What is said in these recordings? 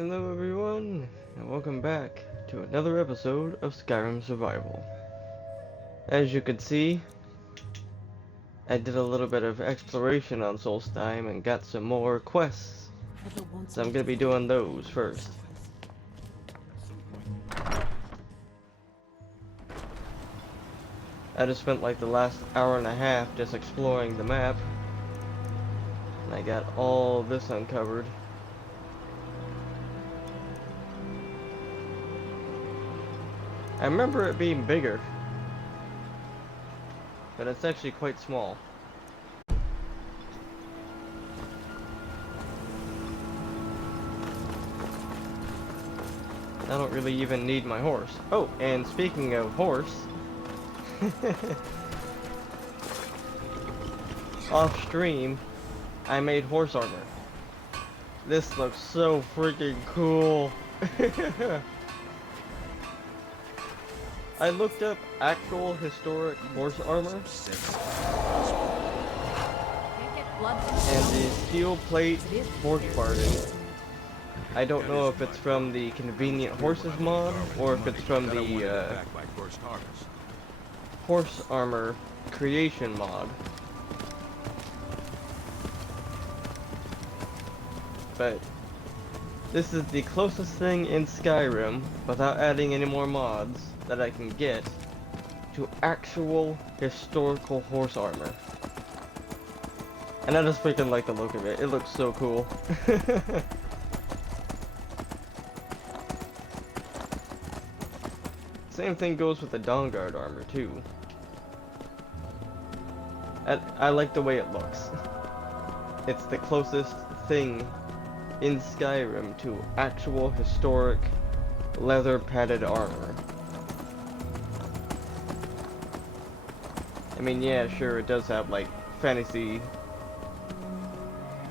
Hello everyone, and welcome back to another episode of Skyrim Survival. As you can see, I did a little bit of exploration on Solstheim and got some more quests, so I'm going to be doing those first. I just spent like the last hour and a half just exploring the map, and I got all this uncovered. I remember it being bigger, but it's actually quite small. I don't really even need my horse. Oh, and speaking of horse, off stream, I made horse armor. This looks so freaking cool. I looked up actual historic horse armor, and the steel plate horse parting. I don't know if it's from the Convenient Horses mod, or if it's from the horse armor creation mod. But this is the closest thing in Skyrim, without adding any more mods, that I can get to actual historical horse armor. And I just freaking like the look of it. It looks so cool. Same thing goes with the Dawnguard armor too. I like the way it looks. It's the closest thing in Skyrim to actual historic leather padded armor. I mean, yeah, sure, it does have like fantasy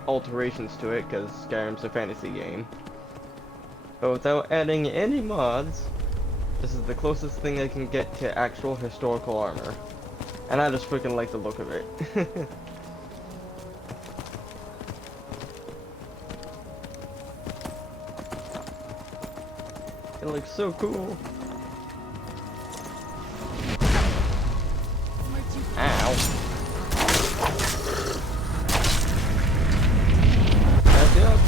alterations to it because Skyrim's a fantasy game. But without adding any mods, this is the closest thing I can get to actual historical armor. And I just freaking like the look of it. It looks so cool. Ow. Back up.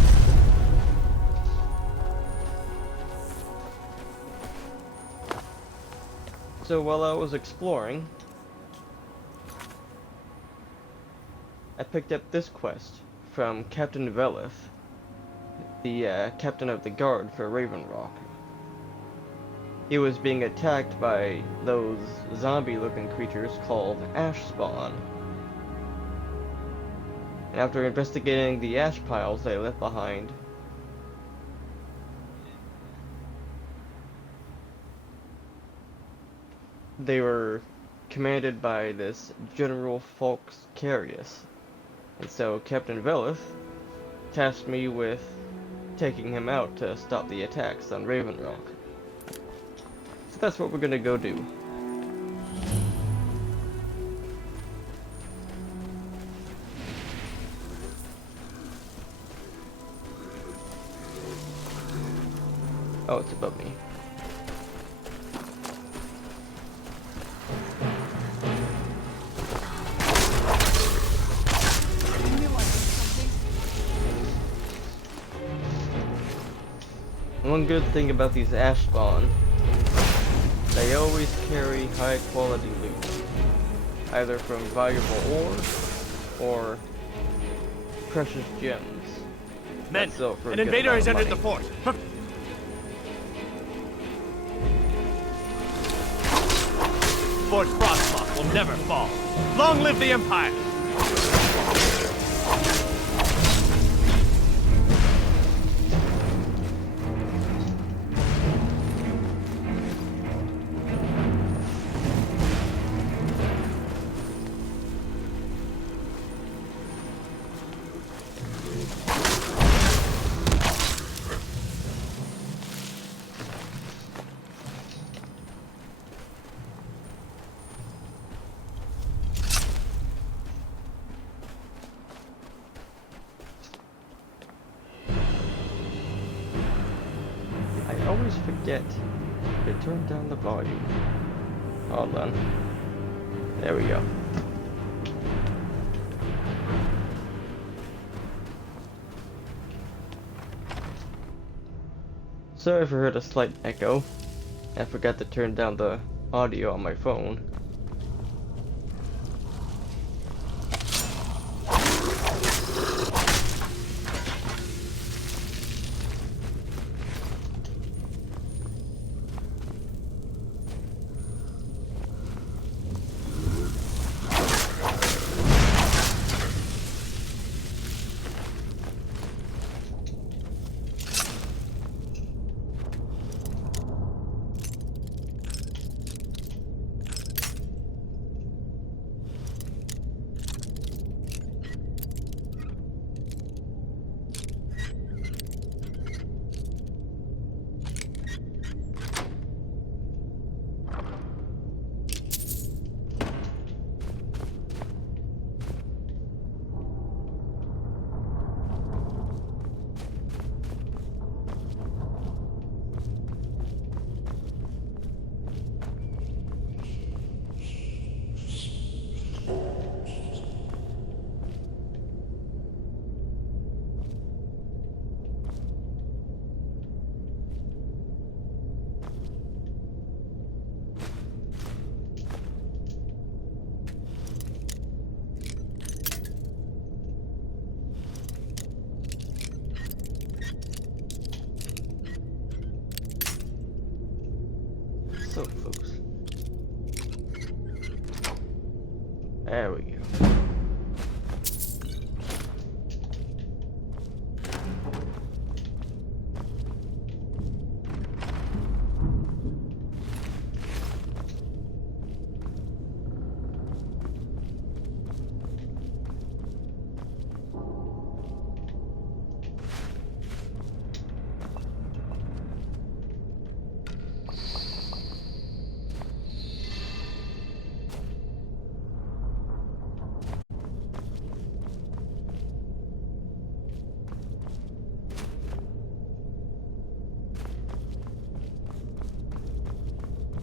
So while I was exploring, I picked up this quest from Captain Velith, the captain of the guard for Raven Rock. He was being attacked by those zombie-looking creatures called ash spawn. And after investigating the ash piles they left behind, they were commanded by this General Falks Carius. And so Captain Velith tasked me with taking him out to stop the attacks on Raven Rock. So that's what we're gonna go do. Oh, it's above me. One good thing about these ash spawn, they always carry high quality loot, either from valuable ore or precious gems. Men, an invader has entered the fort. Fort Frostlock will never fall. Long live the Empire! forget to turn down the volume. Hold on. There we go. Sorry if I heard a slight echo. I forgot to turn down the audio on my phone. So folks, there we go.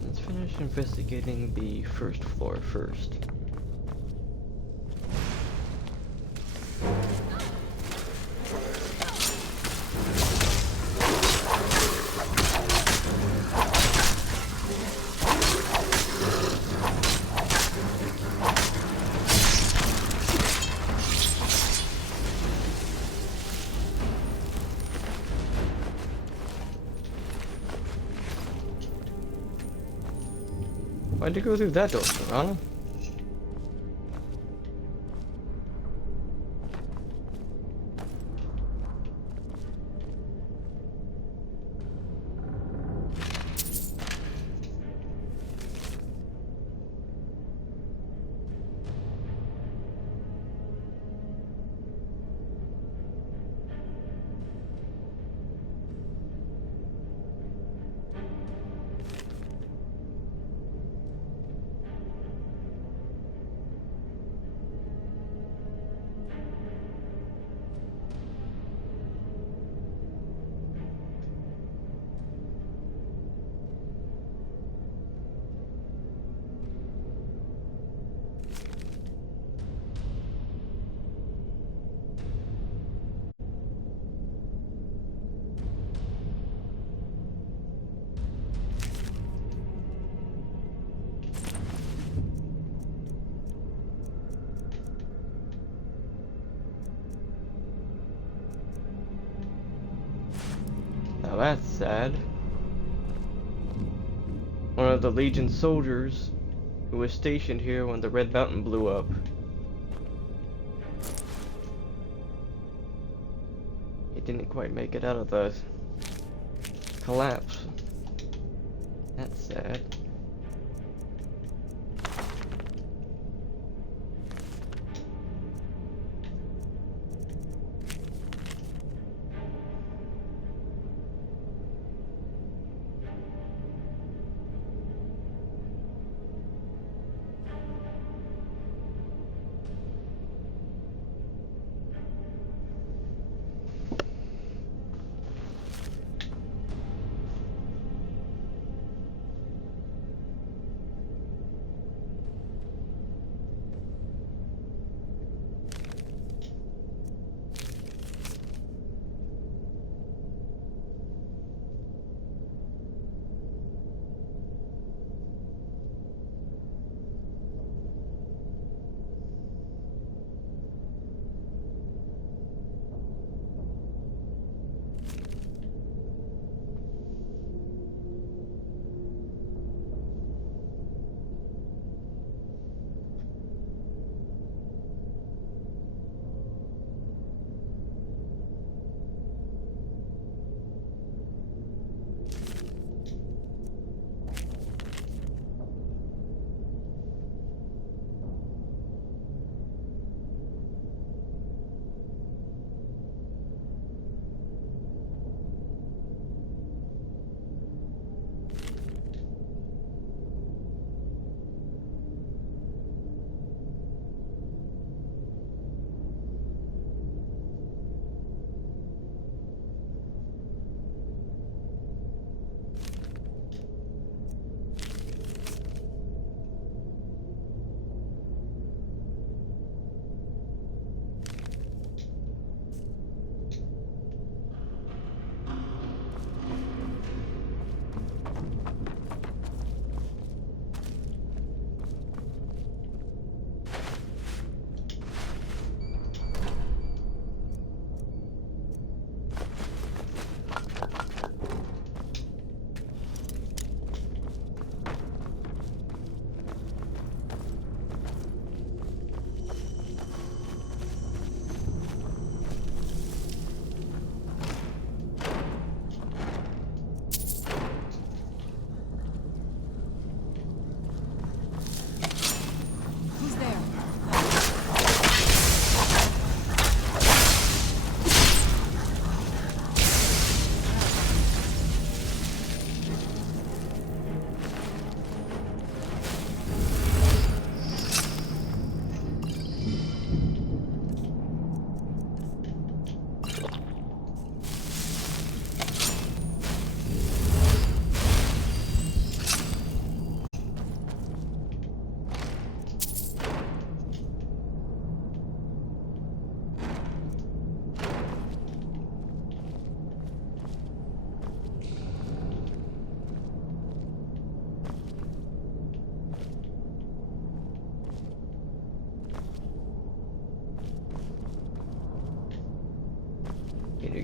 Let's finish investigating the first floor first. Why'd you go through that door, Serrano? Now that's sad. One of the Legion soldiers who was stationed here when the Red Mountain blew up. He didn't quite make it out of the collapse. That's sad.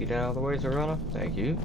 Get out of the way, Serrano. Thank you.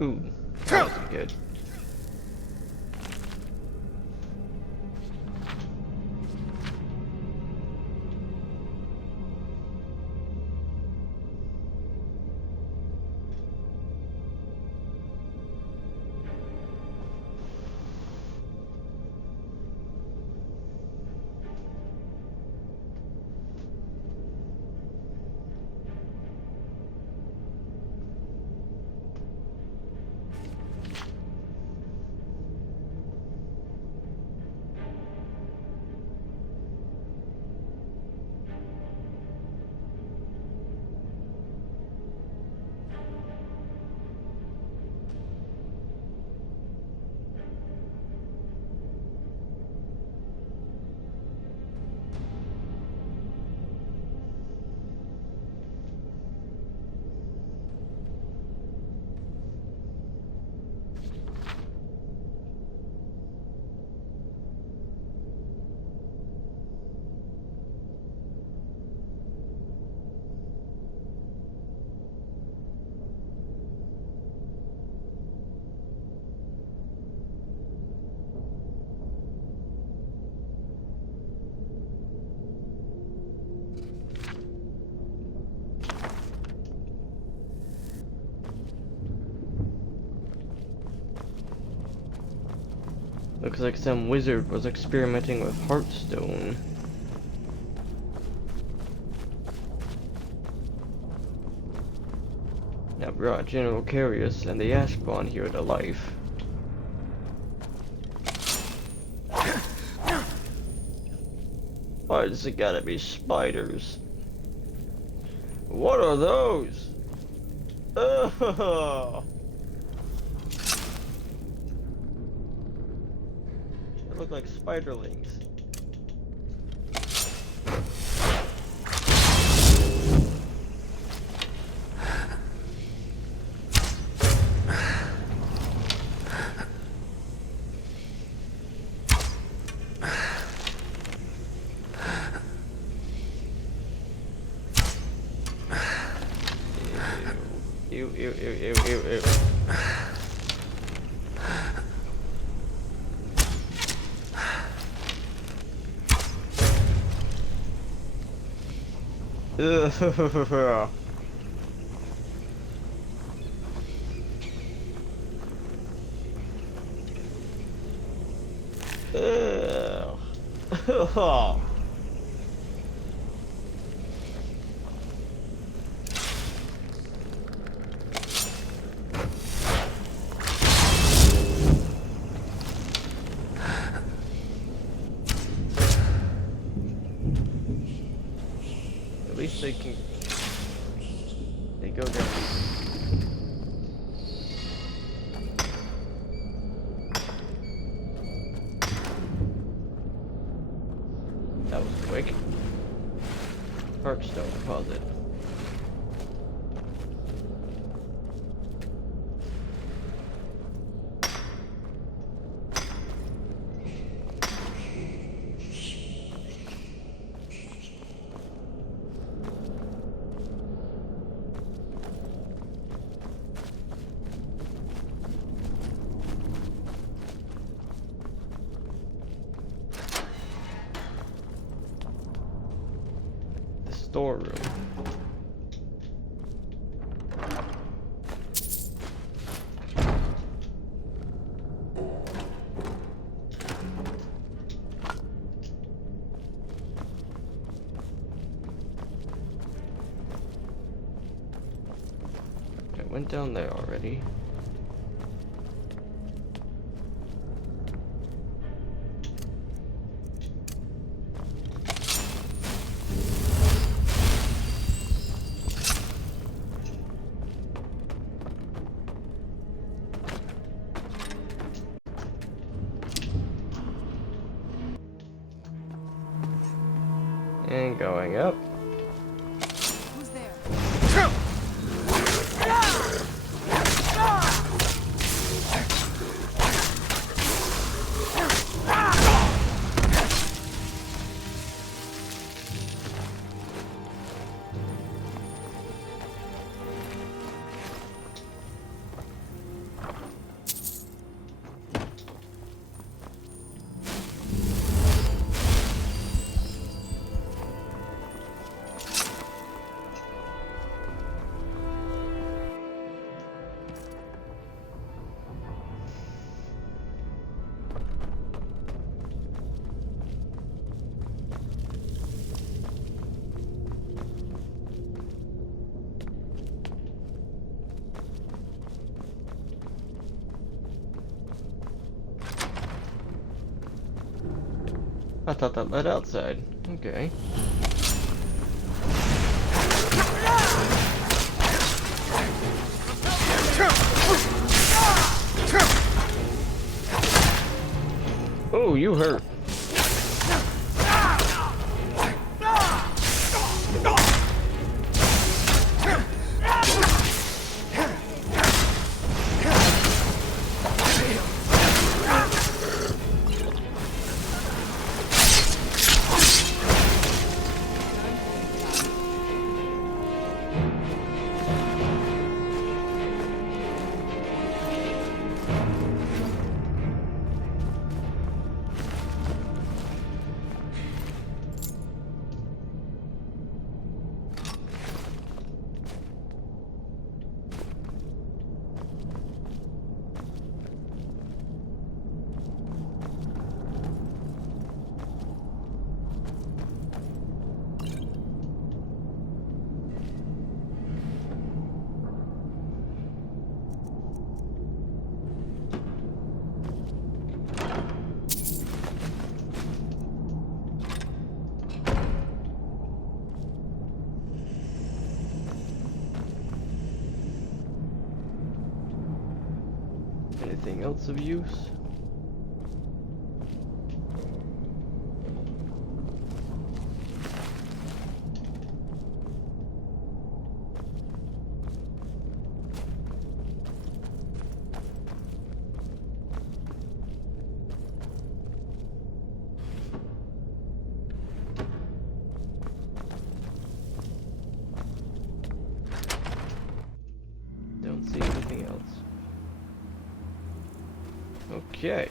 Ooh, that wasn't good. Looks like some wizard was experimenting with Heartstone. Now brought General Carius and the Ashbond here to life. Why does it gotta be spiders? What are those? Oh! They look like spiderlings. Ew, ew, ew, ew, ew, ew. Ugh. Ugh. At least they go down. That was quick. Heartstone deposit. storeroom. I went down there already. And going up. Who's there? I thought that led outside. Okay. Oh, you hurt. Anything else of use? Don't see anything else. Okay.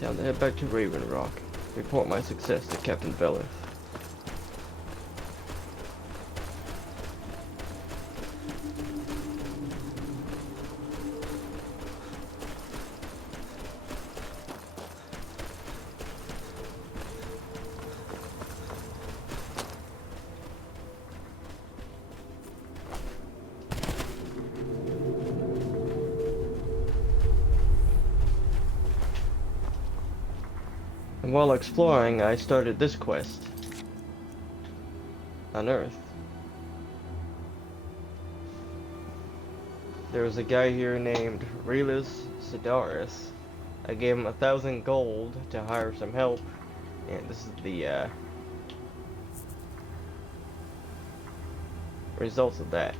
Time to head back to Raven Rock. Report my success to Captain Bellis. And while exploring, I started this quest. On Earth. There was a guy here named Relis Sidaris. I gave him 1,000 gold to hire some help. And this is the results of that.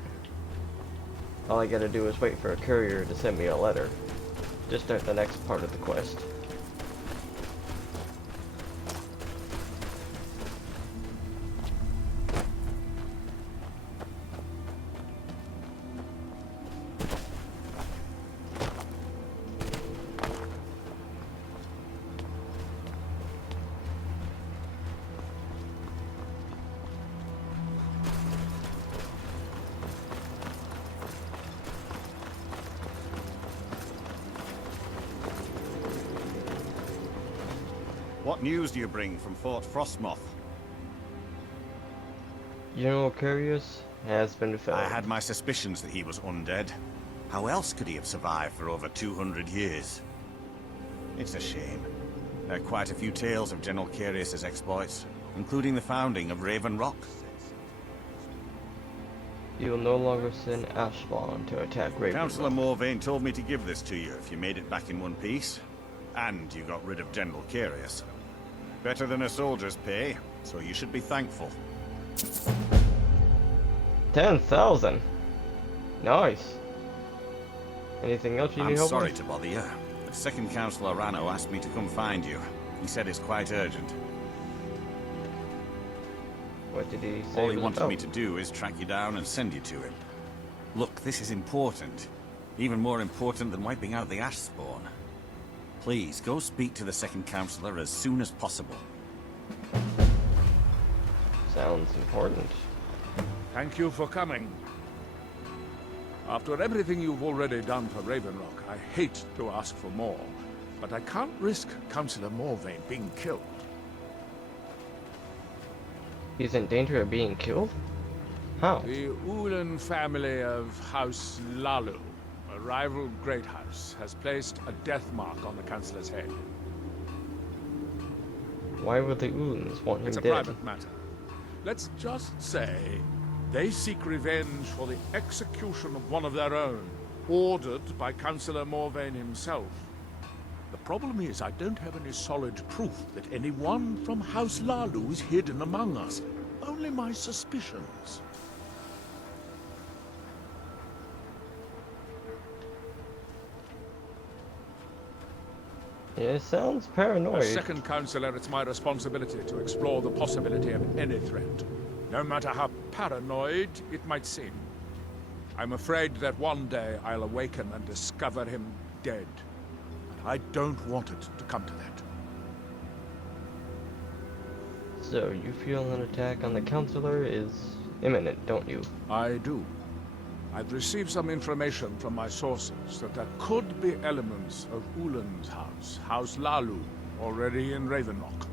All I gotta do is wait for a courier to send me a letter to start the next part of the quest. What news do you bring from Fort Frostmoth? General Curious has been found. I had my suspicions that he was undead. How else could he have survived for over 200 years? It's a shame. There are quite a few tales of General Curious's exploits, including the founding of Raven Rock. You will no longer send Ashspawn to attack Raven. Councillor Morvain told me to give this to you if you made it back in one piece. And you got rid of General Curious. Better than a soldier's pay, so you should be thankful. 10,000. Nice. Anything else you need I'm help sorry with? to bother you. The second Councillor Rano asked me to come find you. He said it's quite urgent. What did he say? All he it was wanted about? me to do is track you down and send you to him. Look, this is important. Even more important than wiping out the Ash Spawn. Please, go speak to the second Councillor as soon as possible. Sounds important. Thank you for coming. After everything you've already done for Raven Rock, I hate to ask for more, but I can't risk Councillor Morvain being killed. He's in danger of being killed? How? The Ulan family of House Lalu, a rival great house, has placed a death mark on the Councillor's head. Why would the Ulans want him It's a dead? private matter. Let's just say they seek revenge for the execution of one of their own, ordered by Councillor Morvain himself. The problem is I don't have any solid proof that anyone from House Lalu is hidden among us. Only my suspicions. Yeah, it sounds As paranoid. second Councillor, it's my responsibility to explore the possibility of any threat, no matter how paranoid it might seem. I'm afraid that one day I'll awaken and discover him dead. And I don't want it to come to that. So, you feel an attack on the Counselor is imminent, don't you? I do. I've received some information from my sources that there could be elements of Ulan's house, House Lalu, already in Ravenlock.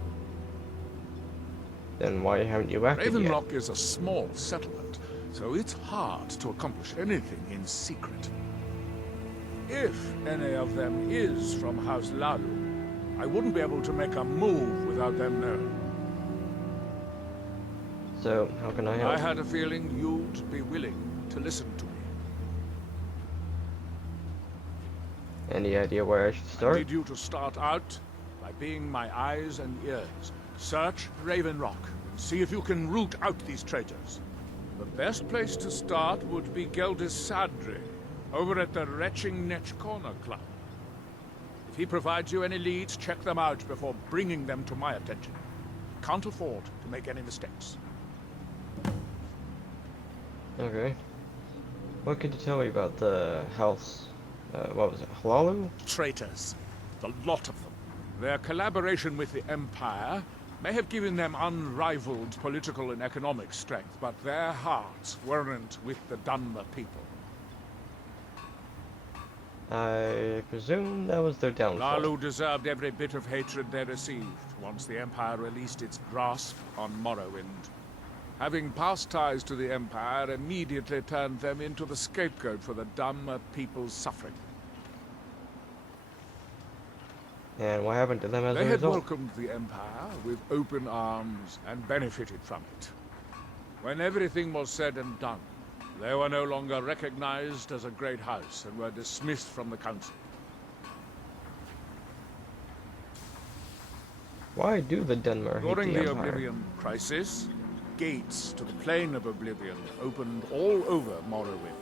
Then why haven't you acted yet? Ravenlock is a small settlement, so it's hard to accomplish anything in secret. If any of them is from House Lalu, I wouldn't be able to make a move without them knowing. So, how can I help? I had a feeling you'd be willing to listen to me. Any idea where I should I start? need you to start out by being my eyes and ears. Search Raven Rock and see if you can root out these traitors. The best place to start would be Geldis Sadri, over at the Retching Netch Corner Club. If he provides you any leads, check them out before bringing them to my attention. Can't afford to make any mistakes. Okay. What could you tell me about the house? What was it? Halalu? Traitors. The lot of them. Their collaboration with the Empire may have given them unrivaled political and economic strength, but their hearts weren't with the Dunmer people. I presume that was their downfall. Lalu deserved every bit of hatred they received once the Empire released its grasp on Morrowind. Having past ties to the Empire immediately turned them into the scapegoat for the Dunmer people's suffering. And what happened to them as They a had result? welcomed the Empire with open arms and benefited from it. When everything was said and done, they were no longer recognized as a great house and were dismissed from the council. Why do the Dunmer hate During the the Empire? Oblivion Crisis, gates to the Plane of Oblivion opened all over Morrowind.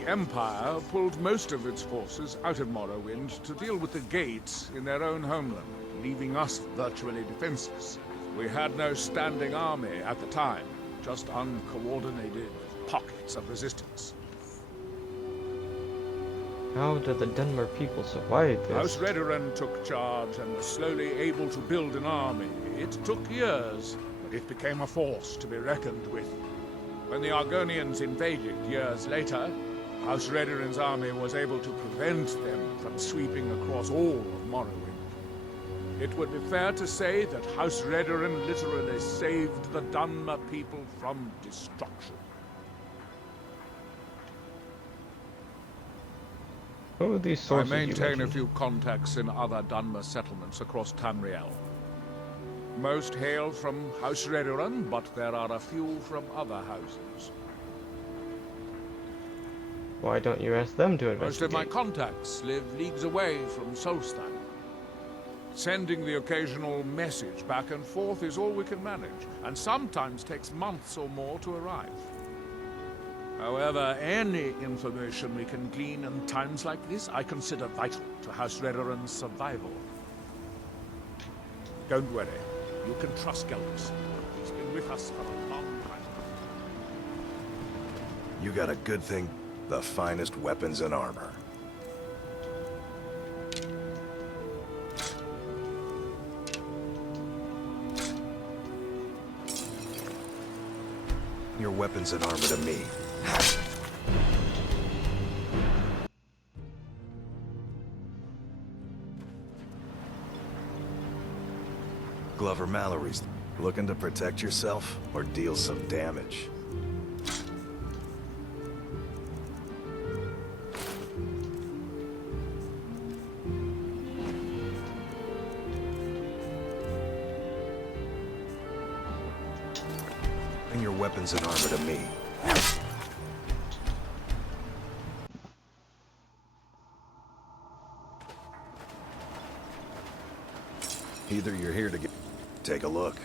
The Empire pulled most of its forces out of Morrowind to deal with the gates in their own homeland, leaving us virtually defenseless. We had no standing army at the time, just uncoordinated pockets of resistance. How did the Dunmer people survive House this? Redoran took charge and was slowly able to build an army. It took years, but it became a force to be reckoned with. When the Argonians invaded years later, House Redoran's army was able to prevent them from sweeping across all of Morrowind. It would be fair to say that House Redoran literally saved the Dunmer people from destruction. What were these I sources you maintain a mentioned? few contacts in other Dunmer settlements across Tamriel. Most hail from House Redoran, but there are a few from other houses. Why don't you ask them to Most of my investigate? contacts live leagues away from Solstheim. Sending the occasional message back and forth is all we can manage, and sometimes takes months or more to arrive. However, any information we can glean in times like this, I consider vital to House Redoran's survival. Don't worry. You can trust Gelbus. He's been with us for a long time. You got a good thing, the finest weapons and armor. Your weapons and armor to me. Glover Mallory's looking to protect yourself or deal some damage. Bring your weapons and armor to me. Either you're here to take a look.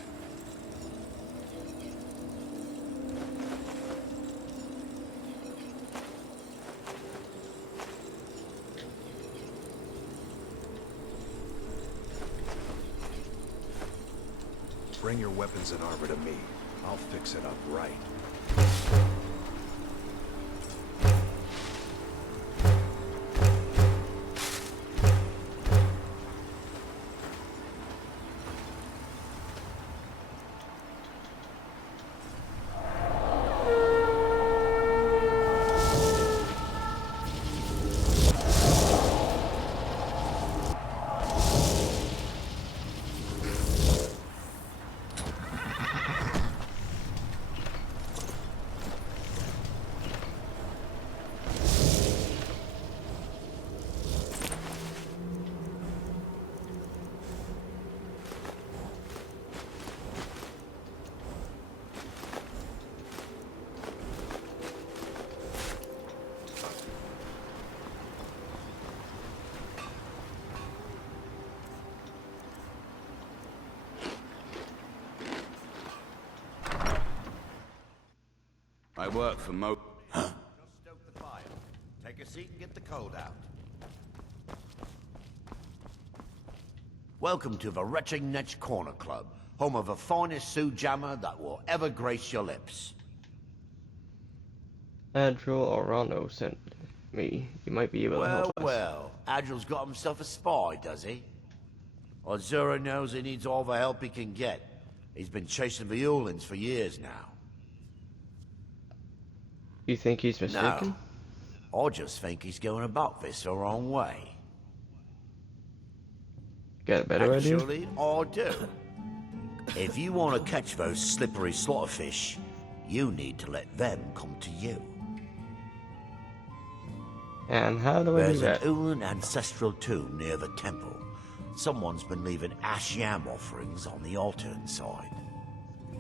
Bring your weapons and armor to me. I'll fix it up right. I work for Mo... Just stoke the fire. Take a seat and get the cold out. Welcome to the Retching Netch Corner Club, home of the finest Sioux jammer that will ever grace your lips. Adriel Orano sent me. You might be able to Well, help us. well, Adril's got himself a spy, does he? Ozura knows he needs all the help he can get. He's been chasing the Ulins for years now. You think he's mistaken? No. I just think he's going about this the wrong way. Got a better idea? Actually, I do. If you want to catch those slippery slaughterfish, you need to let them come to you. And how do I do There's an that? Ulin ancestral tomb near the temple. Someone's been leaving ash yam offerings on the altar inside.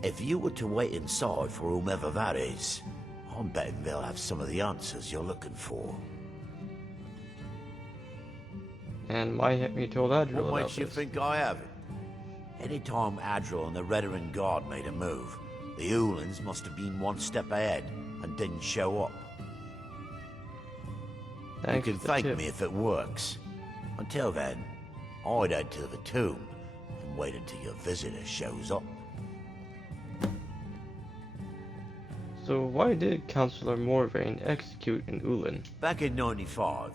If you were to wait inside for whomever that is, I'm betting they'll have some of the answers you're looking for. And why haven't you told Adriel What about makes you this? think I haven't? Anytime Adriel and the Redoran Guard made a move, the Ulins must have been one step ahead and didn't show up. Thanks You can for the thank tip. me if it works. Until then, I'd head to the tomb and wait until your visitor shows up. So why did Councillor Morvain execute an Ulin? Back in 95,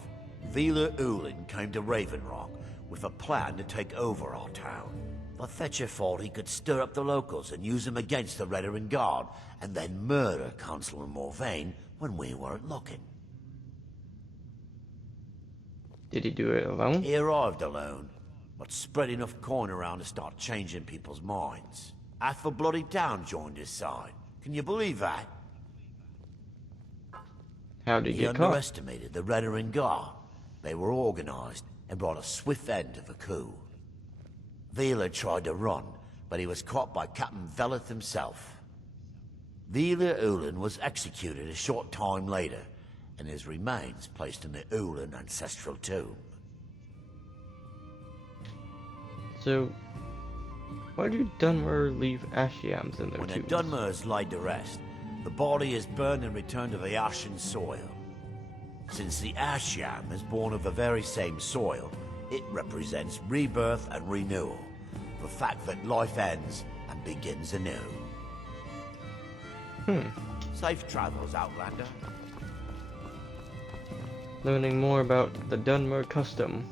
Vila Ulin came to Raven Rock with a plan to take over our town. But Fetcher thought he could stir up the locals and use them against the Redoran Guard, and then murder Councillor Morvain when we weren't looking. Did he do it alone? He arrived alone, but spread enough coin around to start changing people's minds. Half a bloody town joined his side. Can you believe that? How did He you get caught? underestimated the Redder and Gar. They were organized and brought a swift end to the coup. Wheeler tried to run, but he was caught by Captain Veleth himself. Wheeler Ulan was executed a short time later, and his remains placed in the Ulan ancestral tomb. So, why do Dunmer leave ashyams in their When the tombs? Dunmer is laid to rest, the body is burned and returned to the ashen soil. Since the ashyam is born of the very same soil, it represents rebirth and renewal, the fact that life ends and begins anew. Safe travels, Outlander. Learning more about the Dunmer custom.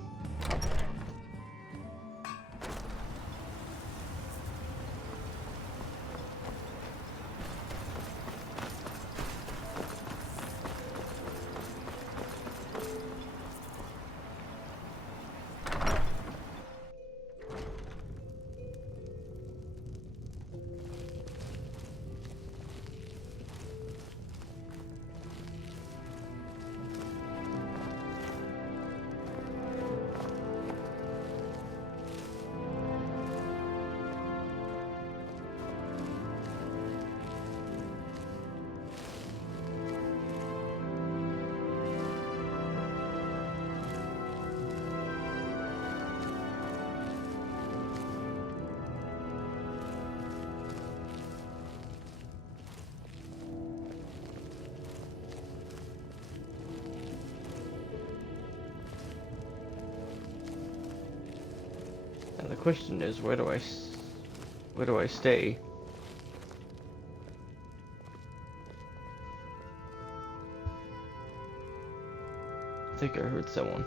And the question is, where do I stay? I think I heard someone.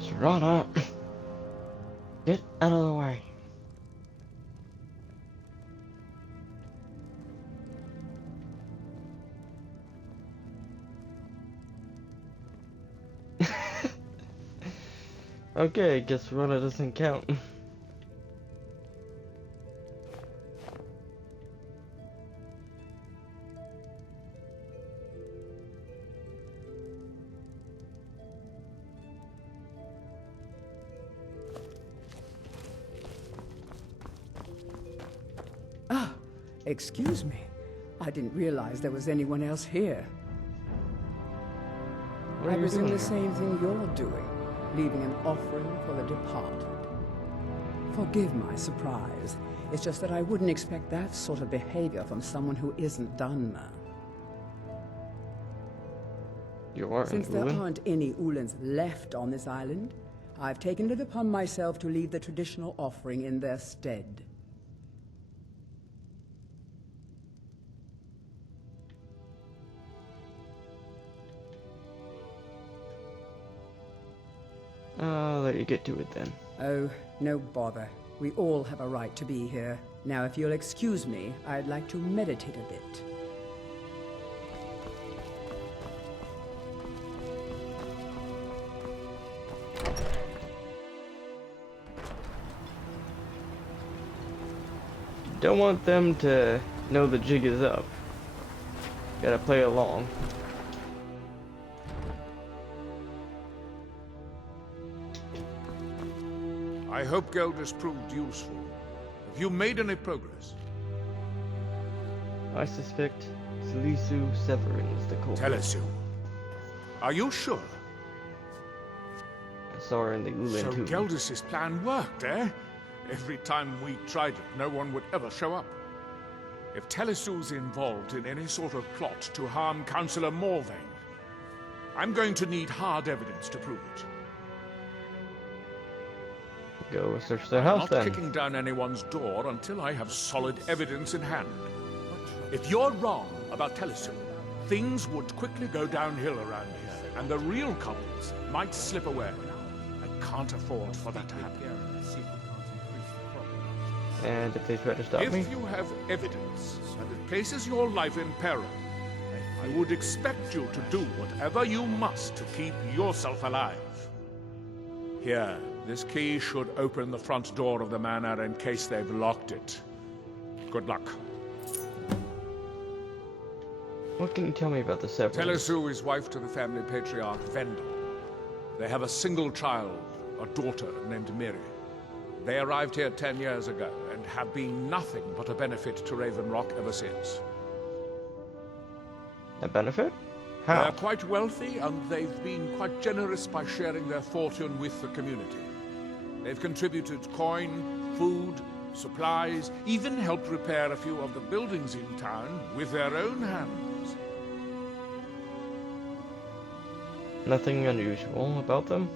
Serana, get out of the way. Okay, guess Serana doesn't count. Excuse me. I didn't realize there was anyone else here. What are I you was in doing the here? same thing you're doing, leaving an offering for the departed. Forgive my surprise. It's just that I wouldn't expect that sort of behavior from someone who isn't Dunmer. You are Since an there Ulan? aren't any Ulans left on this island, I've taken it upon myself to leave the traditional offering in their stead. I'll let you get to it then. Oh, no bother. We all have a right to be here. Now, if you'll excuse me, I'd like to meditate a bit. Don't want them to know the jig is up. Gotta play along. I hope Geldis proved useful. Have you made any progress? I suspect Salisu Severin is the culprit. Tell us you. Are you sure? saw in the Ulan So tomb. Geldus's plan worked, eh? Every time we tried it, no one would ever show up. If Telesu's involved in any sort of plot to harm Councillor Morvain, I'm going to need hard evidence to prove it. Go search their I'm house not then. kicking down anyone's door until I have solid evidence in hand. If you're wrong about Telesu, things would quickly go downhill around here, and the real culprits might slip away. I can't afford for that to happen. And if they try to stop me? If you have evidence and it places your life in peril, I would expect you to do whatever you must to keep yourself alive. Here, this key should open the front door of the manor in case they've locked it. Good luck. What can you tell me about the Severance? Telesu is wife to the family patriarch Vendel. They have a single child, a daughter named Miri. They arrived here 10 years ago and have been nothing but a benefit to Raven Rock ever since. A benefit? They're How? quite wealthy, and they've been quite generous by sharing their fortune with the community. They've contributed coin, food, supplies, even helped repair a few of the buildings in town with their own hands. Nothing unusual about them?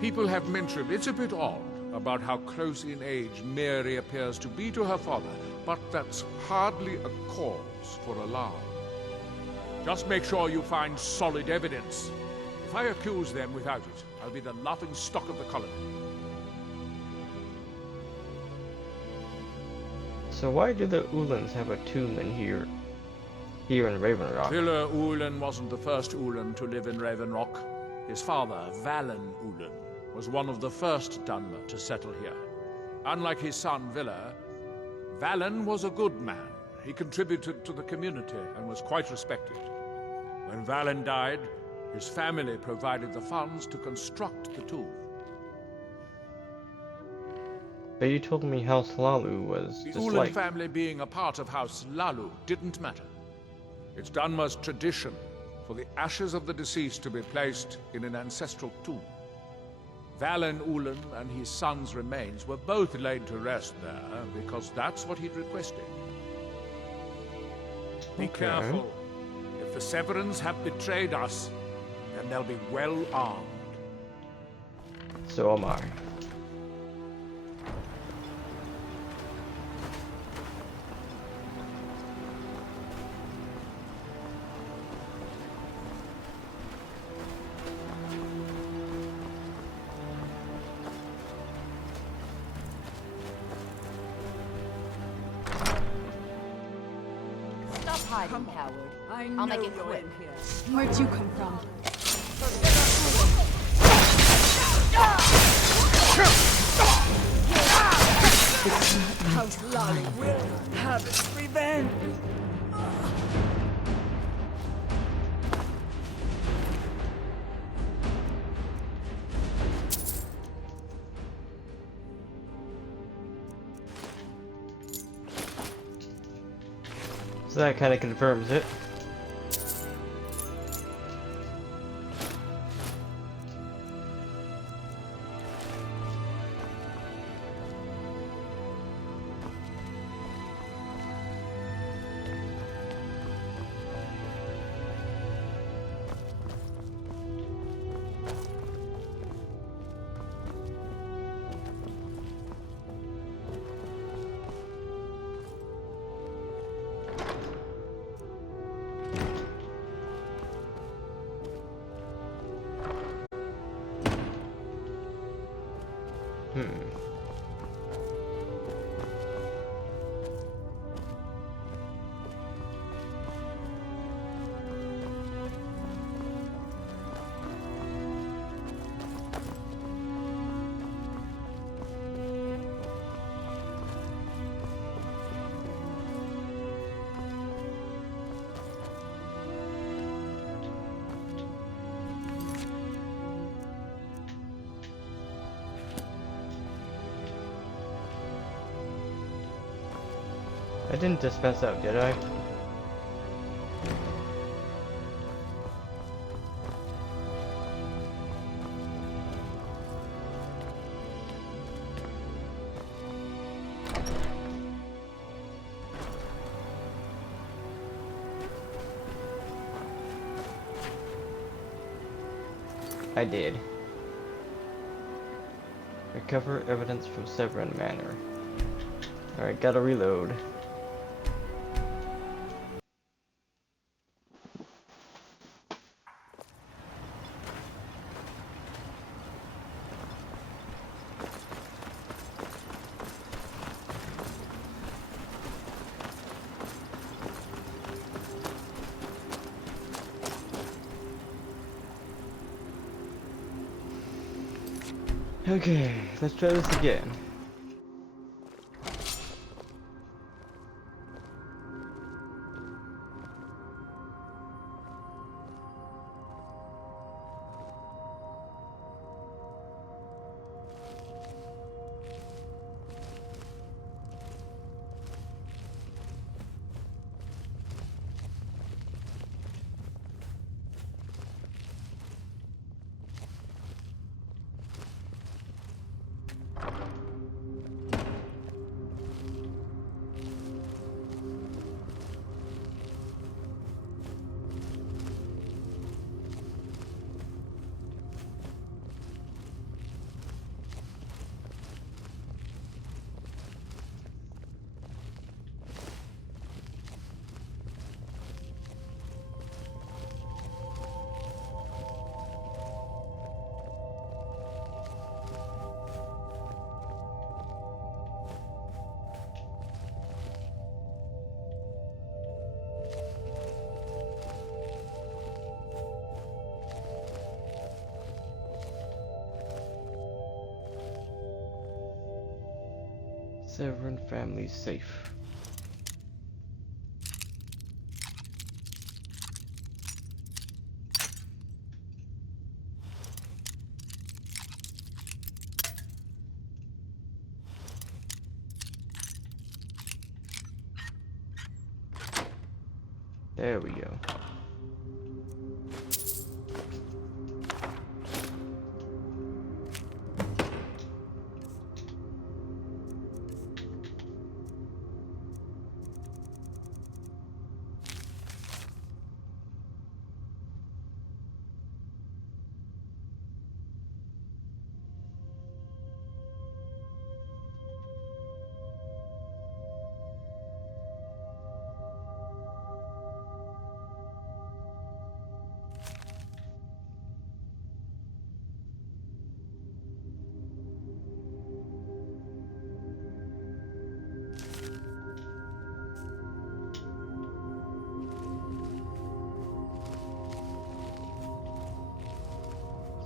People have mentioned it's a bit odd about how close in age Mary appears to be to her father, but that's hardly a cause for alarm. Just make sure you find solid evidence. If I accuse them without it, I'll be the laughing stock of the colony. So why do the Ulans have a tomb in here in Raven Rock? Villa Ulan wasn't the first Ulan to live in Raven Rock. His father, Valen Ulan, was one of the first Dunmer to settle here. Unlike his son, Villa, Valen was a good man. He contributed to the community and was quite respected. When Valen died, his family provided the funds to construct the tomb. But you told me House Lalu was The Ulan disliked. family being a part of House Lalu didn't matter. It's Dunmer's tradition for the ashes of the deceased to be placed in an ancestral tomb. Valen Ulan and his son's remains were both laid to rest there because that's what he'd requested. Be Okay. careful. If the Severans have betrayed us, then they'll be well armed. So am I. Stop hiding, coward. I'll make it quick. Where'd you come from? House Lolly will have its revenge. So that kind of confirms it. I didn't dispense out, did I? I did. Recover evidence from Severin Manor. Alright, gotta reload. Okay, let's try this again. Severin family safe. There we go.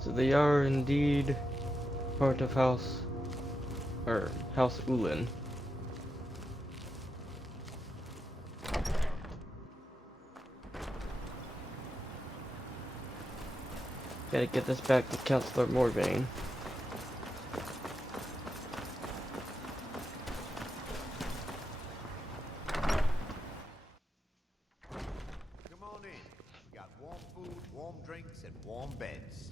So they are indeed part of House Ulin. Gotta get this back to Councillor Morvain. Come on in. We got warm food, warm drinks, and warm beds.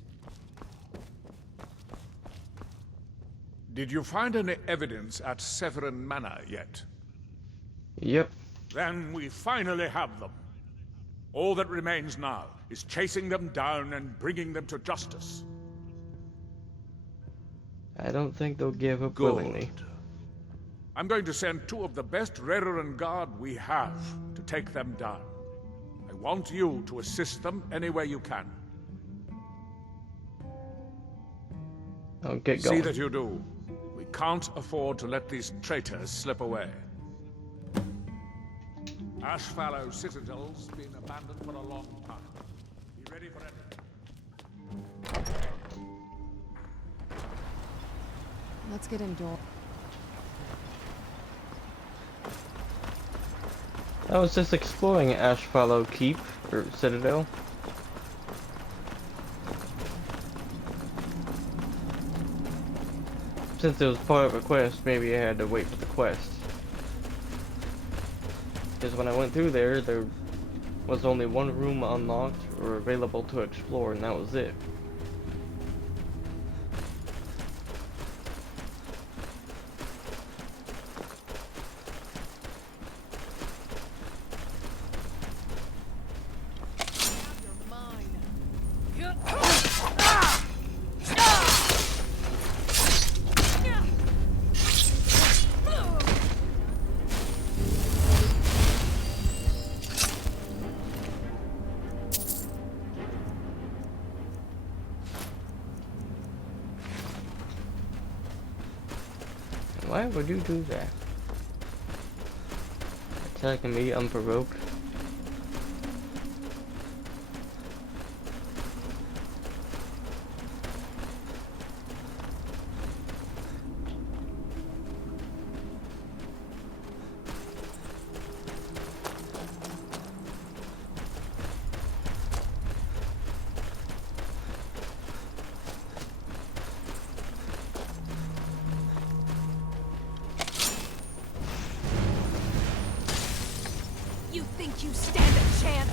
Did you find any evidence at Severin Manor yet? Yep. Then we finally have them. All that remains now is chasing them down and bringing them to justice. I don't think they'll give up willingly. I'm going to send 2 of the best Rerenn Guard we have to take them down. I want you to assist them any way you can. I'll get going. See that you do. We can't afford to let these traitors slip away. Ashfallow Citadel's been abandoned for a long time. Be ready for anything. Let's get indoors. I was just exploring Ashfallow Keep, or Citadel. Since it was part of a quest, maybe I had to wait for the quest. Because when I went through there was only one room unlocked or available to explore, and that was it. Why would you do that? Attacking me unprovoked. You think you stand a chance?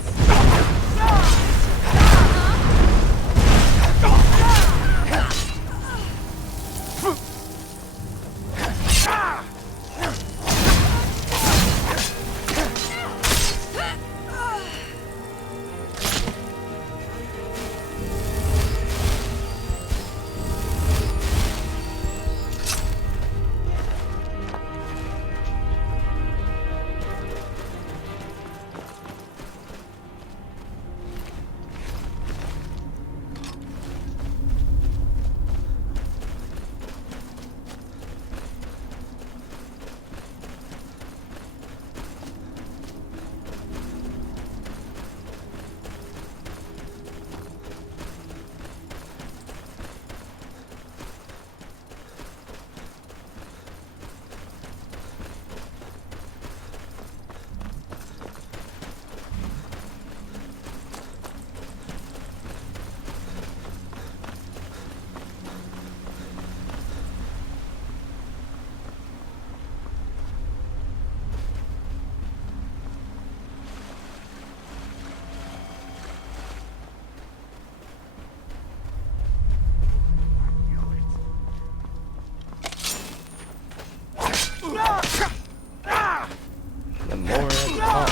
The more at the top.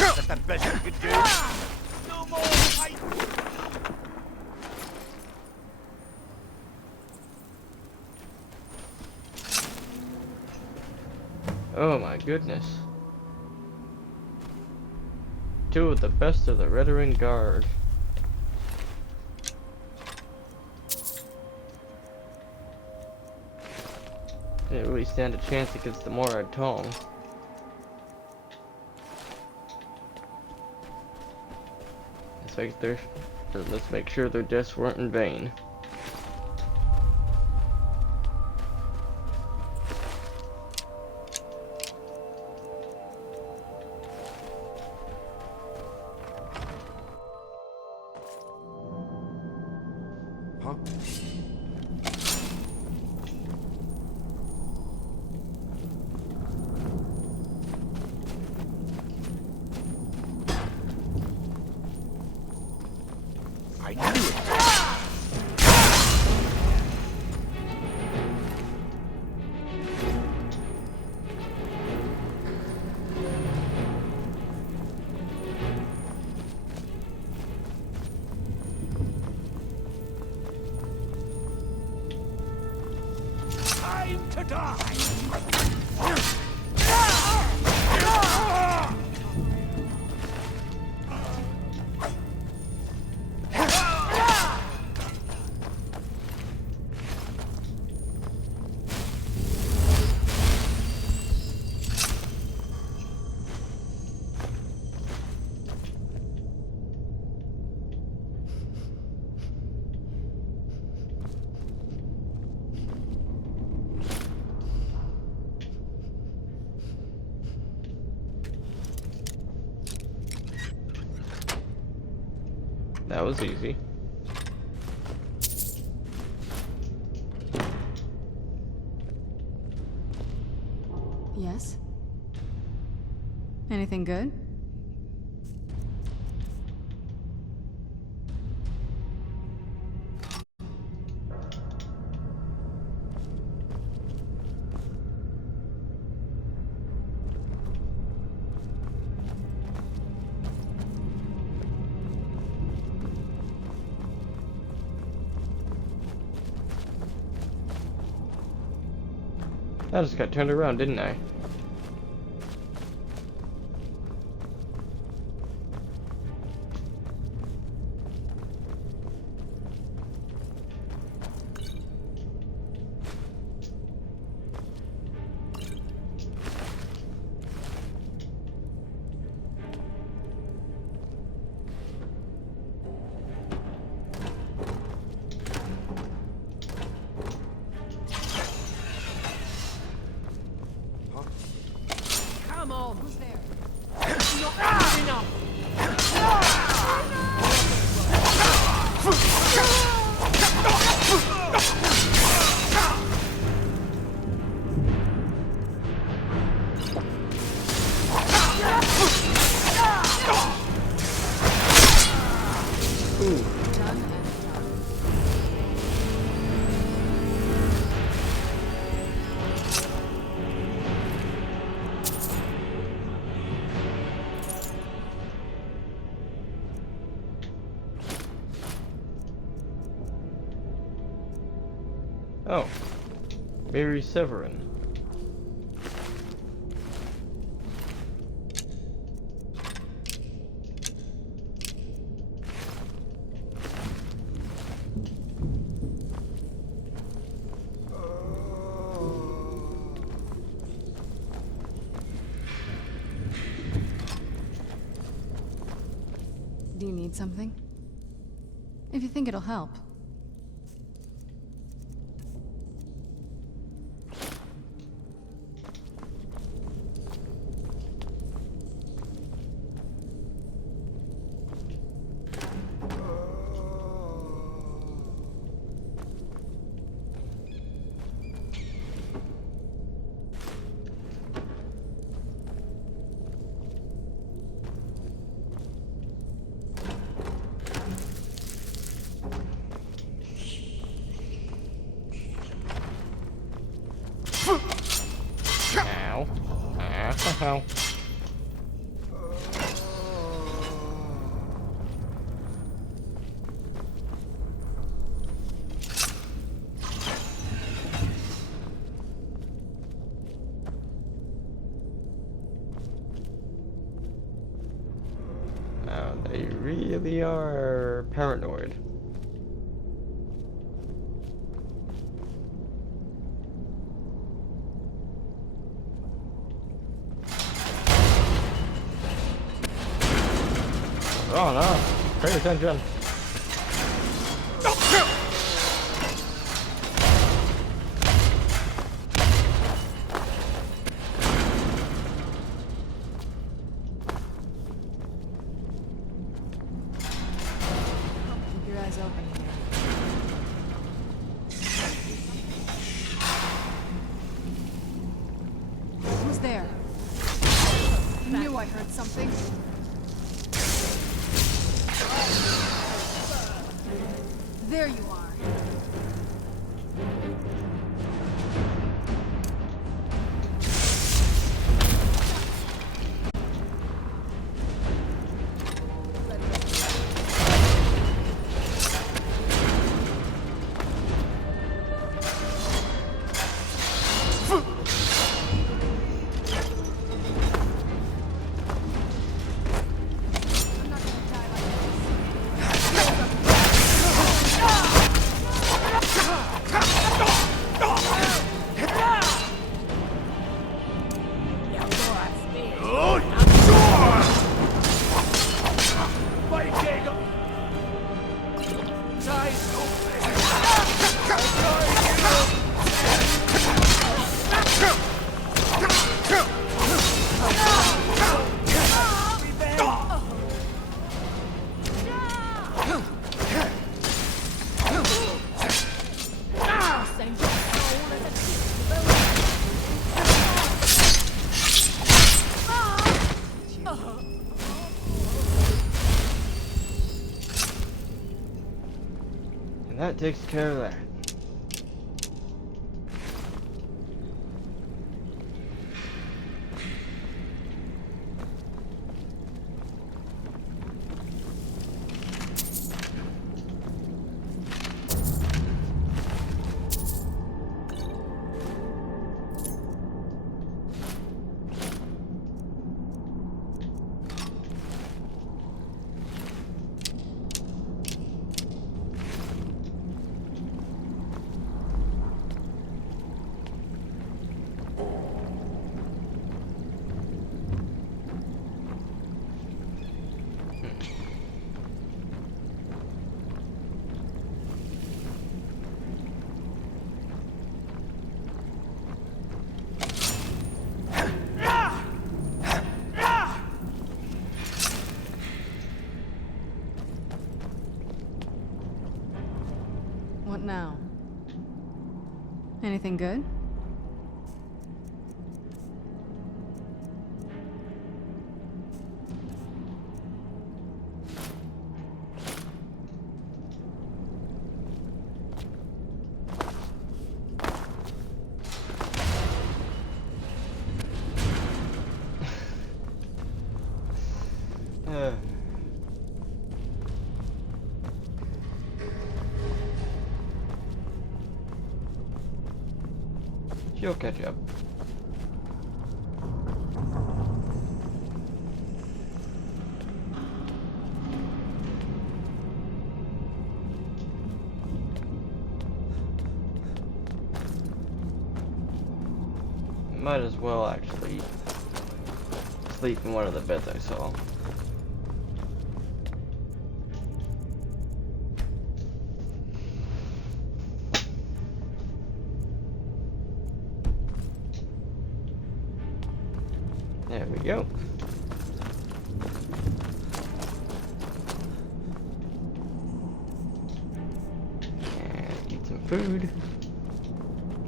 That's the best you could do. No more fight. Oh my goodness. Two of the best of the Veteran Guard. Didn't really stand a chance against the Morad Tong. Let's make sure their deaths weren't in vain. Huh? I knew it. Time to die. That was easy. Yes? Anything good? I just got turned around, didn't I? Ooh. Done and done. Oh. Mary Severin. Do you need something? If you think it'll help. Ow. Ow. They really are paranoid. Oh no! Pay attention! Keep your eyes open here. Who's there? I knew I heard something. There you are. And that takes care of that. What now? Anything good? She'll catch up. Might as well actually sleep in one of the beds I saw. There we go. And eat some food.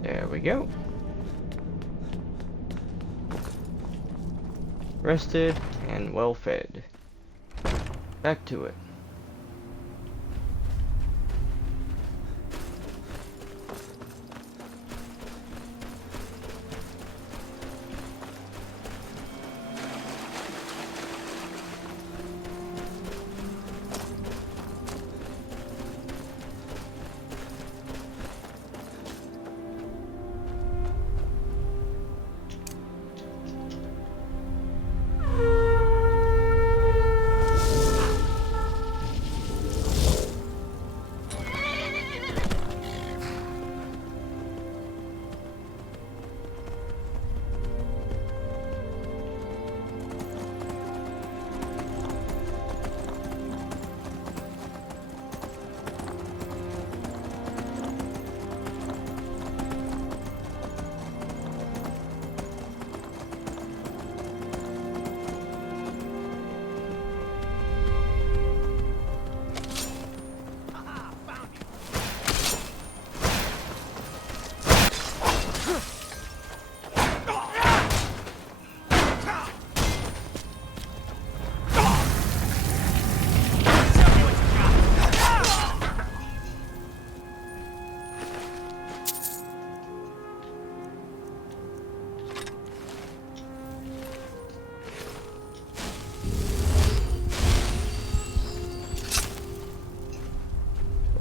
There we go. Rested and well fed. Back to it.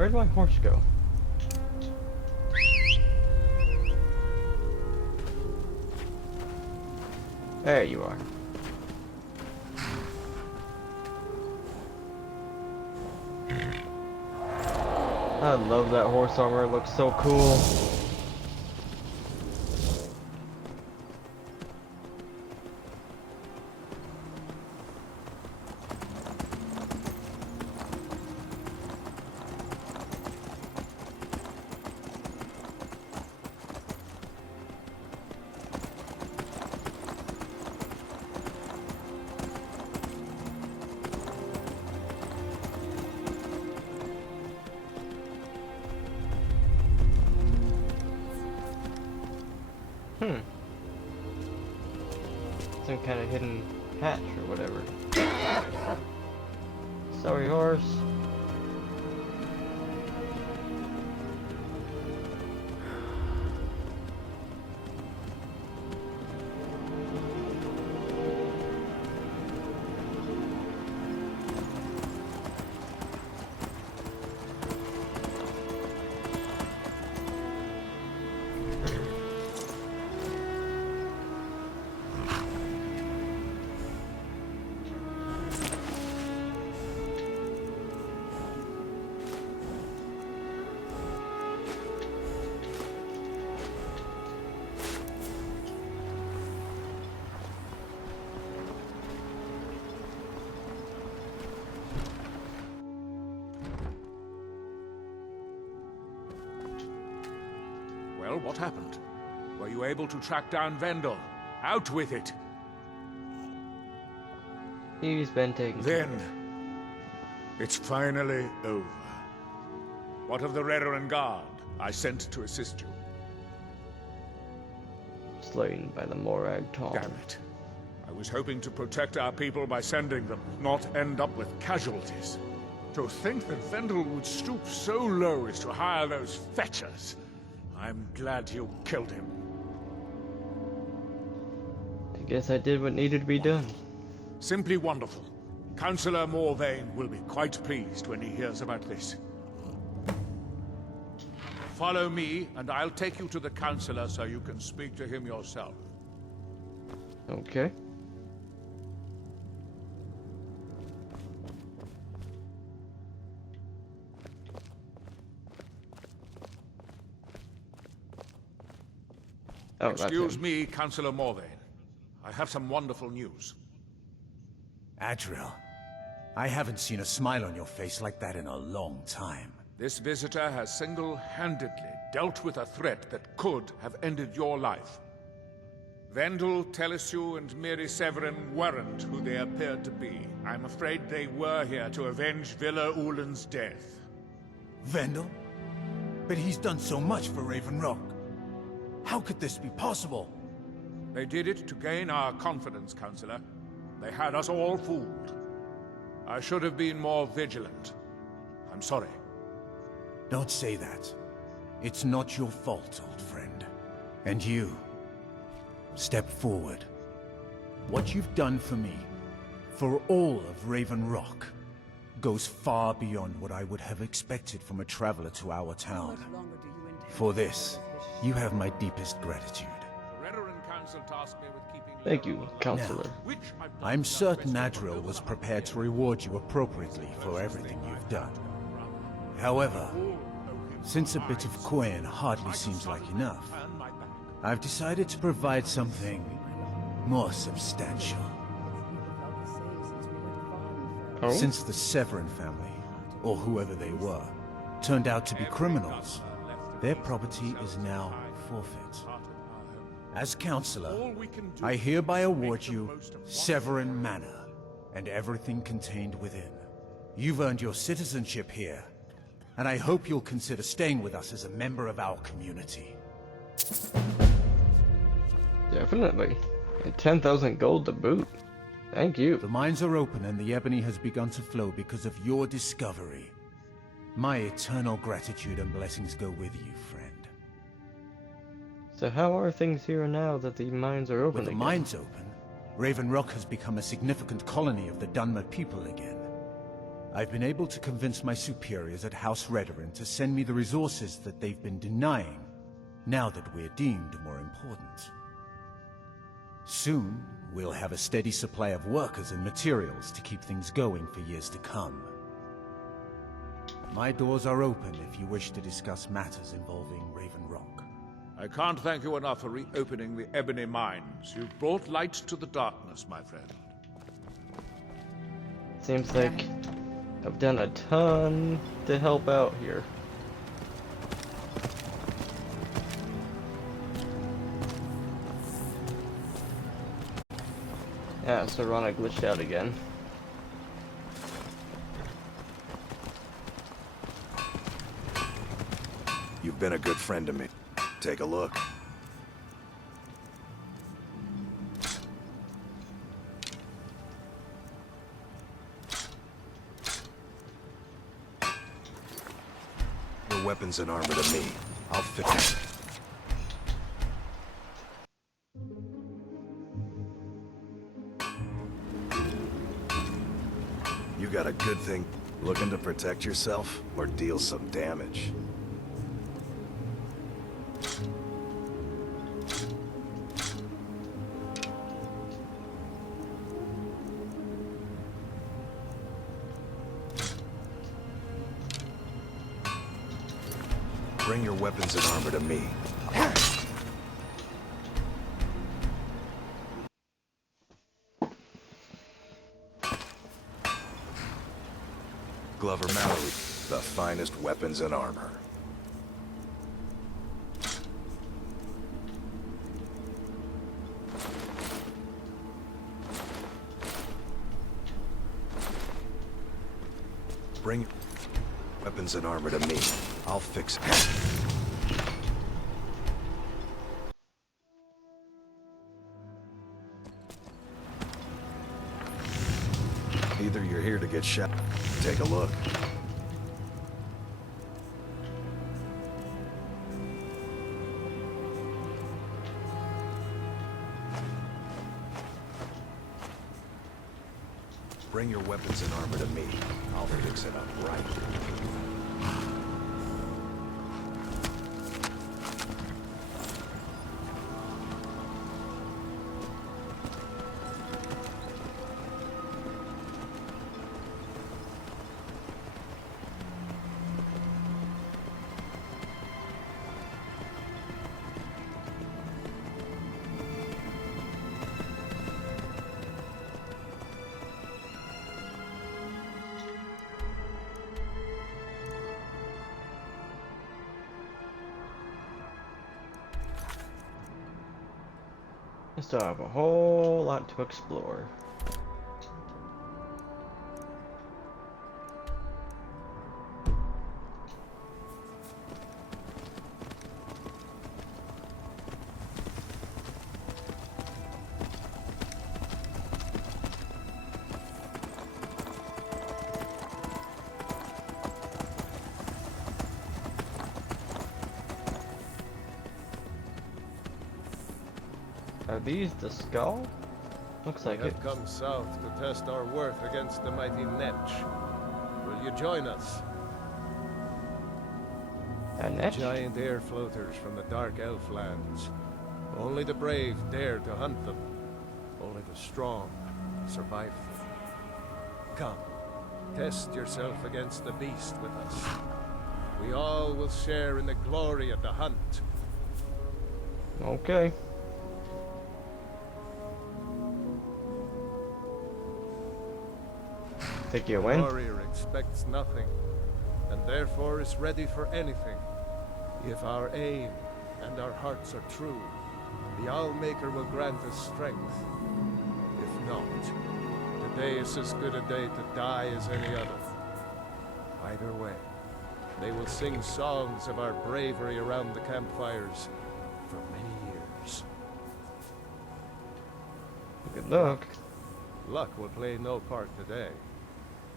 Where'd my horse go? There you are. I love that horse armor, it looks so cool. Some kind of hidden hatch or whatever. Sorry, horse. Well, what happened? Were you able to track down Vendel? Out with it! He's been taken. Then, it's finally over. What of the Reverend Guard I sent to assist you? Slain by the Morag Tom. Damn it. I was hoping to protect our people by sending them, not end up with casualties. To think that Vendel would stoop so low as to hire those fetchers. I'm glad you killed him. I guess I did what needed to be done. Simply wonderful. Councillor Morvain will be quite pleased when he hears about this. Follow me, and I'll take you to the Councillor so you can speak to him yourself. Okay. Oh, Excuse me, Councillor Morvain. I have some wonderful news. Adriel, I haven't seen a smile on your face like that in a long time. This visitor has single-handedly dealt with a threat that could have ended your life. Vendel, Telesue, and Miri Severin weren't who they appeared to be. I'm afraid they were here to avenge Villa Ulen's death. Vendel? But he's done so much for Raven Rock. How could this be possible? They did it to gain our confidence, Councillor. They had us all fooled. I should have been more vigilant. I'm sorry. Don't say that. It's not your fault, old friend. And you, step forward. What you've done for me, for all of Raven Rock, goes far beyond what I would have expected from a traveler to our town. For this, you have my deepest gratitude. Thank you, Counselor. Now, I'm certain Adriel was prepared to reward you appropriately for everything you've done. However, since a bit of coin hardly seems like enough, I've decided to provide something more substantial. Oh? Since the Severin family, or whoever they were, turned out to be criminals, their property is now forfeit. As Counselor, I hereby award you Severin Manor, and everything contained within. You've earned your citizenship here, and I hope you'll consider staying with us as a member of our community. Definitely. And 10,000 gold to boot. Thank you. The mines are open and the ebony has begun to flow because of your discovery. My eternal gratitude and blessings go with you, friend. So how are things here now that the mines are open With the again? mines open, Raven Rock has become a significant colony of the Dunmer people again. I've been able to convince my superiors at House Redoran to send me the resources that they've been denying, now that we're deemed more important. Soon, we'll have a steady supply of workers and materials to keep things going for years to come. My doors are open if you wish to discuss matters involving Raven Rock. I can't thank you enough for reopening the ebony mines. You've brought light to the darkness, my friend. Seems like I've done a ton to help out here. Yeah, Serana glitched out again. You've been a good friend to me. Take a look. Your weapons and armor to me. I'll fix it. You got a good thing. Looking to protect yourself or deal some damage? Bring your weapons and armor to me. Glover Mallory, the finest weapons and armor. Bring weapons and armor to me. I'll fix it. Either you're here to get shot. Take a look. Bring your weapons and armor to me. I'll fix it up right. I still have a whole lot to explore. Are these the skull? Looks like We it. have come south to test our worth against the mighty Netch. Will you join us? A Netch? Giant air floaters from the dark elf lands. Only the brave dare to hunt them. Only the strong survive them. Come, test yourself against the beast with us. We all will share in the glory of the hunt. Okay. Think you The win? warrior expects nothing, and therefore is ready for anything. If our aim and our hearts are true, the Allmaker will grant us strength. If not, today is as good a day to die as any other. Either way, they will sing songs of our bravery around the campfires for many years. Good luck. Luck will play no part today.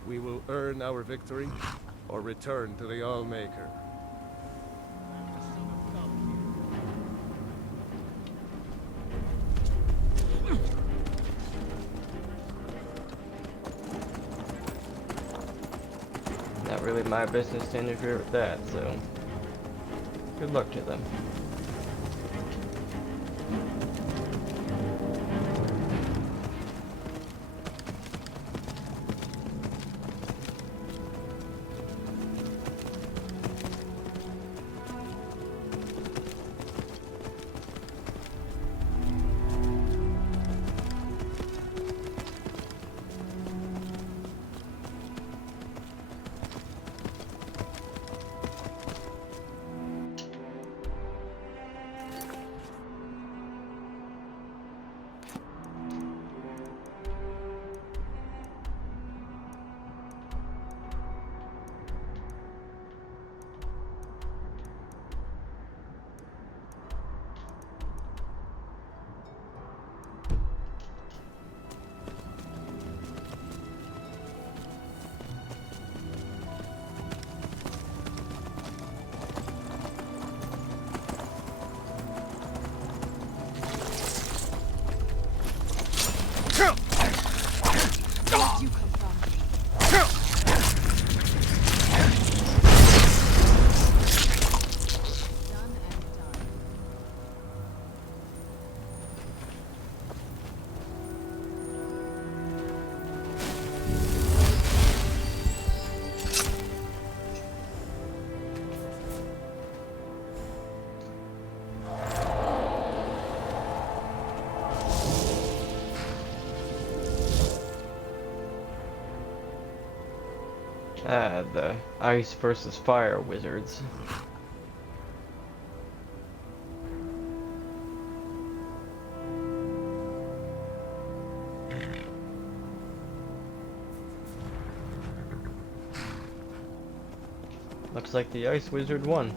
We will earn our victory, or return to the Allmaker. Not really my business to interfere with that, so good luck to them. Where'd you come from? Done and done. The ice versus fire wizards. Looks like the ice wizard won.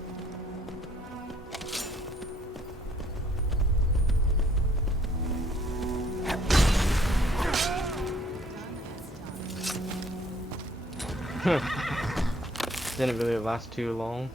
Didn't really last too long.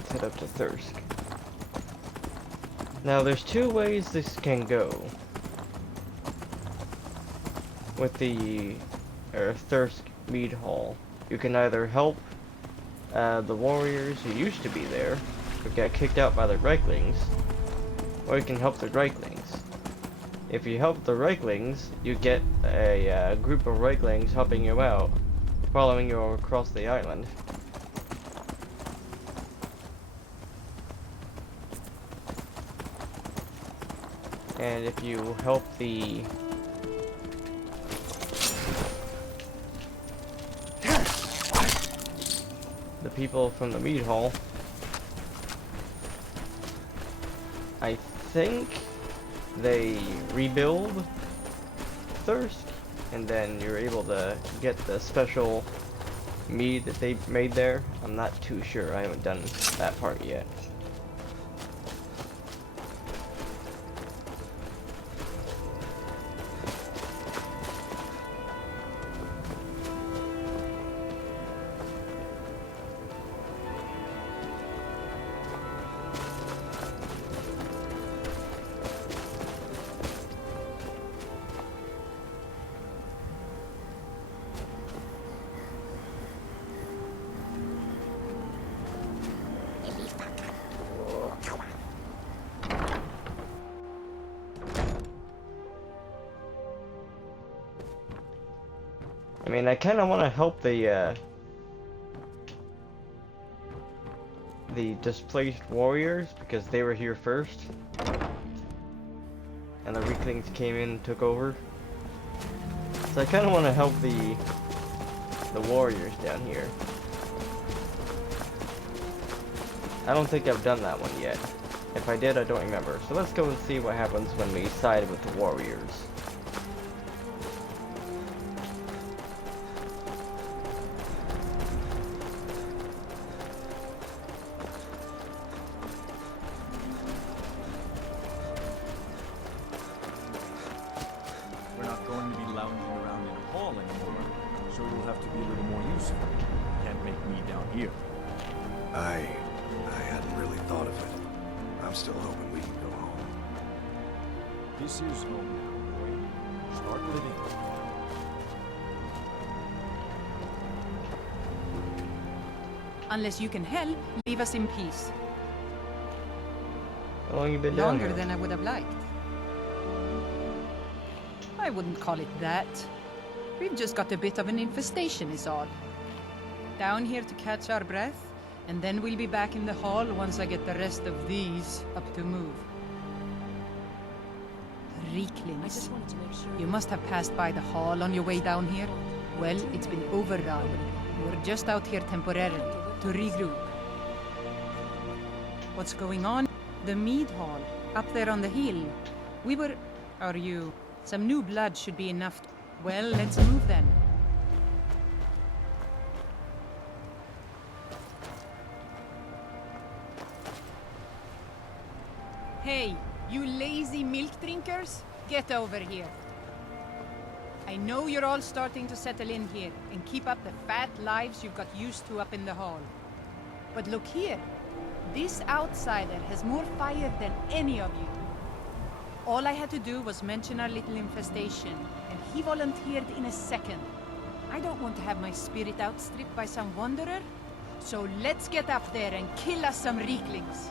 let's head up to Thirsk. Now there's two ways this can go with the Thirsk Mead Hall. You can either help the warriors who used to be there, who got kicked out by the Reiklings, or you can help the Reiklings. If you help the Reiklings, you get a group of Reiklings helping you out, following you across the island. And if you help the people from the mead hall, I think they rebuild Thirsk, and then you're able to get the special mead that they made there. I'm not too sure, I haven't done that part yet. I mean, I kind of want to help the displaced warriors, because they were here first, and the Reiklings came in and took over. So I kind of want to help the warriors down here. I don't think I've done that one yet. If I did, I don't remember. So let's go and see what happens when we side with the warriors. This is home now, boy. Start living. Unless you can help, leave us in peace. How long you been down here? Longer than I would have liked. I wouldn't call it that. We've just got a bit of an infestation is all. Down here to catch our breath, and then we'll be back in the hall once I get the rest of these up to move. Reiklings. You must have passed by the hall on your way down here. Well, it's been overrun. We're just out here temporarily, to regroup. What's going on? The mead hall, up there on the hill. Are you? Some new blood should be enough. Well, let's move then. Hey, you lazy milk drinkers, get over here. I know you're all starting to settle in here and keep up the fat lives you've got used to up in the hall. But look here, this outsider has more fire than any of you. All I had to do was mention our little infestation, and he volunteered in a second. I don't want to have my spirit outstripped by some wanderer, so let's get up there and kill us some Reiklings.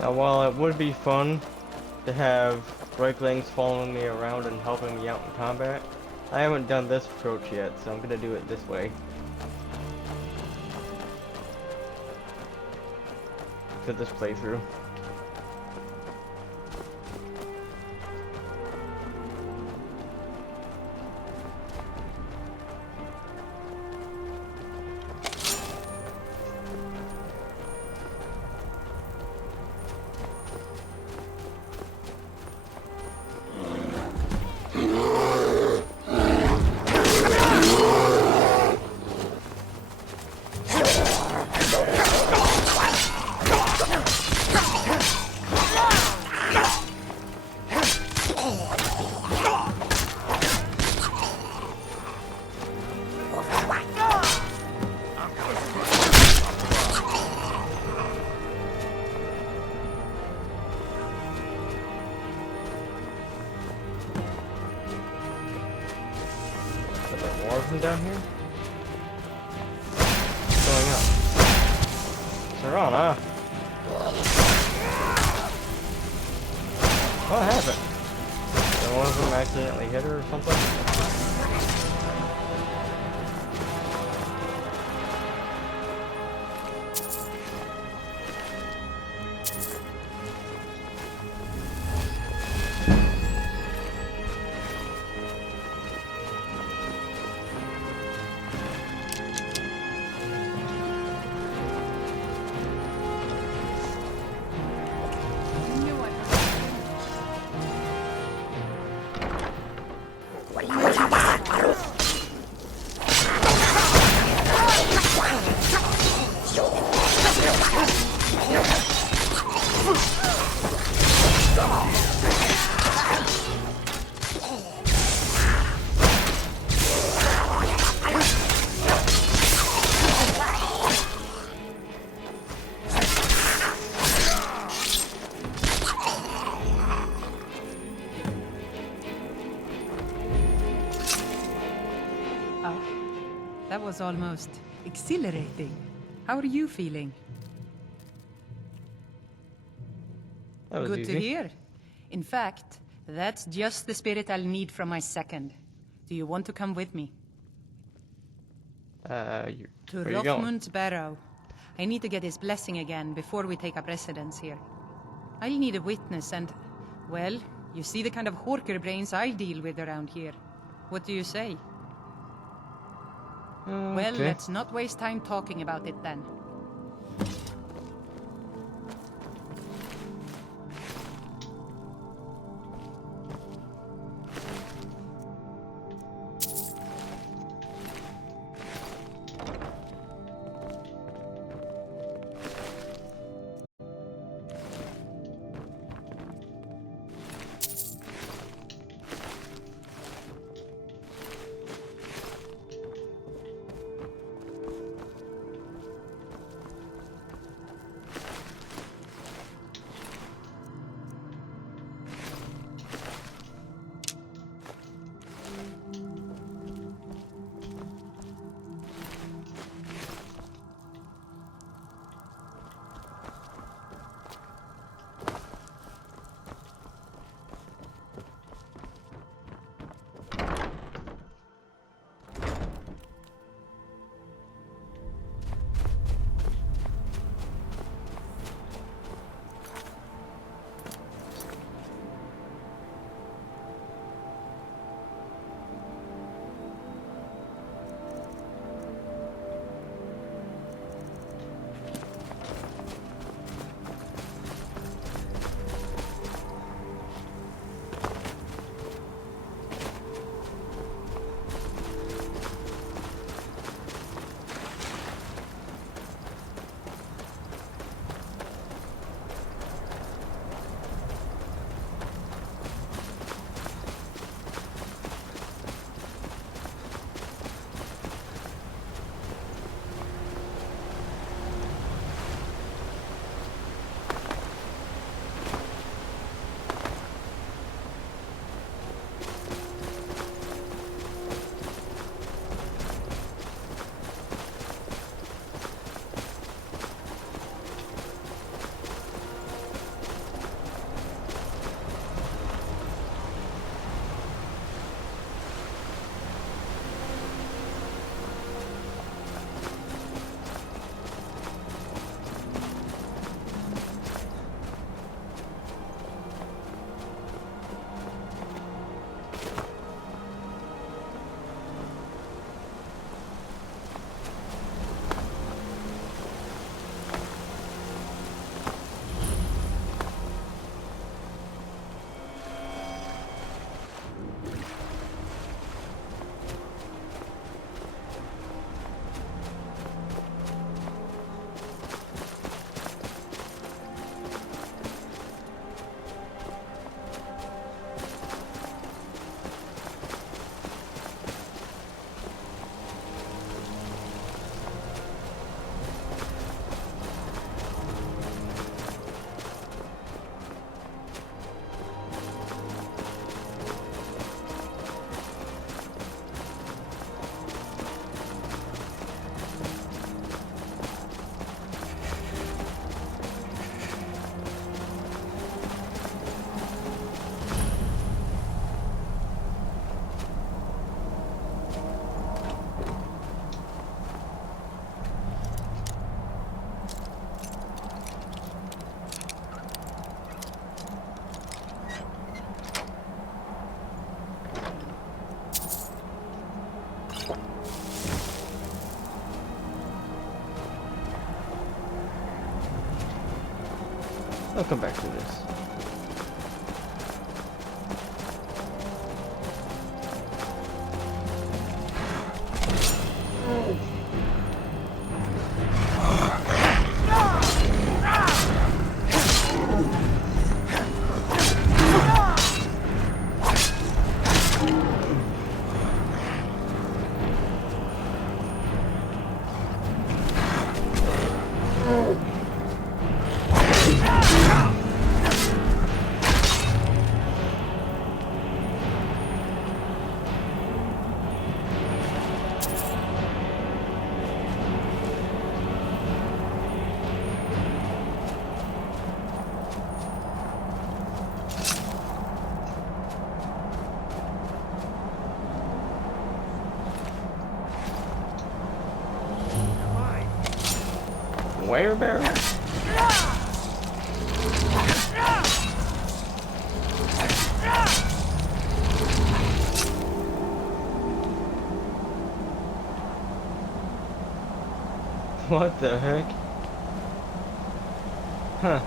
Now, while it would be fun to have Reiklings following me around and helping me out in combat, I haven't done this approach yet, so I'm gonna do it this way. For this playthrough. down here? What's going on? Serana! What happened? Did one of them accidentally hit her or something? That was almost exhilarating. How are you feeling? That was Good easy. to hear. In fact, that's just the spirit I'll need from my second. Do you want to come with me? To To where you going? Rothmund's Barrow. I need to get his blessing again before we take up residence here. I'll need a witness and, well, you see the kind of horker brains I deal with around here. What do you say? Well, Okay. let's not waste time talking about it then. I'll come back to this. Werebear? What the heck? Huh.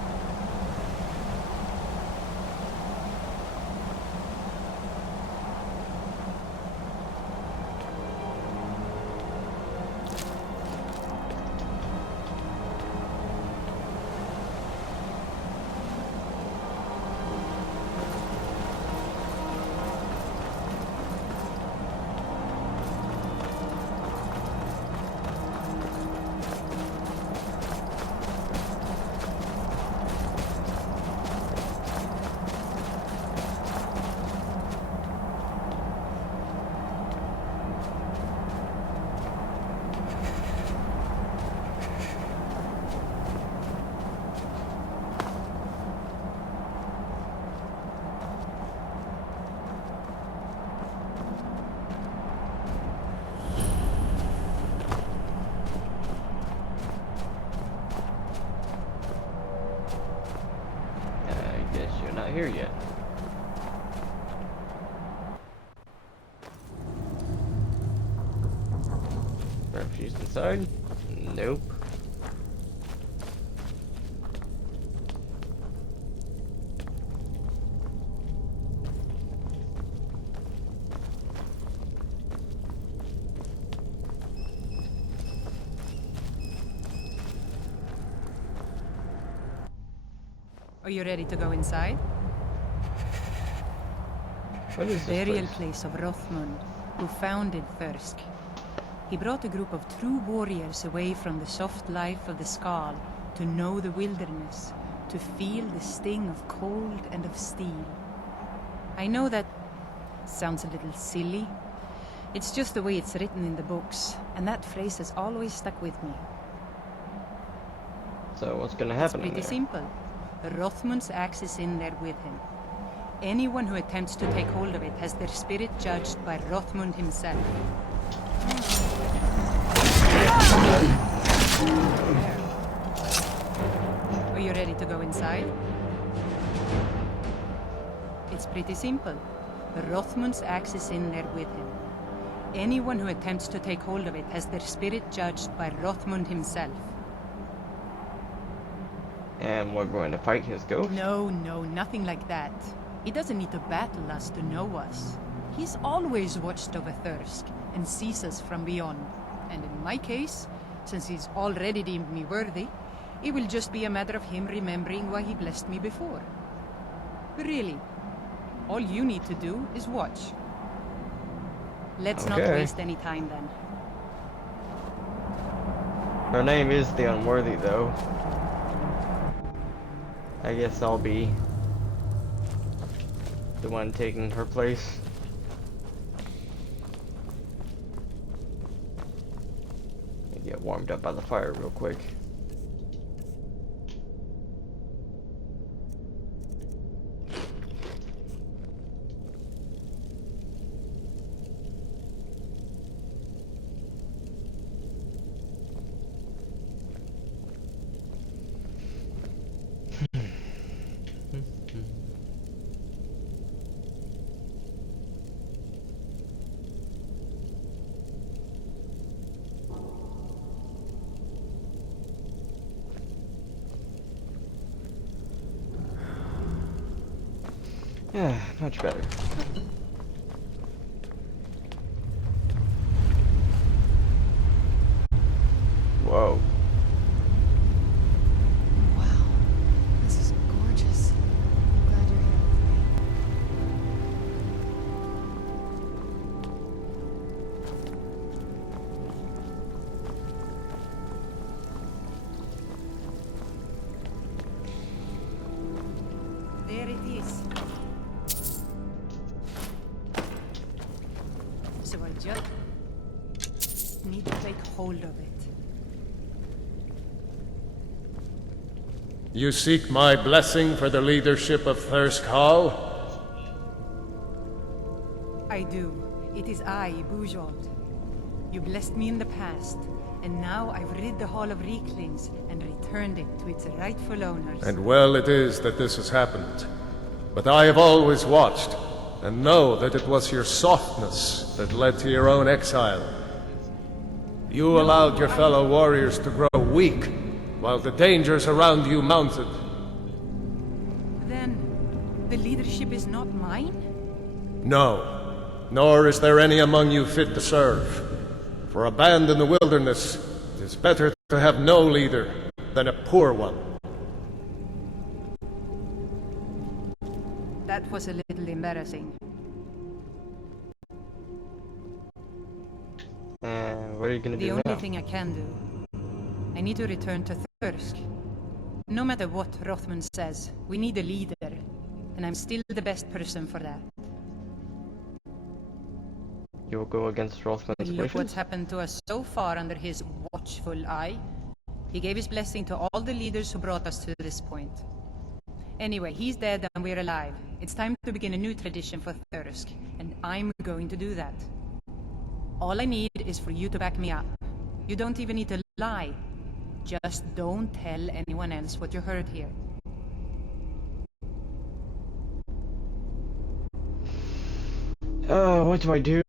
Not here yet. Refugees inside? Nope. Are you ready to go inside? What is this Burial place? place of Rothmund, who founded Thirsk. He brought a group of true warriors away from the soft life of the Skal to know the wilderness, to feel the sting of cold and of steel. I know that sounds a little silly. It's just the way it's written in the books, and that phrase has always stuck with me. So what's gonna happen in It's pretty there? simple. Rothmund's axe is in there with him. Anyone who attempts to take hold of it has their spirit judged by Rothmund himself. Are you ready to go inside? It's pretty simple. Rothmund's axe is in there with him. Anyone who attempts to take hold of it has their spirit judged by Rothmund himself. And we're going to fight his ghost? No, nothing like that. He doesn't need to battle us to know us. He's always watched over Thirsk and sees us from beyond. And in my case, since he's already deemed me worthy, it will just be a matter of him remembering why he blessed me before. Really, all you need to do is watch. Let's not waste any time then. Her name is the Unworthy, though. I guess I'll be the one taking her place. Get warmed up by the fire real quick. Yeah, much better. Whoa. Wow. This is gorgeous. Glad you're here with me. There it is. So I just need to take hold of it. You seek my blessing for the leadership of Thirsk Hall? I do. It is I, Bujold. You blessed me in the past, and now I've rid the Hall of Reeklings and returned it to its rightful owners. And well it is that this has happened. But I have always watched, and know that it was your softness that led to your own exile. You allowed your fellow warriors to grow weak, while the dangers around you mounted. Then, the leadership is not mine? No, nor is there any among you fit to serve. For a band in the wilderness, it is better to have no leader than a poor one. That was a little embarrassing. What are you gonna The do only now? thing I can do, I need to return to Thirsk. No matter what Rothman says, we need a leader, and I'm still the best person for that. You'll go against Rothman's Look wishes? what's happened to us so far under his watchful eye. He gave his blessing to all the leaders who brought us to this point. Anyway, he's dead and we're alive. It's time to begin a new tradition for Thirsk, and I'm going to do that. All I need is for you to back me up. You don't even need to lie. Just don't tell anyone else what you heard here. Oh, what do I do?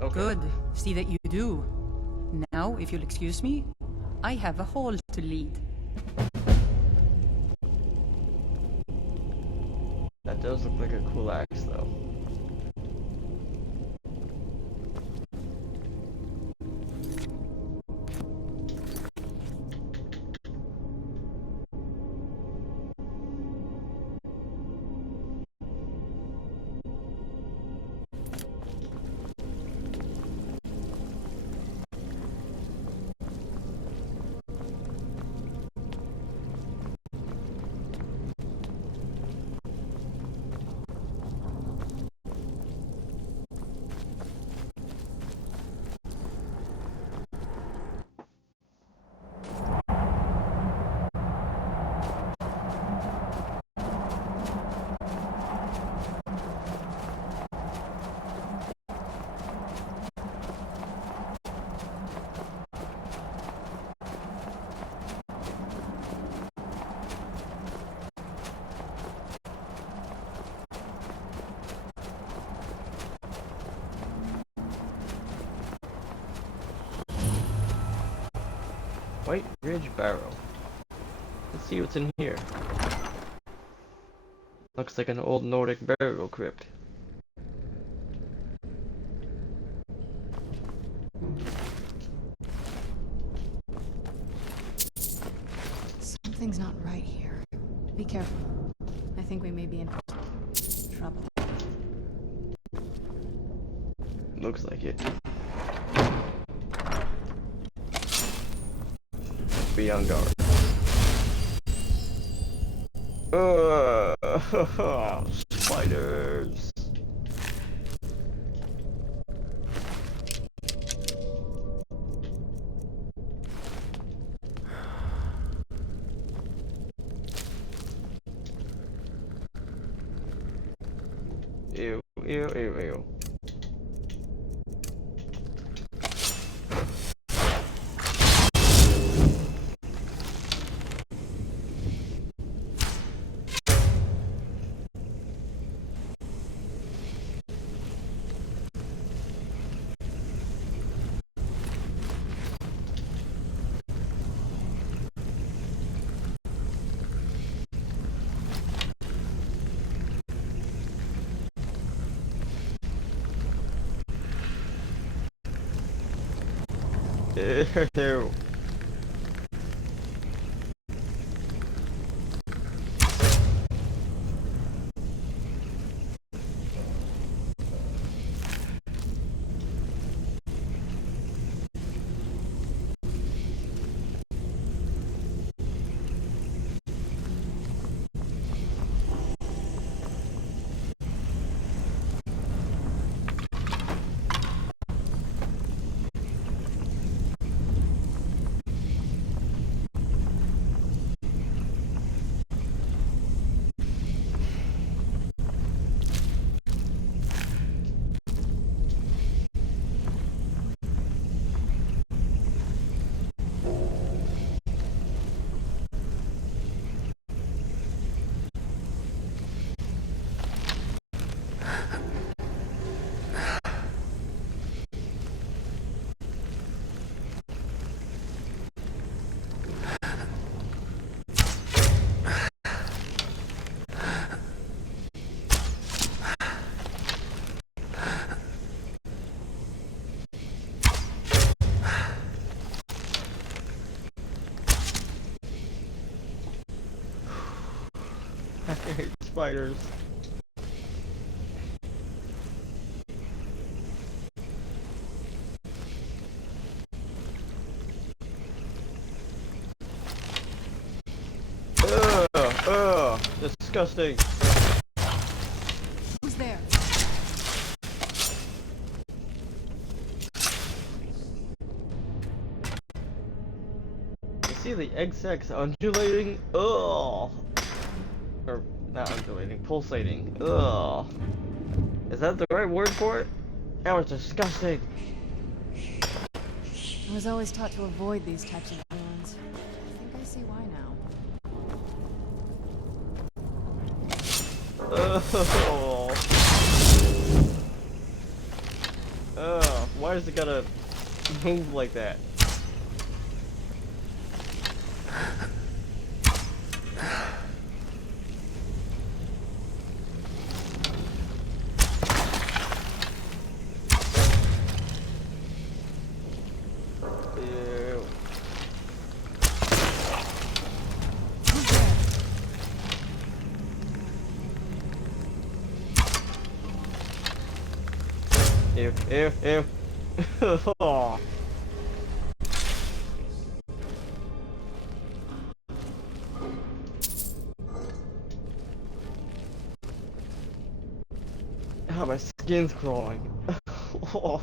Okay. Good. See that you do. Now, if you'll excuse me, I have a hall to lead. That does look like a cool axe, though. White Ridge Barrow. Let's see what's in here. Looks like an old Nordic burial crypt. Something's not right here. Be careful. I think we may be in trouble. Looks like it. Be on guard. Spiders. Ew, ew, ew, ew. Ew. I hate spiders. Ugh, disgusting. Who's there? You see the egg sacs undulating? Ugh. Or not undulating, pulsating. Ugh. Is that the right word for it? That was disgusting. I was always taught to avoid these types of ruins. I think I see why now. Oh. Oh, why is it gotta move like that? Ew. Ew, ew, ew. Oh. Oh, my skin's crawling. Oh.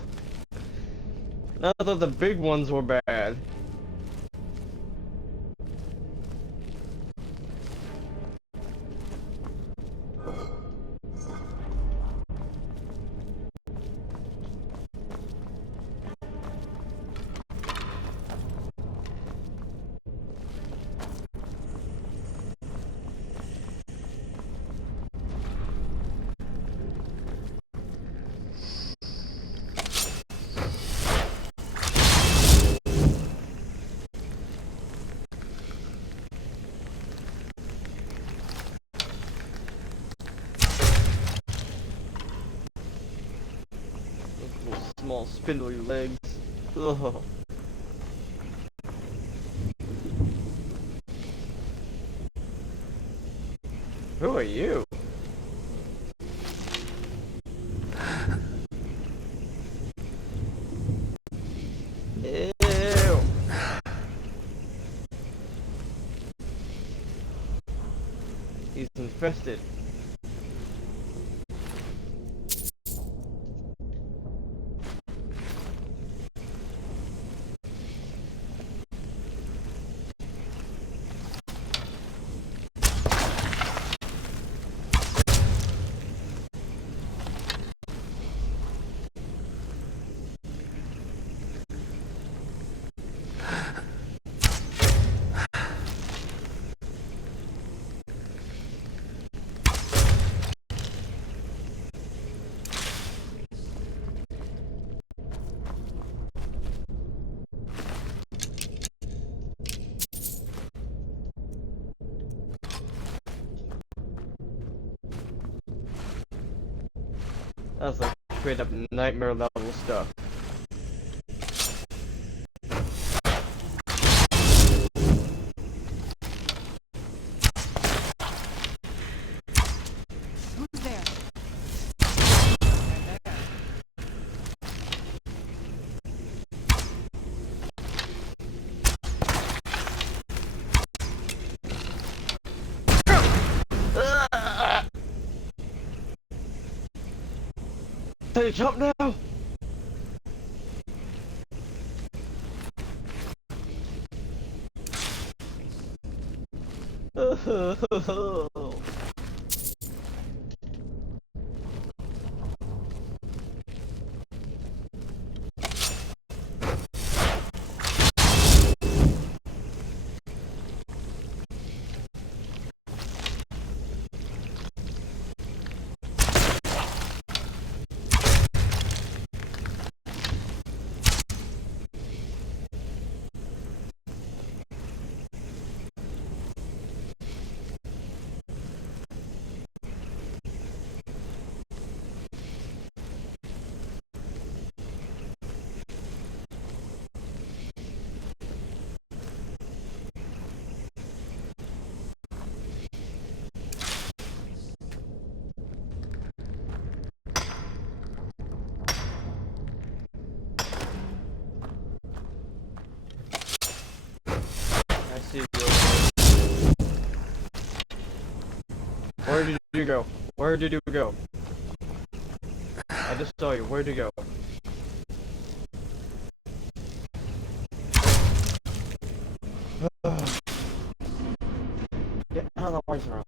I thought the big ones were bad. Little small spindly legs. Ugh. Who are you? Ew. He's infested. That's like straight up nightmare level stuff. Hey, jump now! I see you over there. Where did you go? Where did you go? I just saw you. Where'd you go? Get out of the way, sir.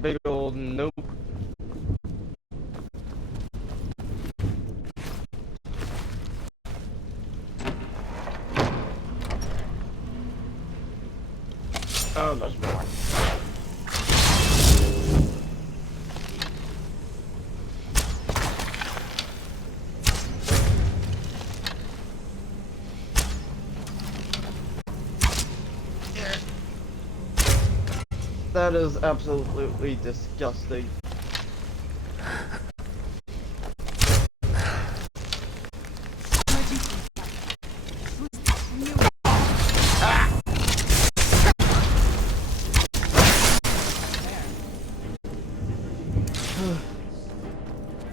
Big old nope. Oh, there's more. That is absolutely disgusting.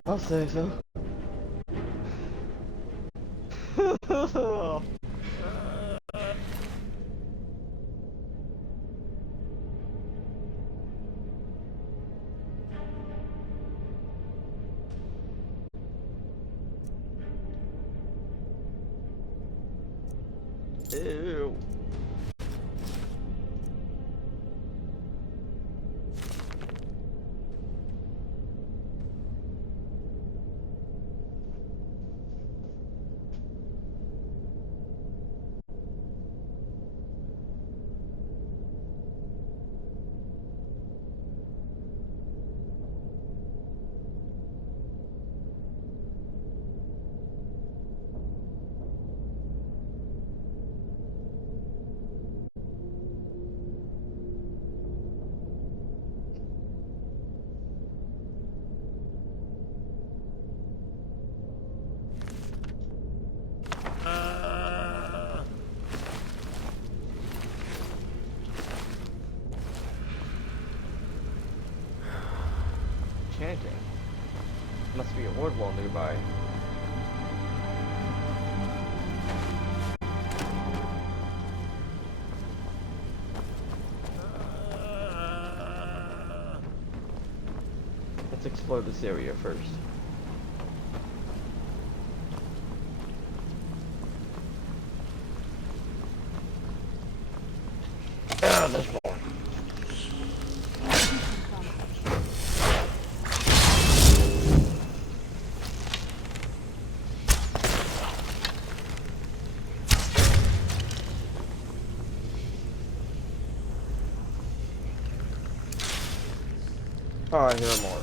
I'll say so. Ew. Chanting. Must be a ward wall nearby. Let's explore this area first. Ah, there's more. Oh, I hear more.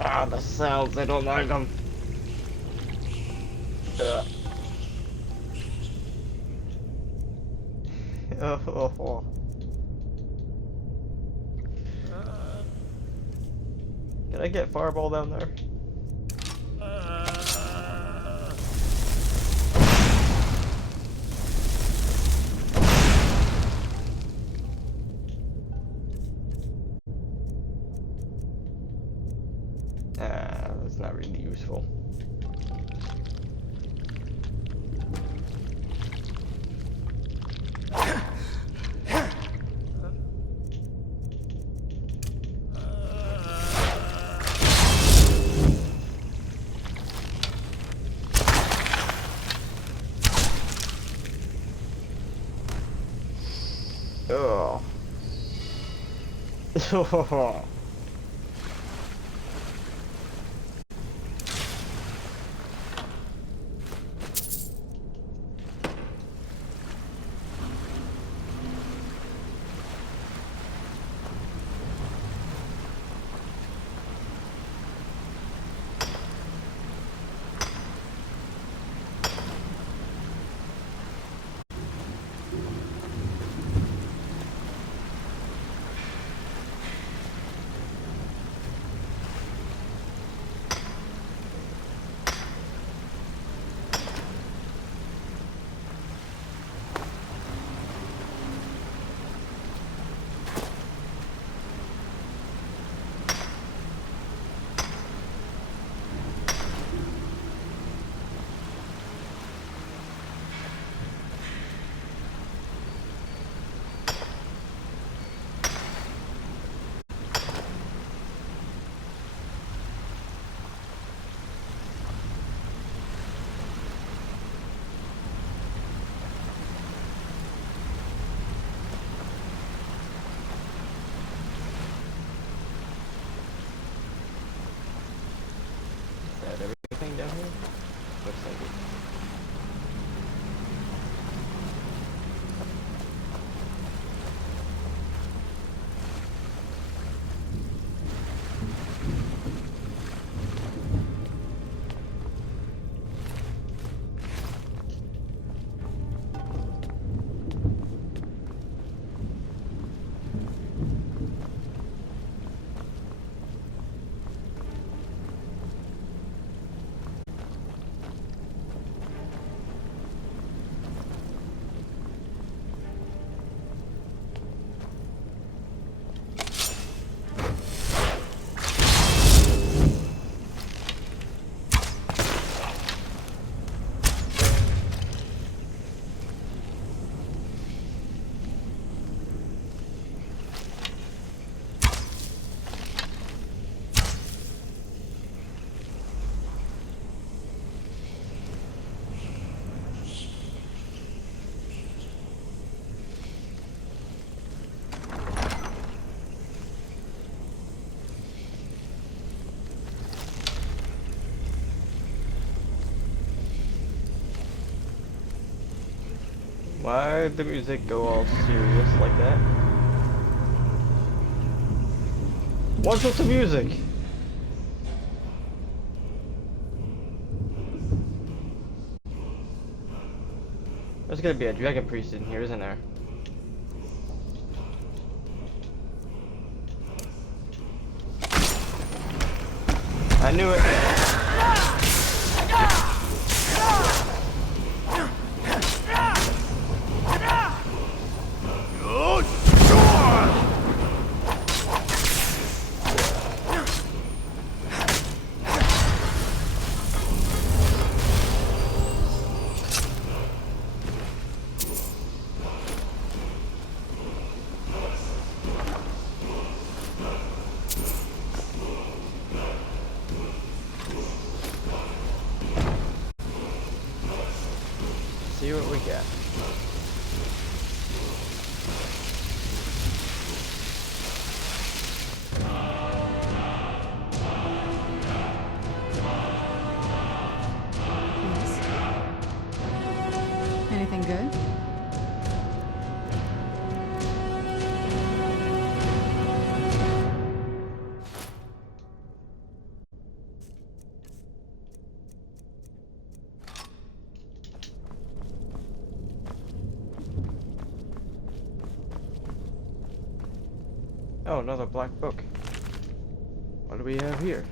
Ah, the sounds, I don't like them. Oh. Can I get fireball down there? That's not really useful. Oh. Everything down here? Looks like it. Why did the music go all serious like that? What's with the music? There's gonna be a dragon priest in here, isn't there? I knew it. See what we get. Yes. Anything good? Oh, another black book. What What do we have here?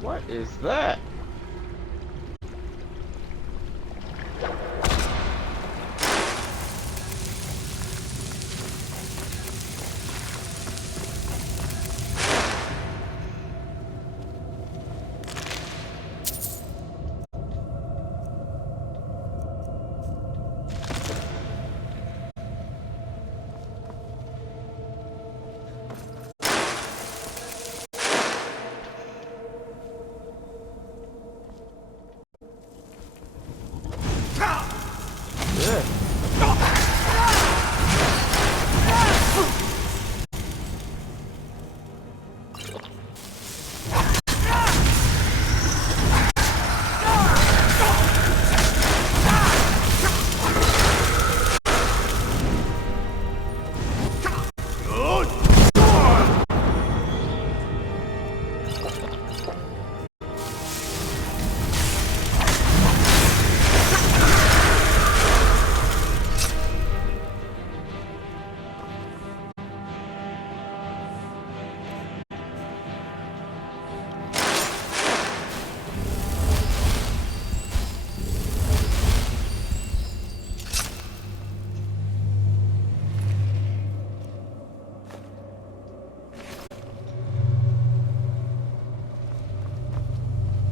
What is that?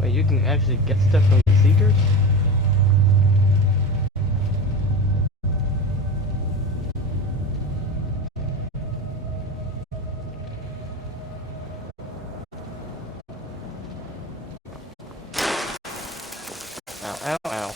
Wait, you can actually get stuff from the Seekers? Ow, ow, ow.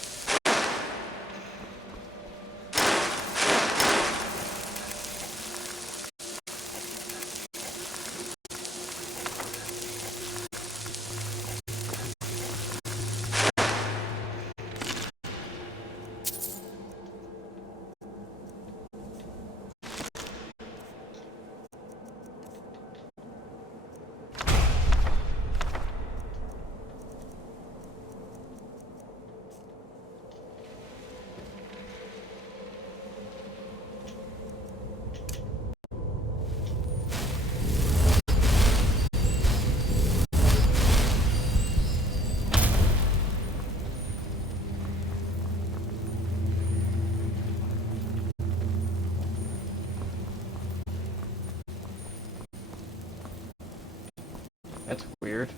That's weird.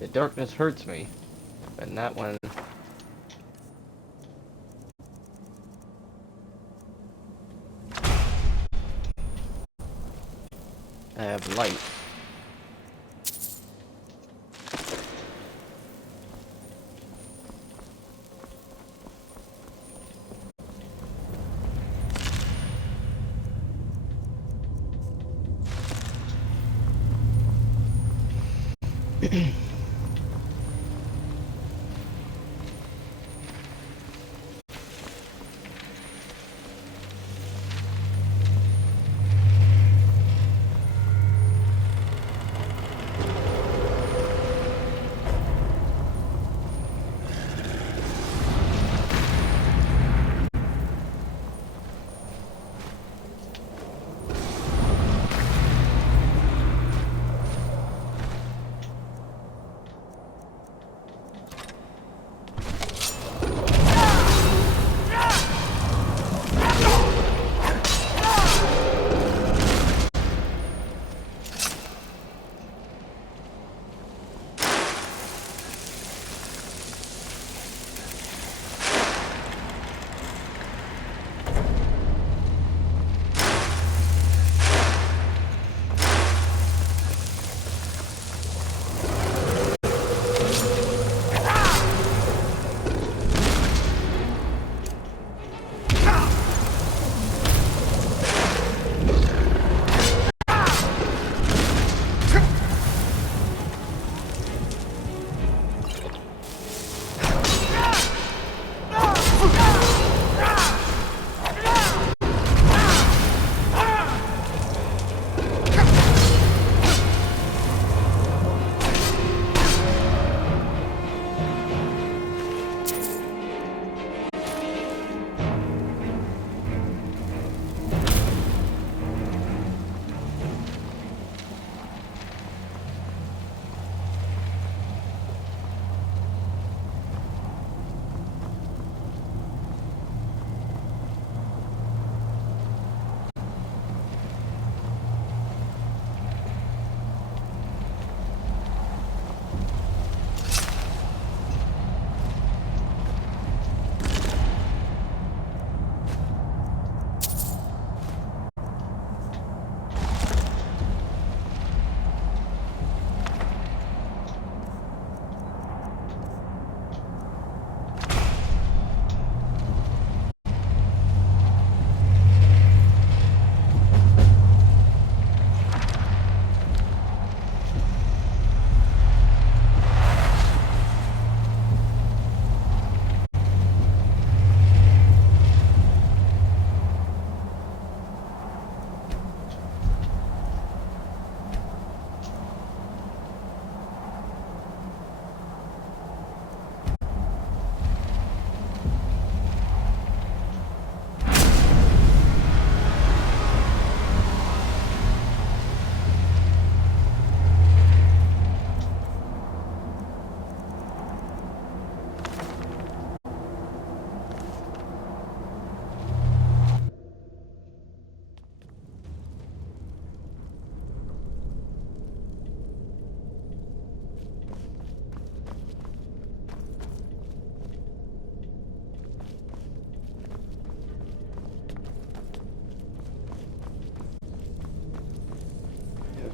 The darkness hurts me, but not when I have light.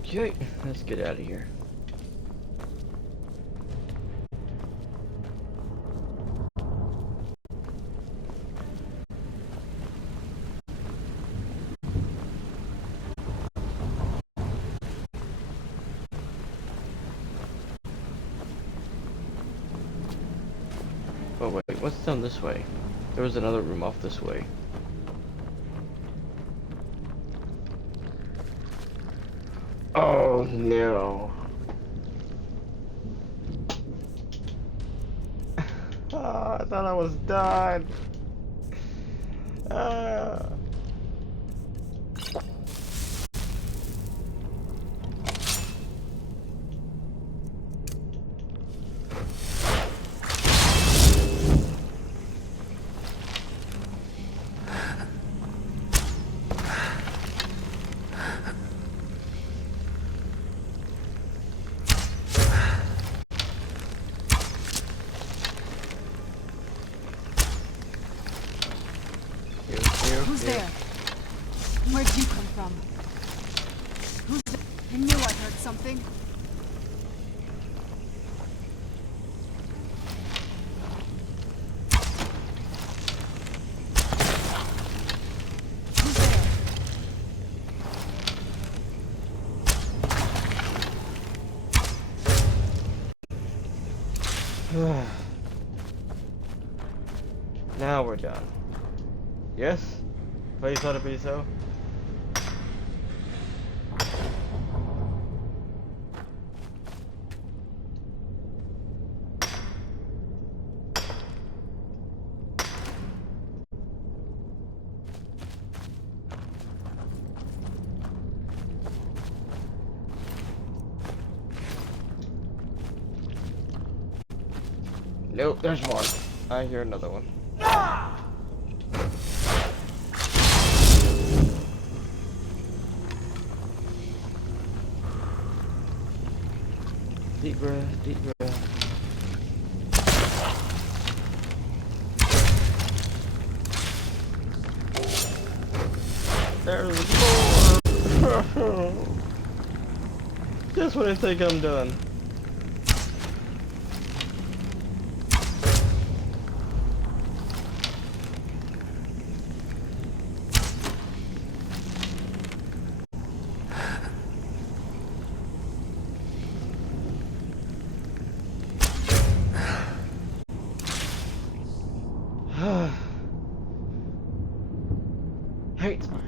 Okay, let's get out of here. Oh wait, what's down this way? There was another room off this way. Oh no. Oh, I thought I was done. Ah. Who's there? Where'd you come from? Who's there? I knew I heard something. Who's there? Now we're done. Yes? Please let it be so. Nope, there's more. I hear another one. Deep breath, deep breath. There's more! Just when I think I'm done. Hate spiders.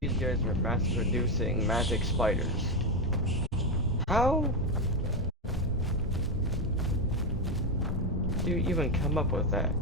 These guys are mass producing magic spiders. How do you even come up with that?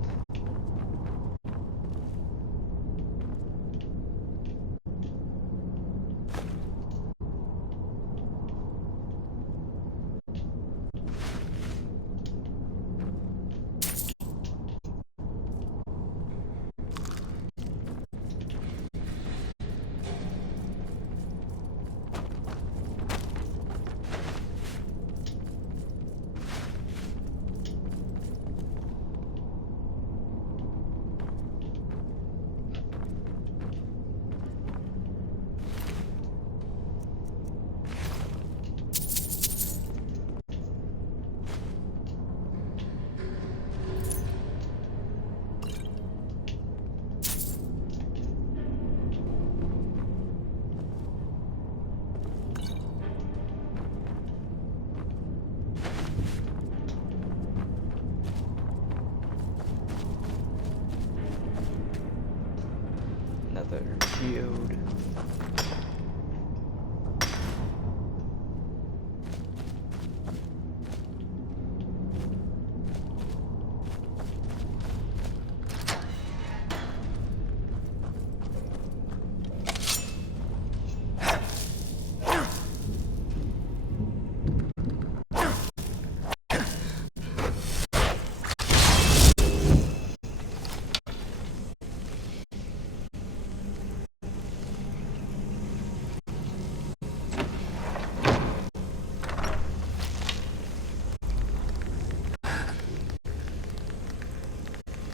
geode.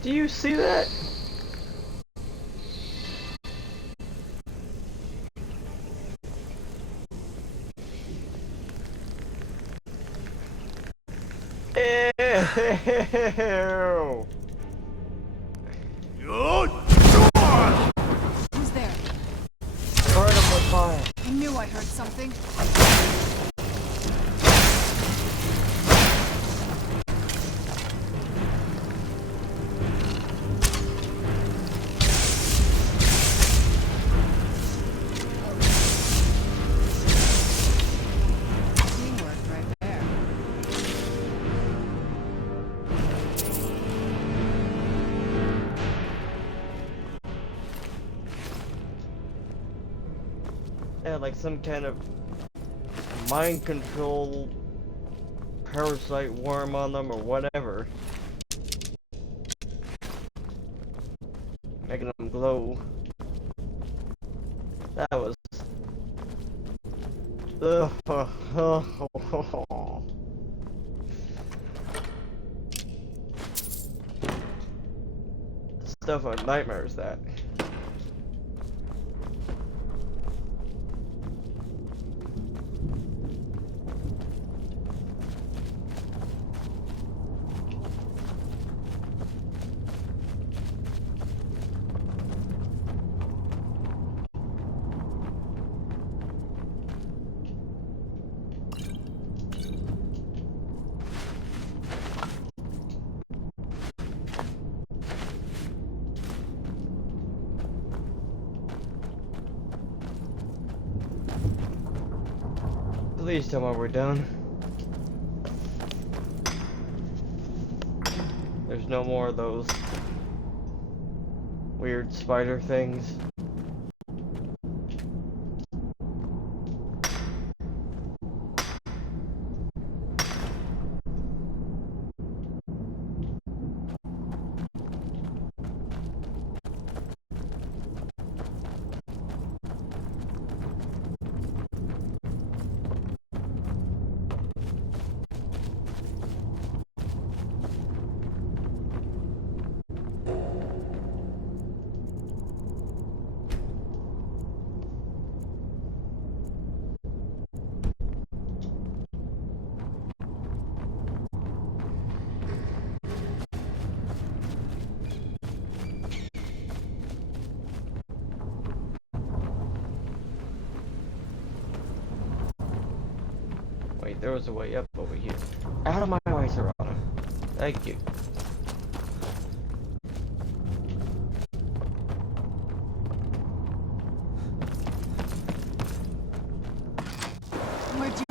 Do you see that? Ew. Who's there? Burn him with fire. I knew I heard something. Teamwork right there. Yeah, like some kind of mind control parasite worm on them or whatever. Making them glow. That was... Ugh. Stuff of nightmares, that. Please tell me we're done. There's no more of those weird spider things. Wait, there was a way up over here. Out of my way, Serrano. Thank you. Where'd you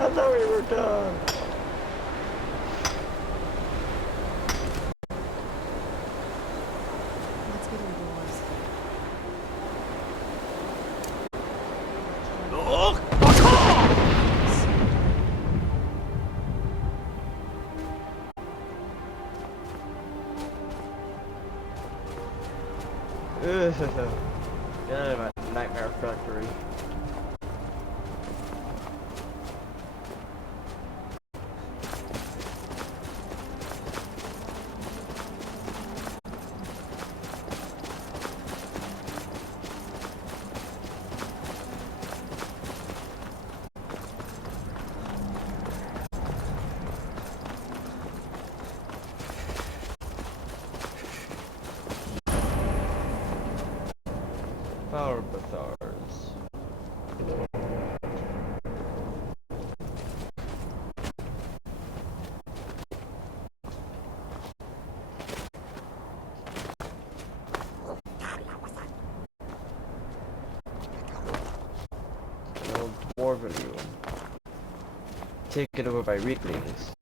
I thought we were done. Let's get indoors. Get out of my nightmare factory. more Bathars. An old dwarven room. Taken over by weaklings.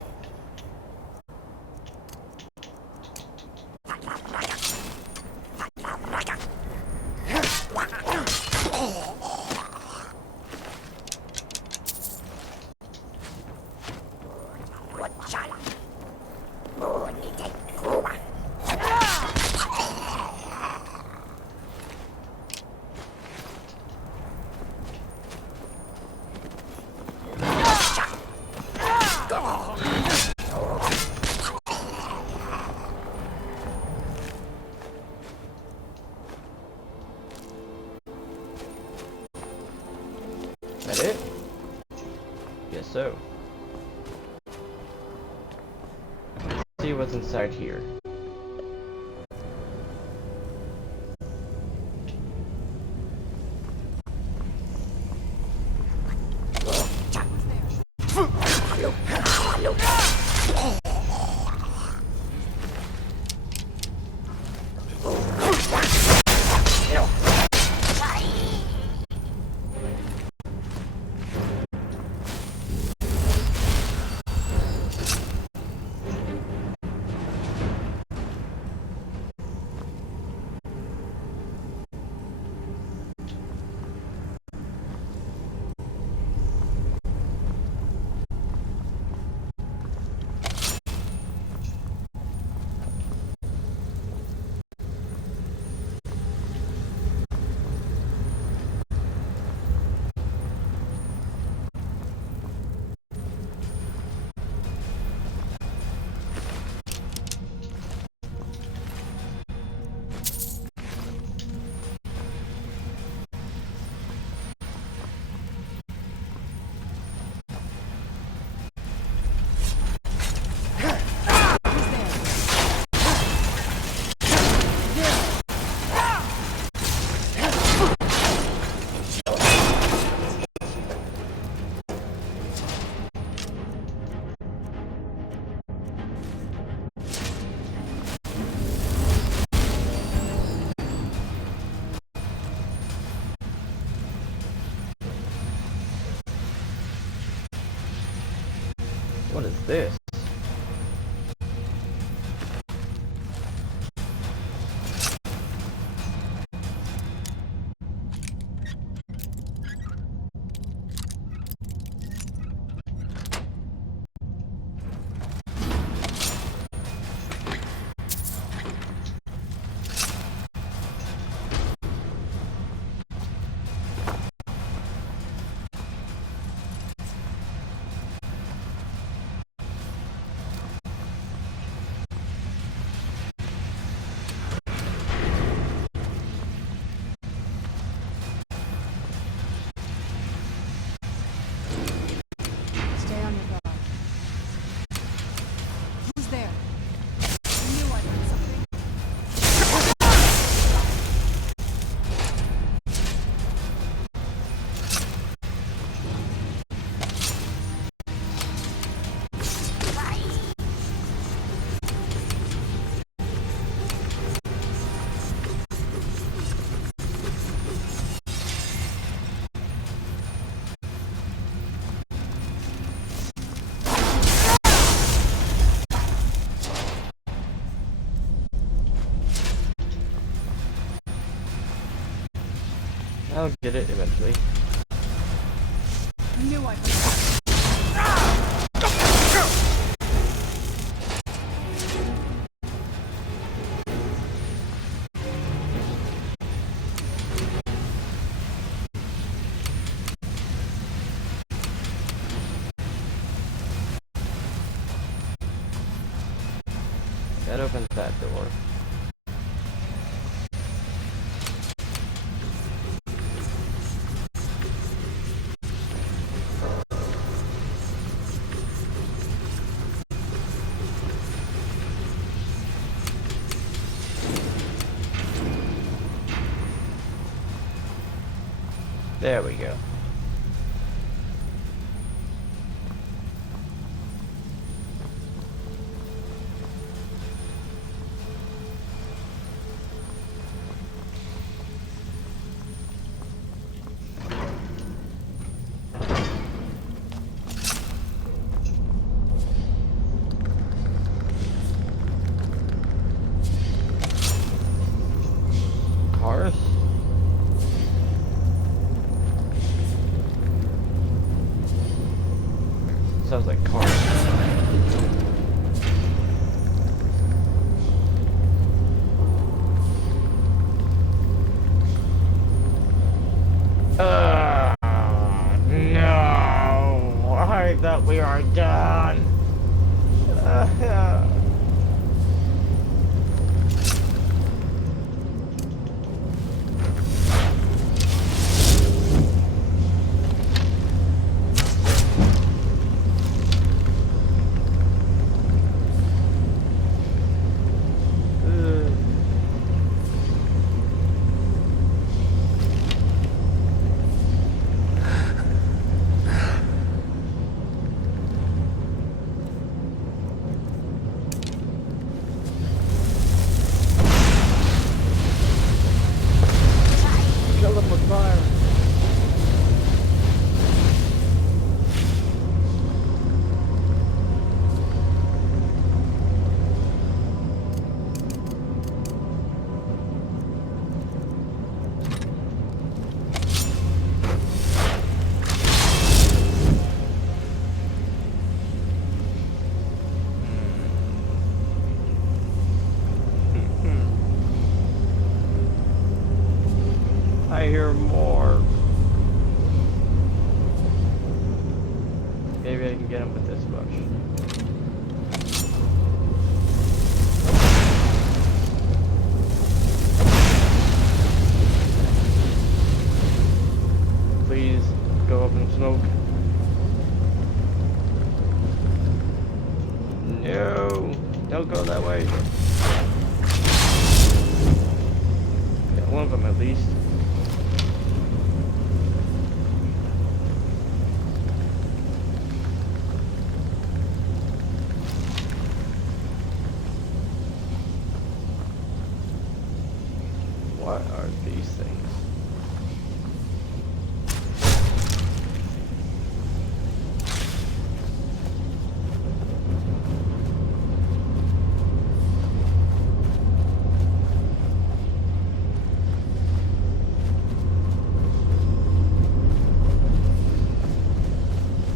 That it? Guess so. Let's see what's inside here. What is this? Stay on your guard. Who's there? I knew I heard something. I'll get it eventually. I knew I heard something. That opens that door. There we go. Cars? Sounds like cars. No! I thought we are done. Kill them with fire. I hear more. Maybe I can get him with this bush. Please go up in smoke. No, don't go that way. Got one of them at least. What are these things?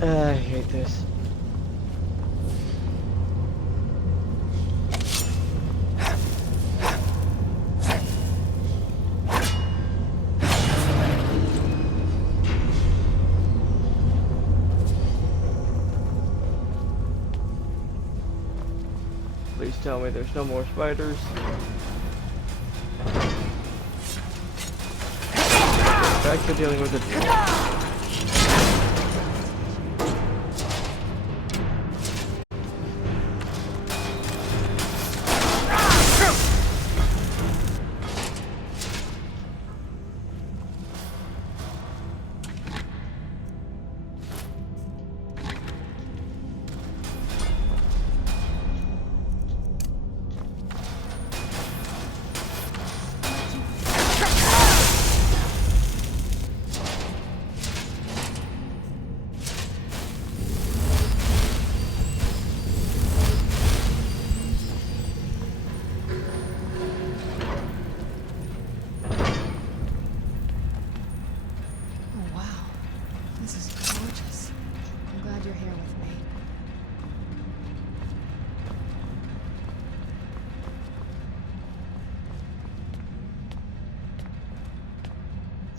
I hate this. Please tell me there's no more spiders. Back to dealing with it.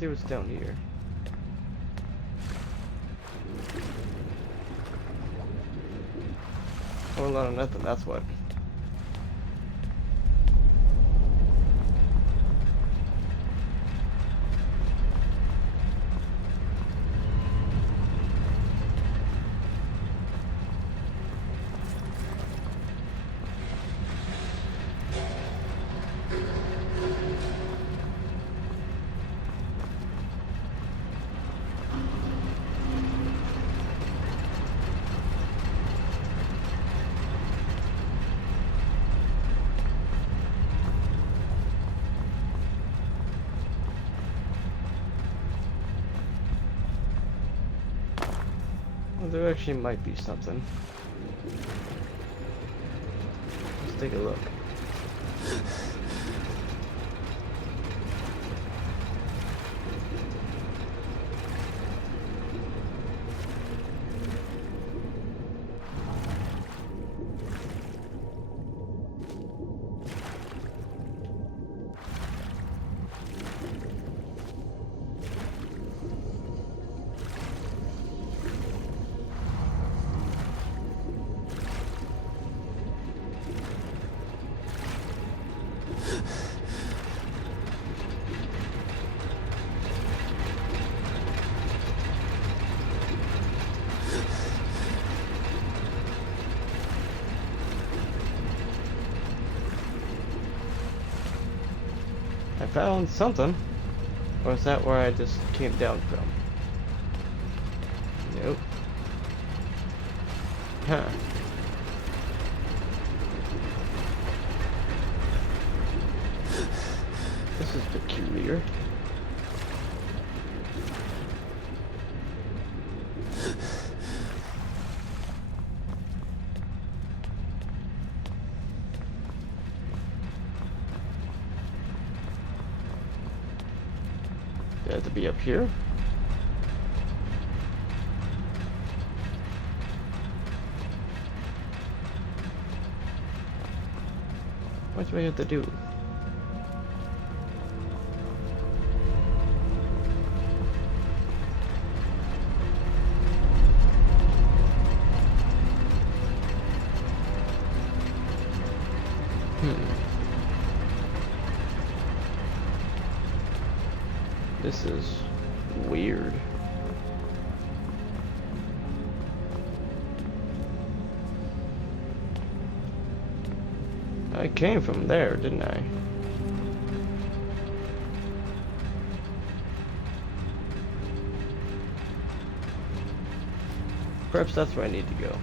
See what's down here. A whole lot of nothing, that's what. there actually might be something. Let's take a look. I found something. Or is that where I just came down from? Nope. Huh. This is peculiar. They have to be up here. What do I have to do? This is weird. I came from there, didn't I? Perhaps that's where I need to go.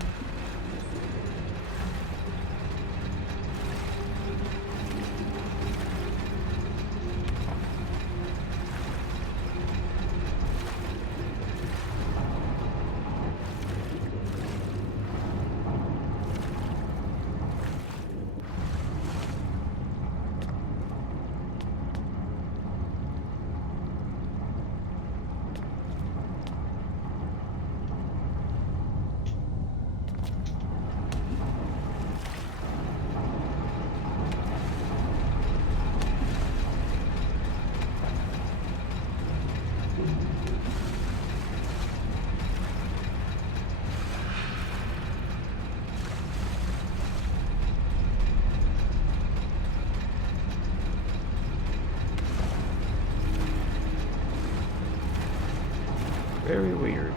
Very weird.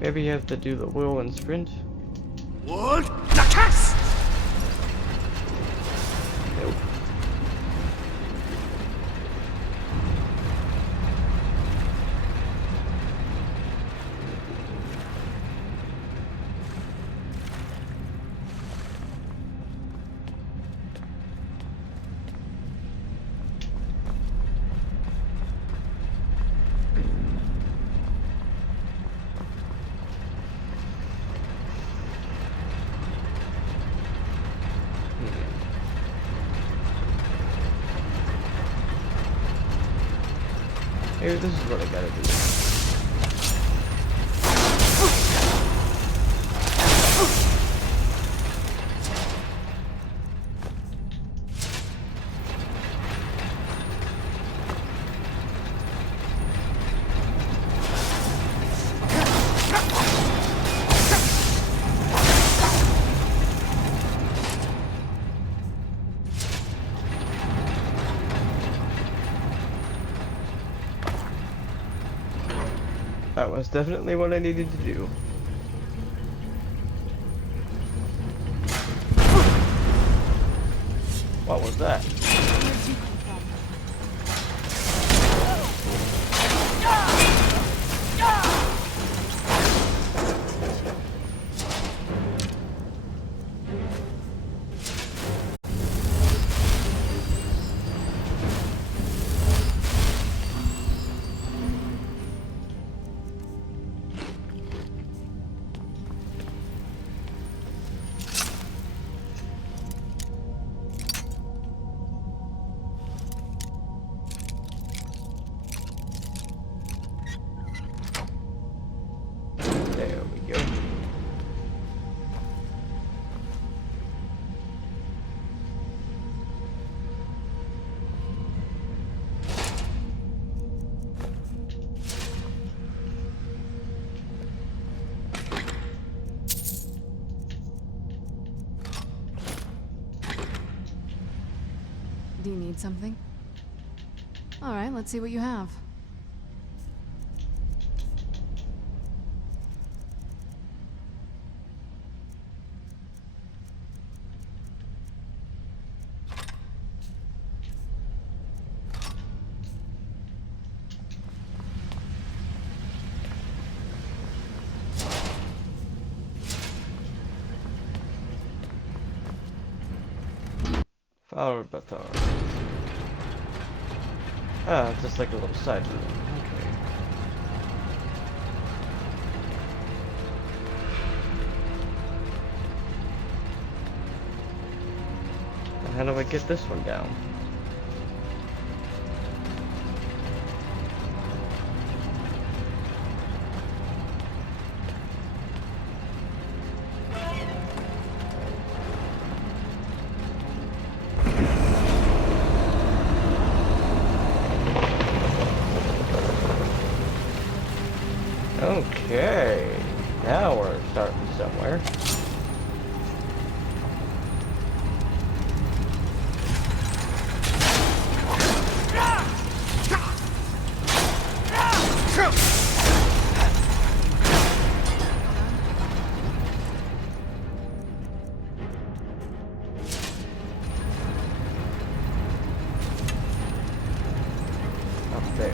Maybe you have to do the whirlwind sprint. What? The cast! Nope. Maybe this is what I gotta do. That was definitely what I needed to do. What was that? Where'd you come from? There we go. Do you need something? All right, let's see what you have. Flower bathar. Ah, it's just like a little side room. Okay. And how do I get this one down? Okay, now we're starting somewhere. Up there.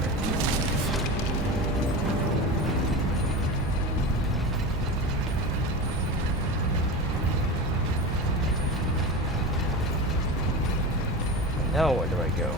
Now where do I go?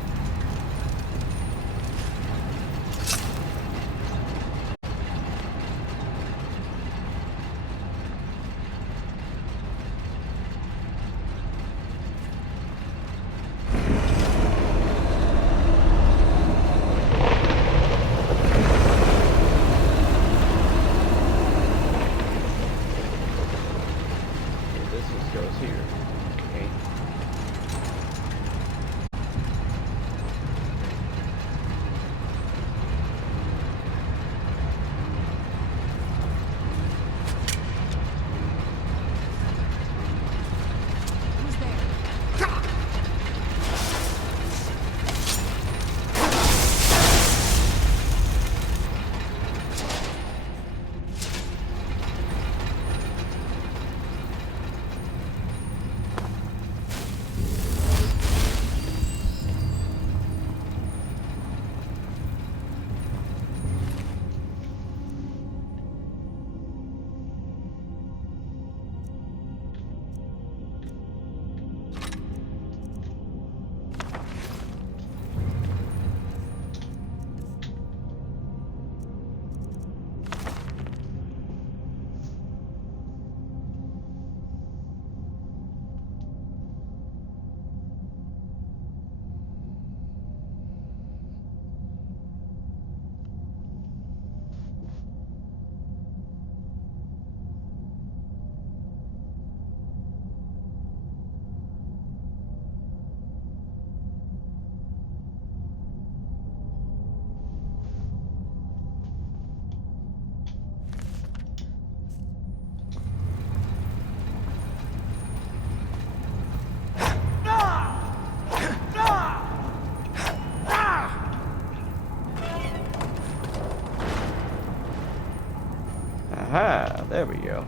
Aha! There we go.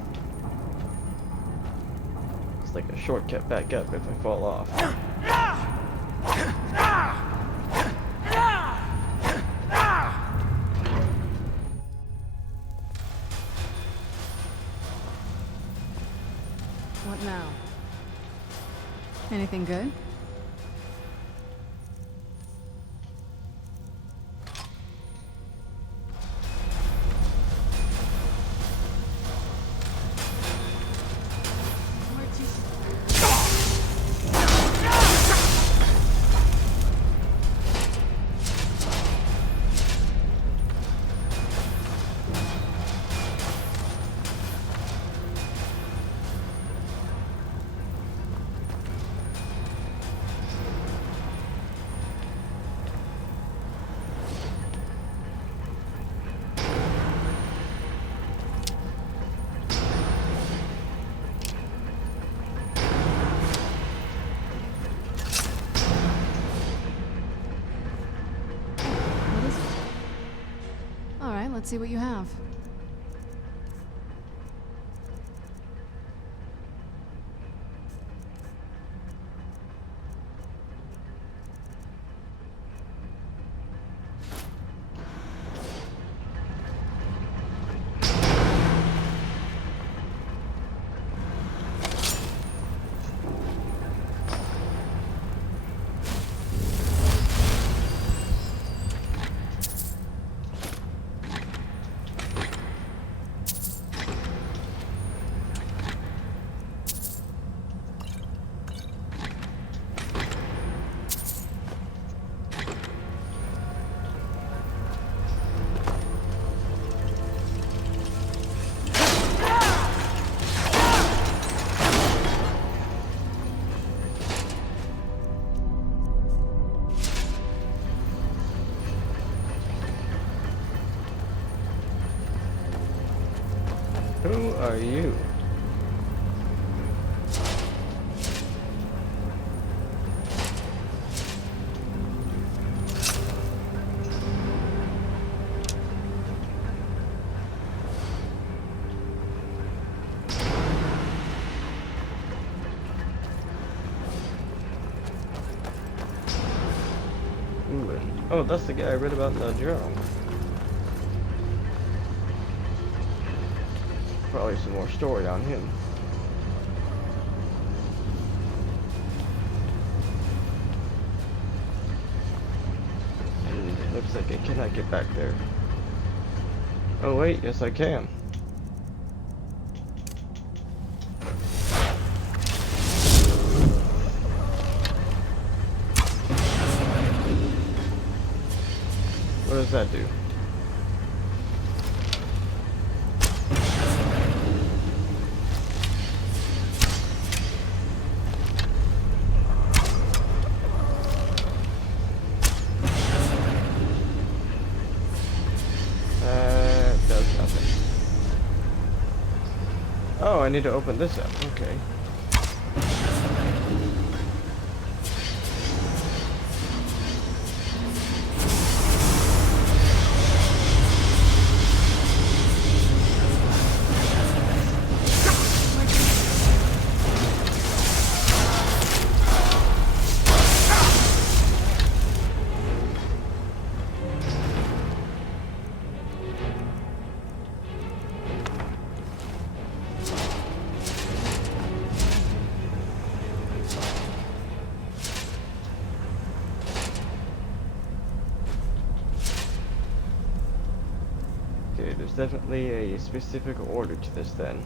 It's like a shortcut back up if I fall off. What now? Anything good? Let's see what you have. Who are you? Ooh, oh, that's the guy I read about in the journal. Probably some more story on him. And it looks like I cannot get back there. Oh wait, yes I can. What does that do? Oh, I need to open this up. Okay. Okay, there's definitely a specific order to this then.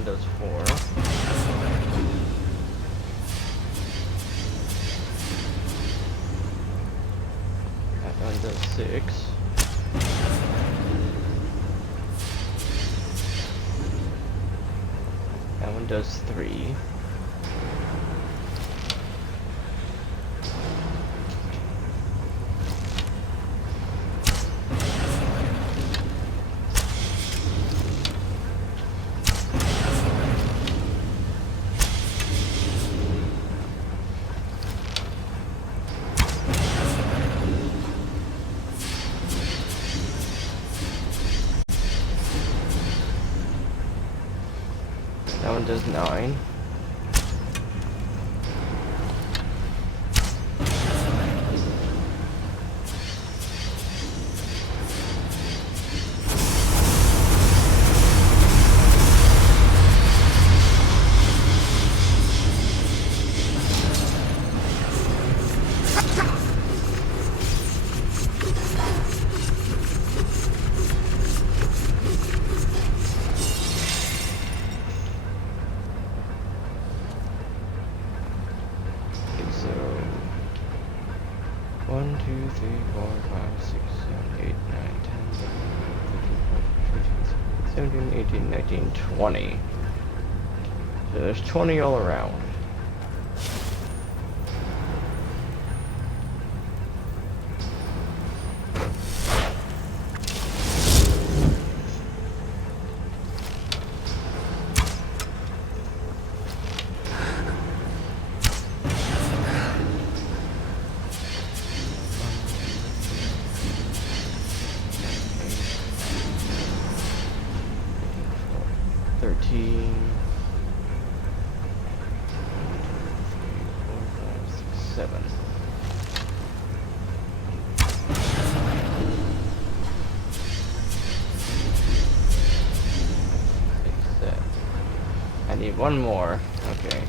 one does 4. That one does 6. That one does 3. That one does 9. So 1, 2, 3, 4, 5, 6, 7, 8, 9, 10, 11, 12, 13, 14, 15, 16, 17, 18, 19, 20. So there's 20 all around. I need one more. Okay.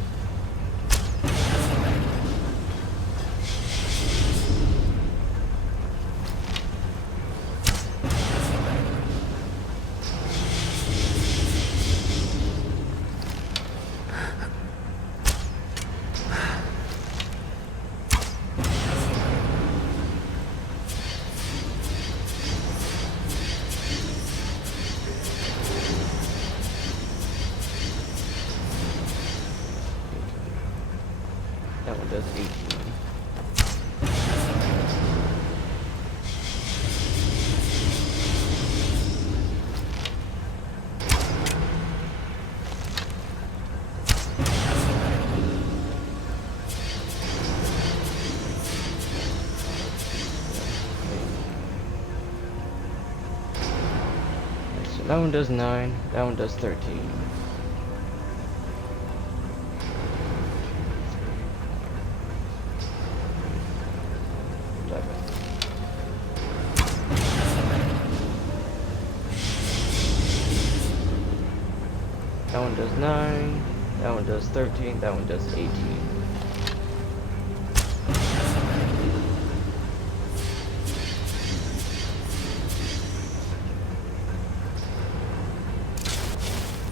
That one does 18. So that one does 9, that one does 13. That one does 9, that one does 13, that one does 18.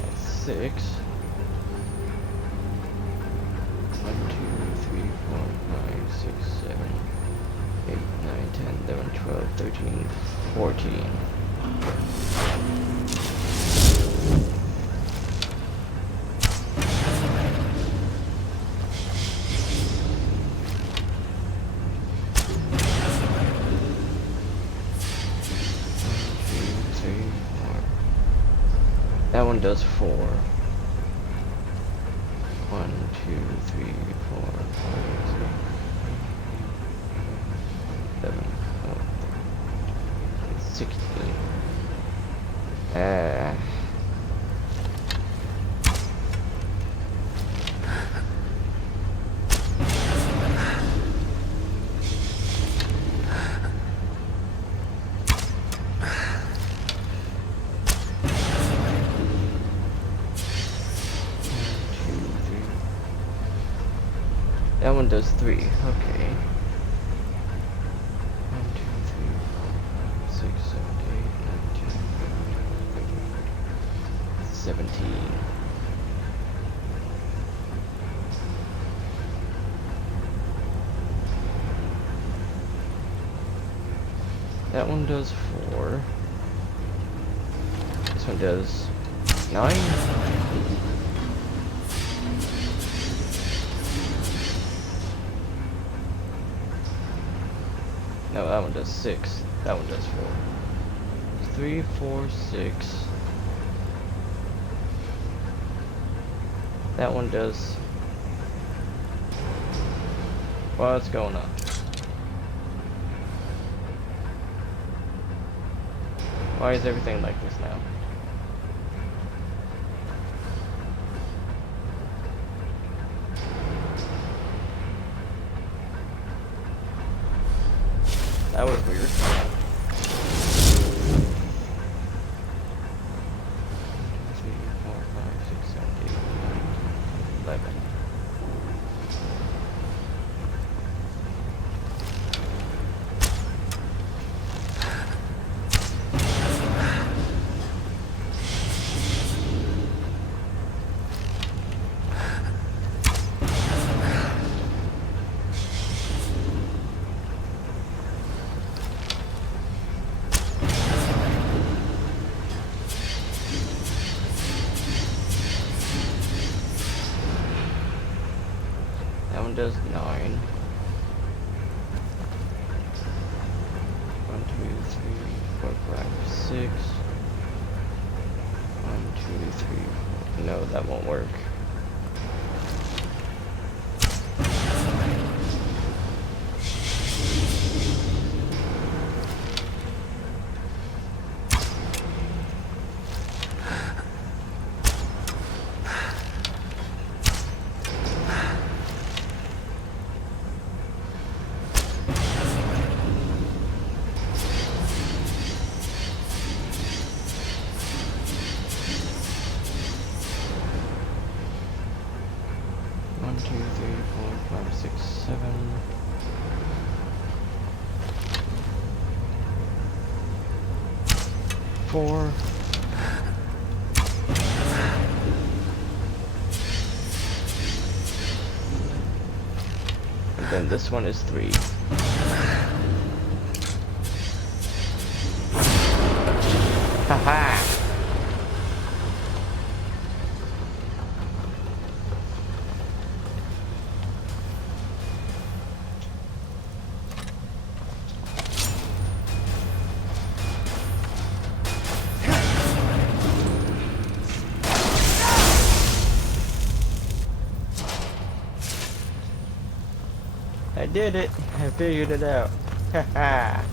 That's 6. 1, 2, 3, 4, 5, 6, 7, 8, 9, 10, 11, 12, 13, 14. That one does 4. 1, 2, 3, 4, 5, 6, 7, 16. That one does 3. Okay. 1, 2, 3, 4, 5, 6, 7, 8, 9, 10, 11, 12, 13, 14, 17. That one does 4. This one does 9. No, that one does 6. That one does 4. 3, 4, 6. That one does... What's going on? Why is everything like this now? That was weird. 3, 4, 5, 6, 7, 8, 9, 11. That one does 9. 1, 2, 3, 4, 5, 6. 1, 2, 3, 4. No, that won't work. One, 2, 3, 4, 5, 6, 7. Four. And then this one is 3. Haha! I did it! I figured it out. Haha!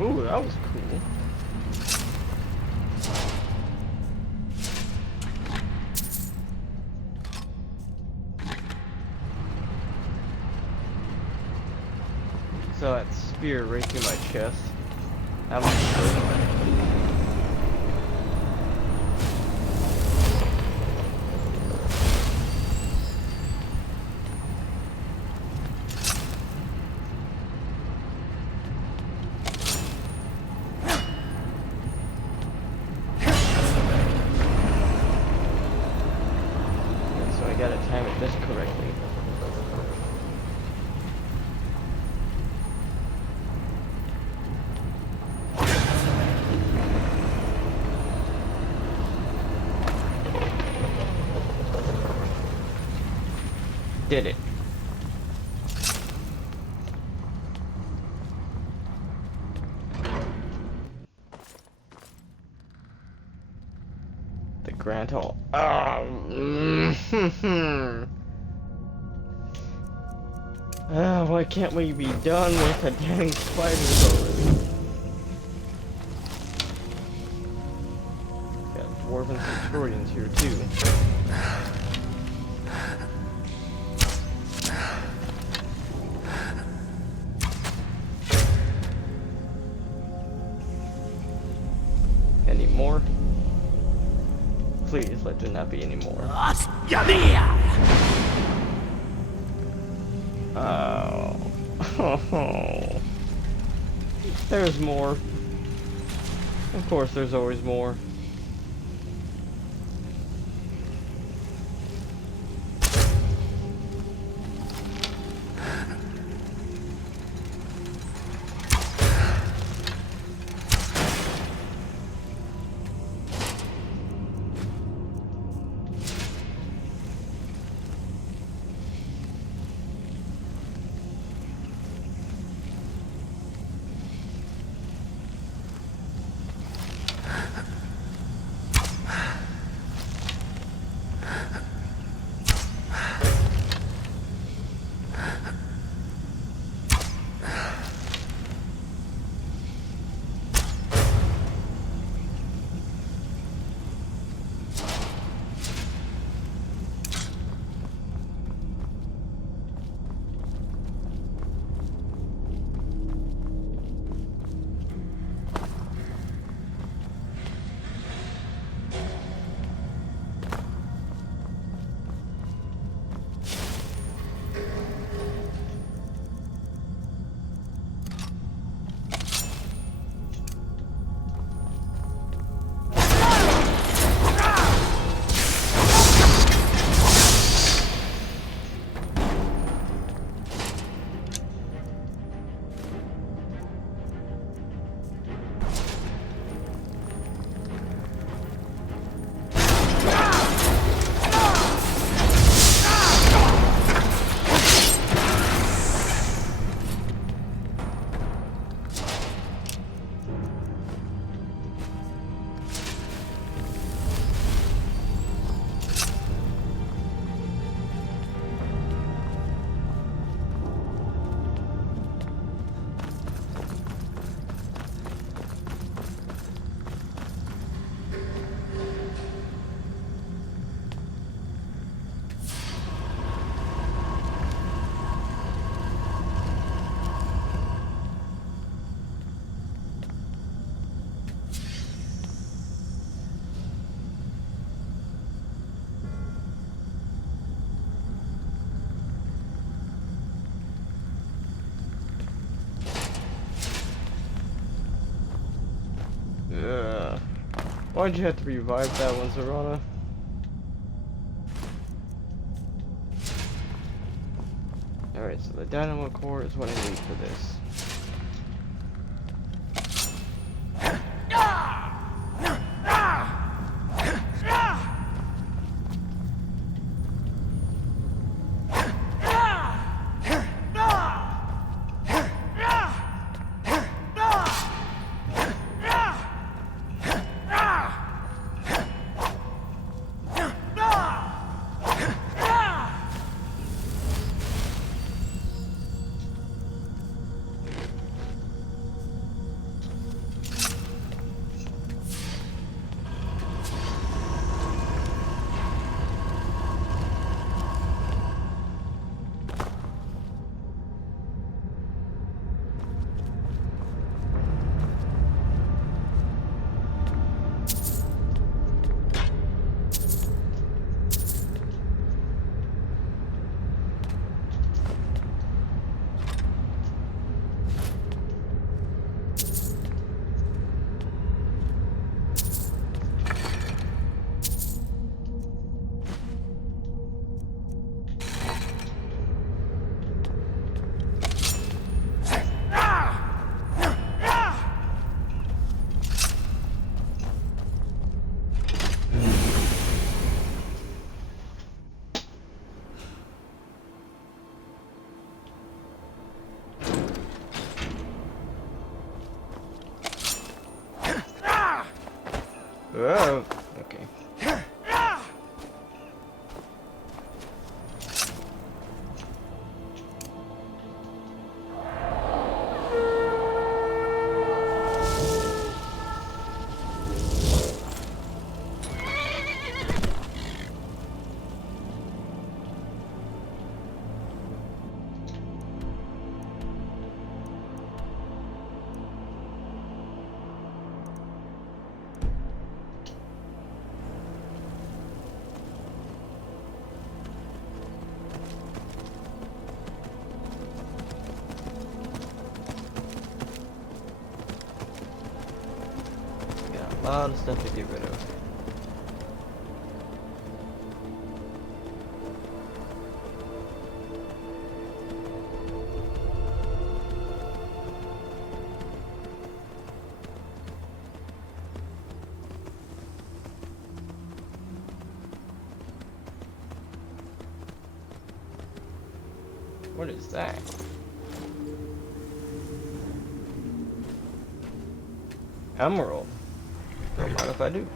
Ooh, that was cool. spear right through my chest. That was good. Gotta time it this correctly. Did it. The Grand Hall. Why can't we be done with the dang spiders already? Got dwarven centurions here too. Any more? Please let there not be any more. Oh. There's more. Of course, there's always more. Why'd you have to revive that one, Zorana? Alright, so the dynamo core is what I need for this. Oh, okay. A lot of stuff to get rid of. What is that? Emerald. Don't mind if I do.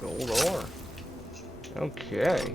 Gold ore. Okay.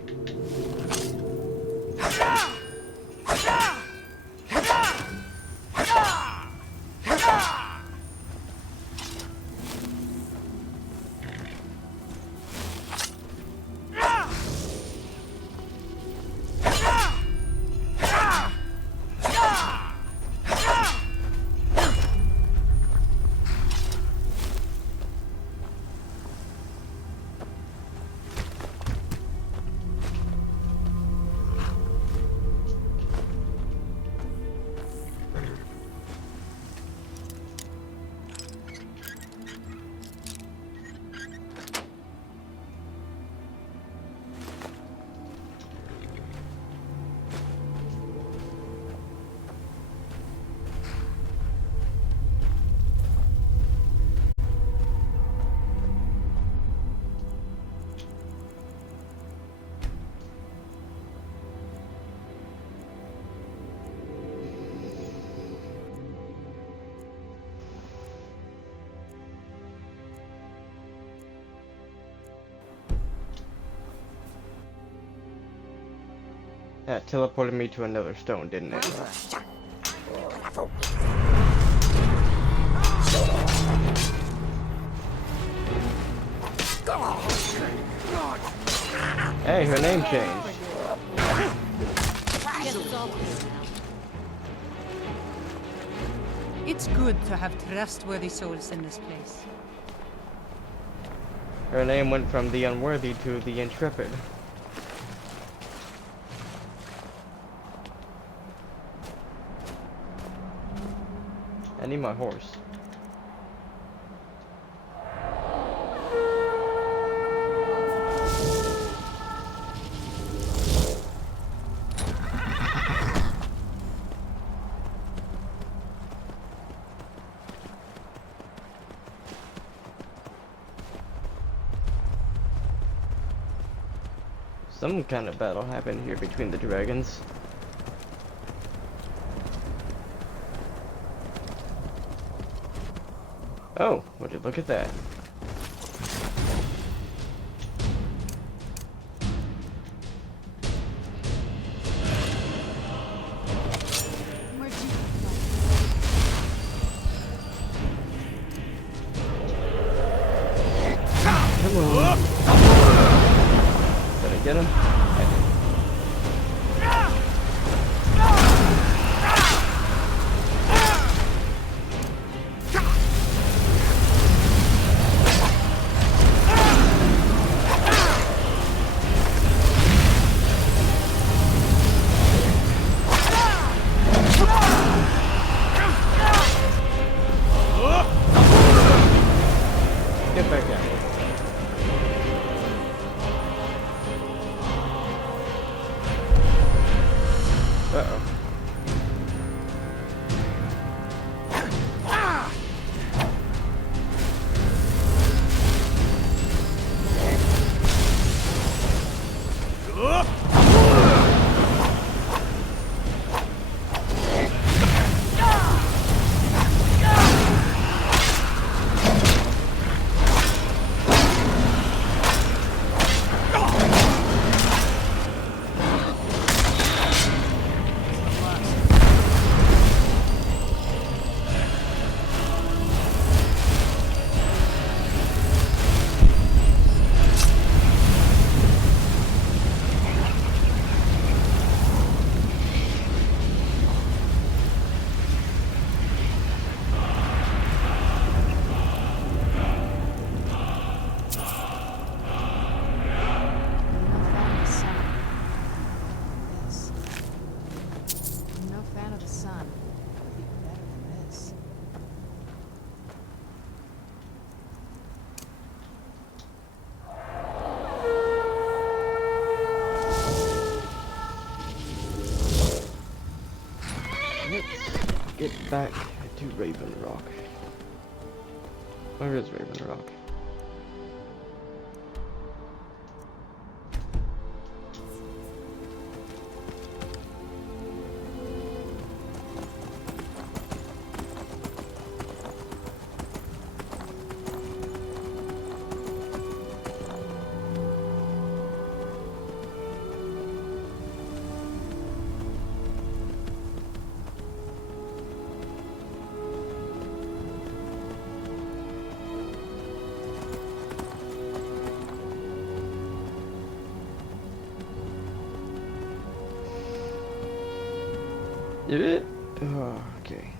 That teleported me to another stone, didn't it? Hey, her name changed. It's good to have trustworthy souls in this place. Her name went from the unworthy to the intrepid. I need my horse. Some kind of battle happened here between the dragons. Oh, would you look at that? Where'd you Come on. Did I get him? I did. of the sun. Could be better than this. Let's get back to Raven Rock. Where is Raven Rock? Did it? Oh, okay.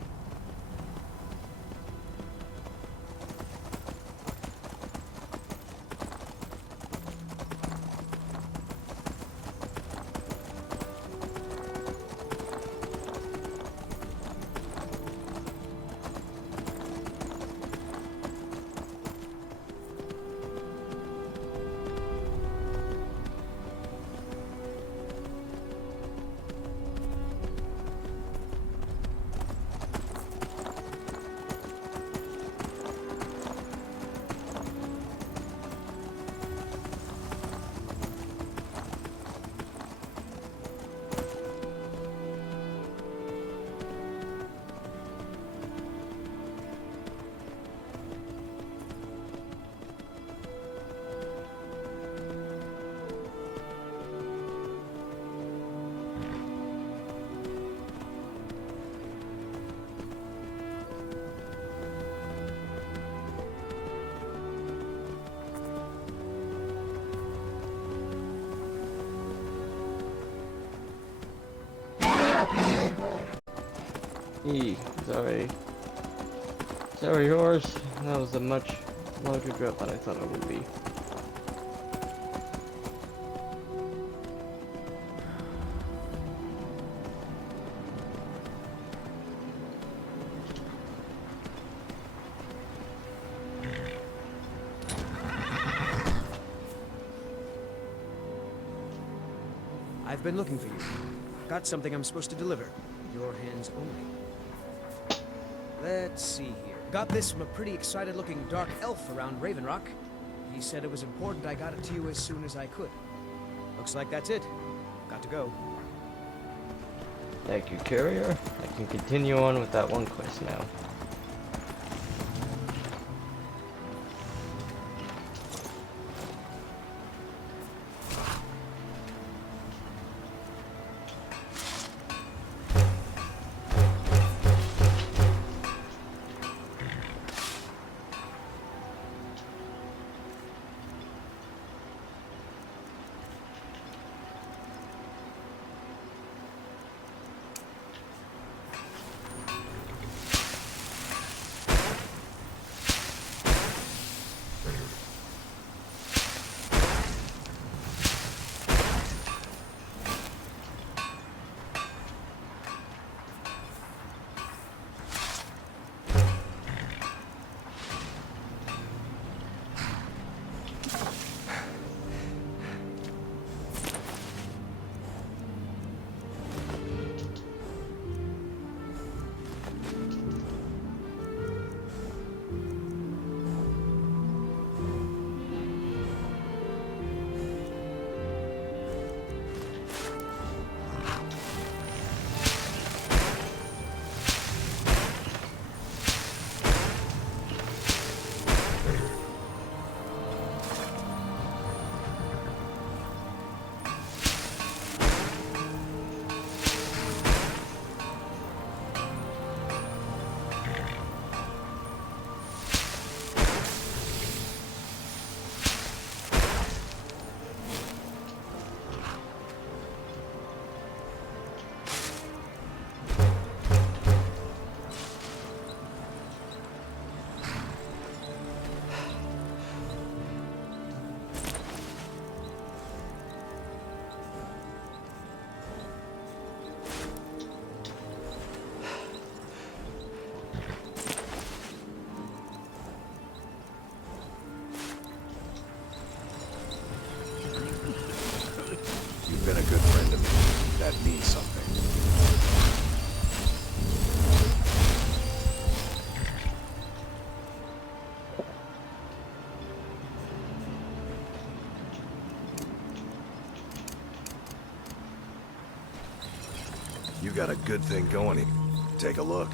Sorry horse. That was a much larger gut than I thought it would be. I've been looking for you. Got something I'm supposed to deliver. Your hands only. Let's see here. Got this from a pretty excited-looking dark elf around Raven Rock. He said it was important I got it to you as soon as I could. Looks like that's it. Got to go. Thank you, courier. I can continue on with that one quest now. That means something. You got a good thing going here. Take a look.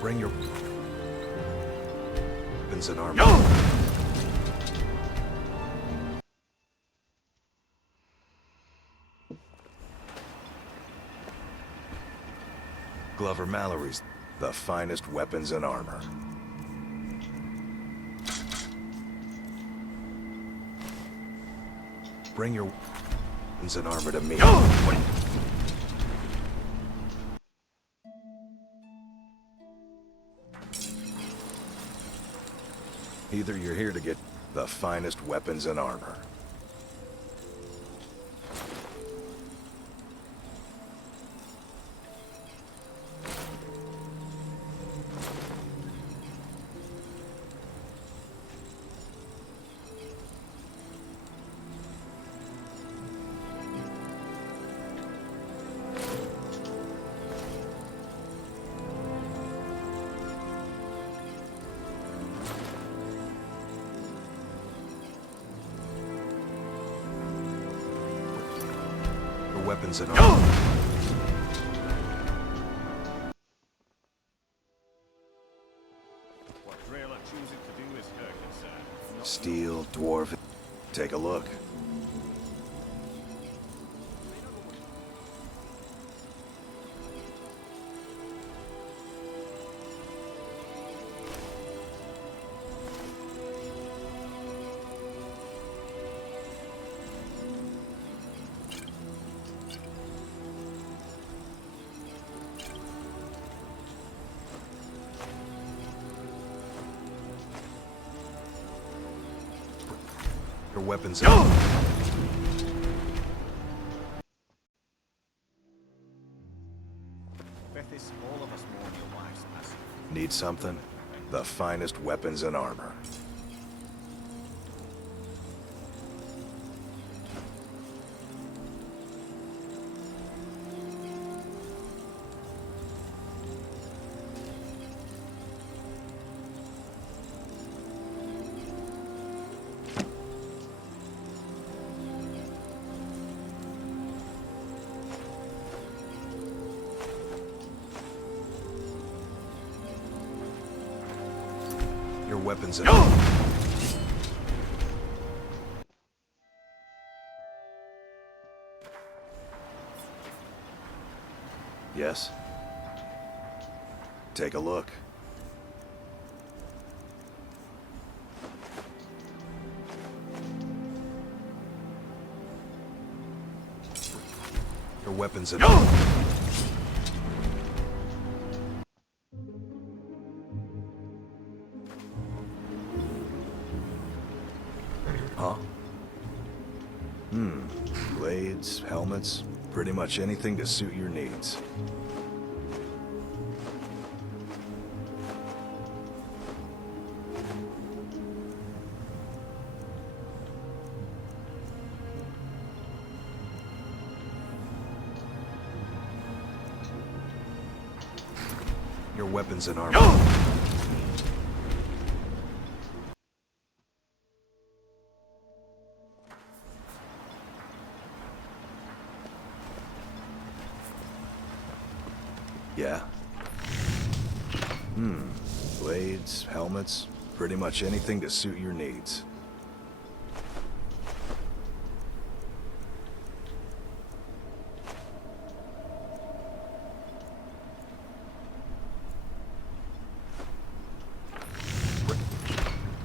Bring your weapons and armor. Glover Mallory's the finest weapons and armor. Bring your weapons and armor to me. Either you're here to get the finest weapons and armor. Weapons and armor. What Drayla chooses to do is her concern. Steel, dwarf. Take a look. Your weapons and armor. Bethis, all of us mourn your wife's passing. Need something? The finest weapons and armor. Your weapons and armor. Yes? Take a look. Your weapons and armor. Huh? Blades, helmets, pretty much anything to suit your needs. Your weapons and armor. Yeah? Blades, helmets, pretty much anything to suit your needs.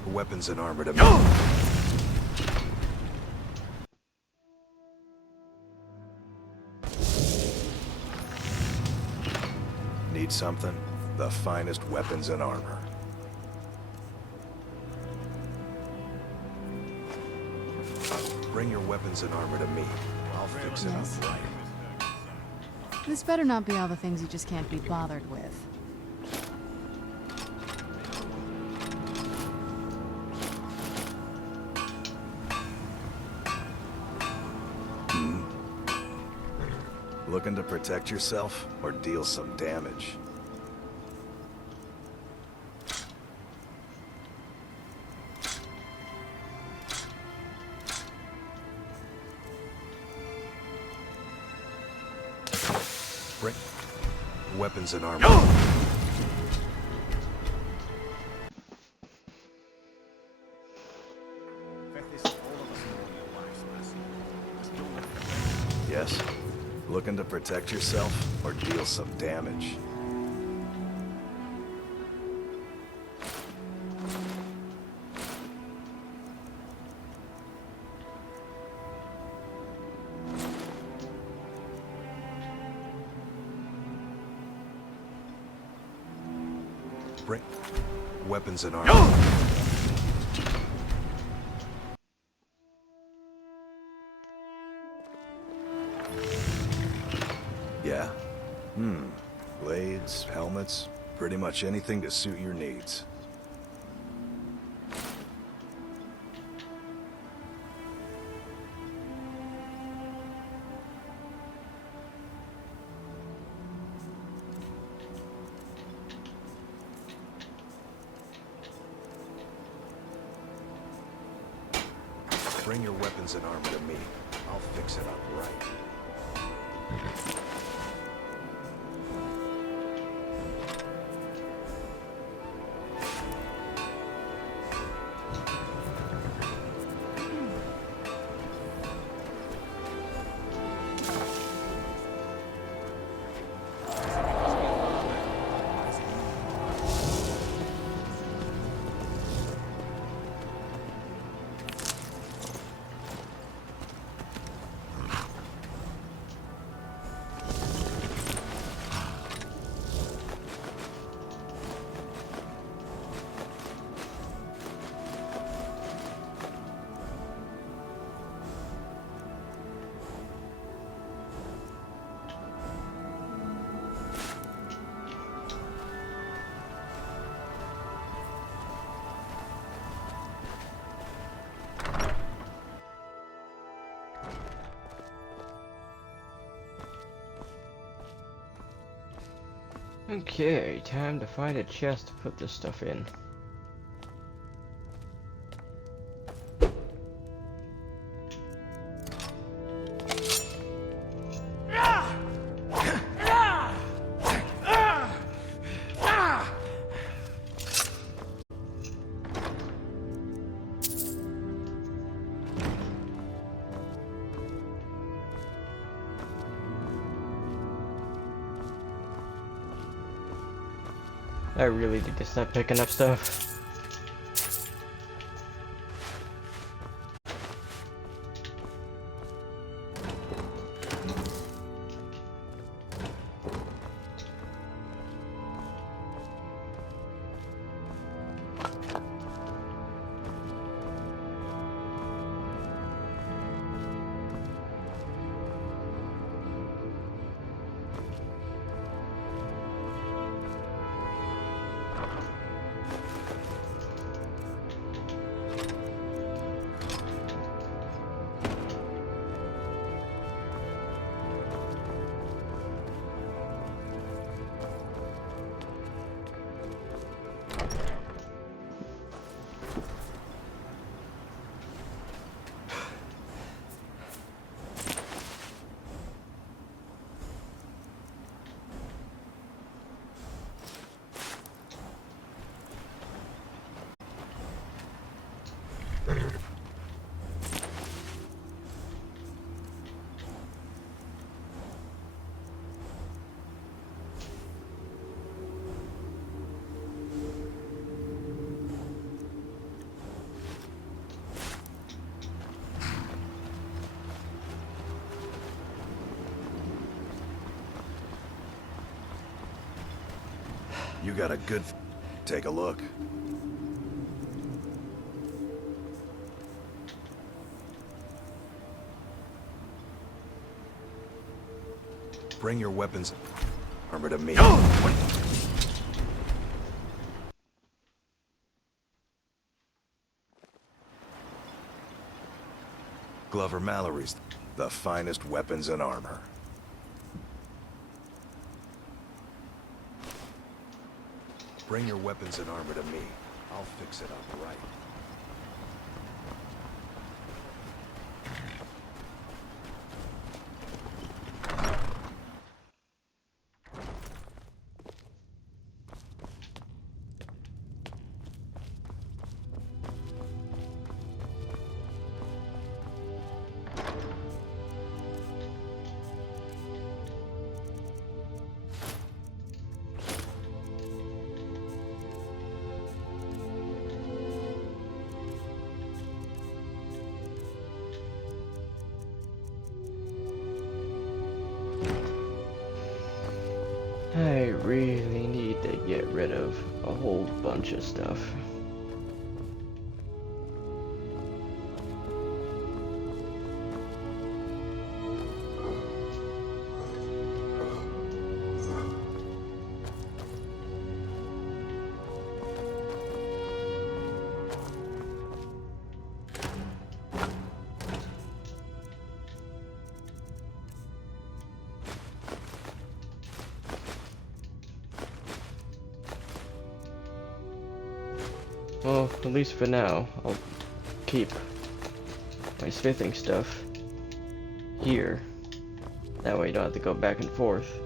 Weapons and armor to me. Need something? The finest weapons and armor. Bring your weapons and armor to me. I'll fix it Yes? up right. This better not be all the things you just can't be bothered with. Looking to protect yourself or deal some damage? Bring weapons and armor. Yes? Looking to protect yourself or deal some damage? Bring weapons and armor. Yeah? Blades, helmets, pretty much anything to suit your needs. Bring your weapons and armor to me. I'll fix it up right. Okay, time to find a chest to put this stuff in. I really need to stop picking up stuff. You got a good... Take a look. Bring your weapons armor to me. Glover Mallory's the finest weapons and armor. Bring your weapons and armor to me. I'll fix it up right. I really need to get rid of a whole bunch of stuff. Well, at least for now, I'll keep my smithing stuff here. That way you don't have to go back and forth.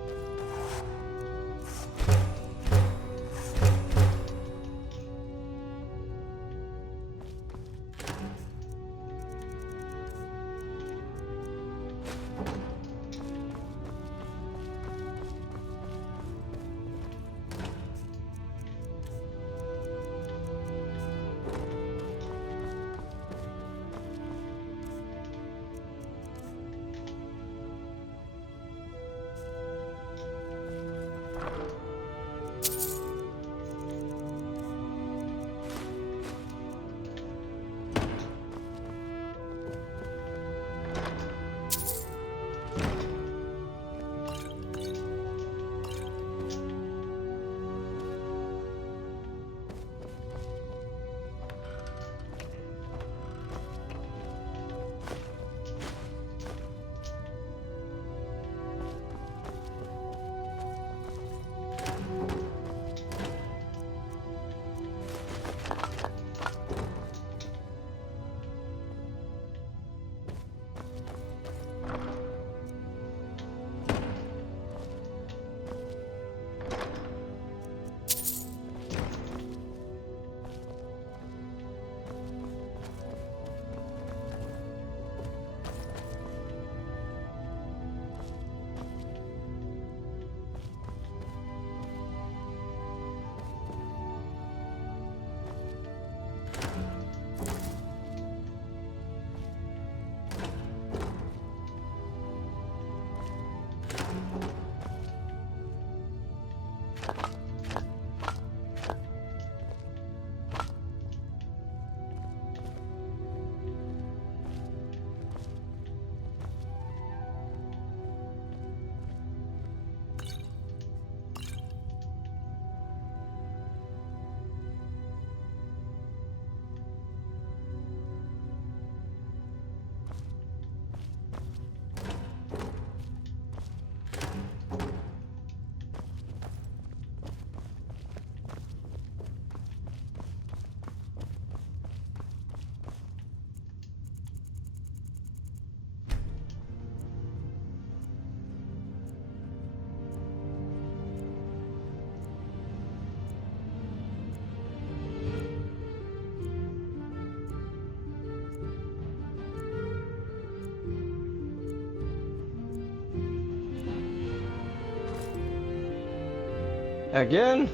Again?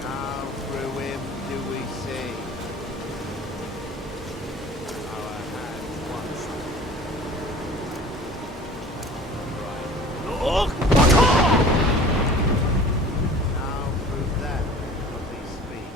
Now through him do we see our hands once. Right. Now through them will we speak.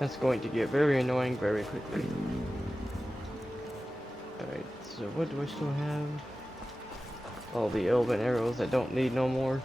That's going to get very annoying very quickly. Alright, so what do I still have? All the elven arrows I don't need no more.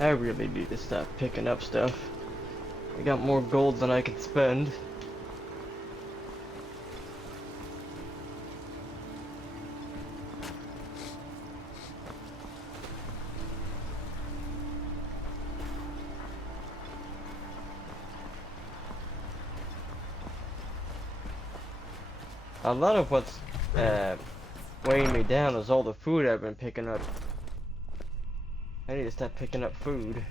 I really need to stop picking up stuff. I got more gold than I can spend. A lot of what's weighing me down is all the food I've been picking up. I need to stop picking up food.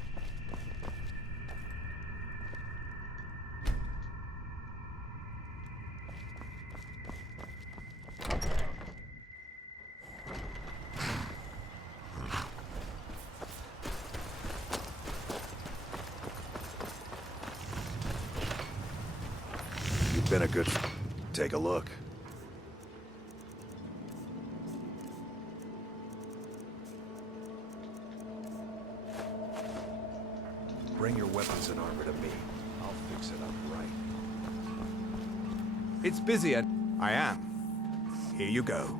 You've been a good... Take a look. Bring your weapons and armor to me. I'll fix it up right. It's busy and... I am. Here you go.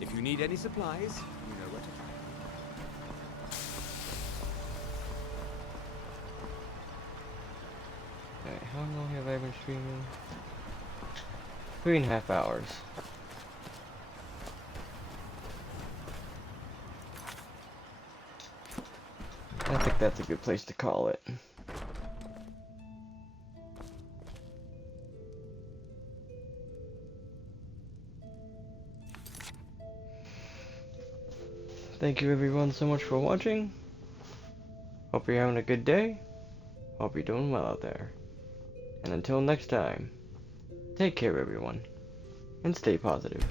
If you need any supplies, you know where to find. Alright, how long have I been streaming? 3.5 hours. I think that's a good place to call it. Thank you everyone so much for watching. Hope you're having a good day. Hope you're doing well out there. And until next time, take care everyone, and stay positive.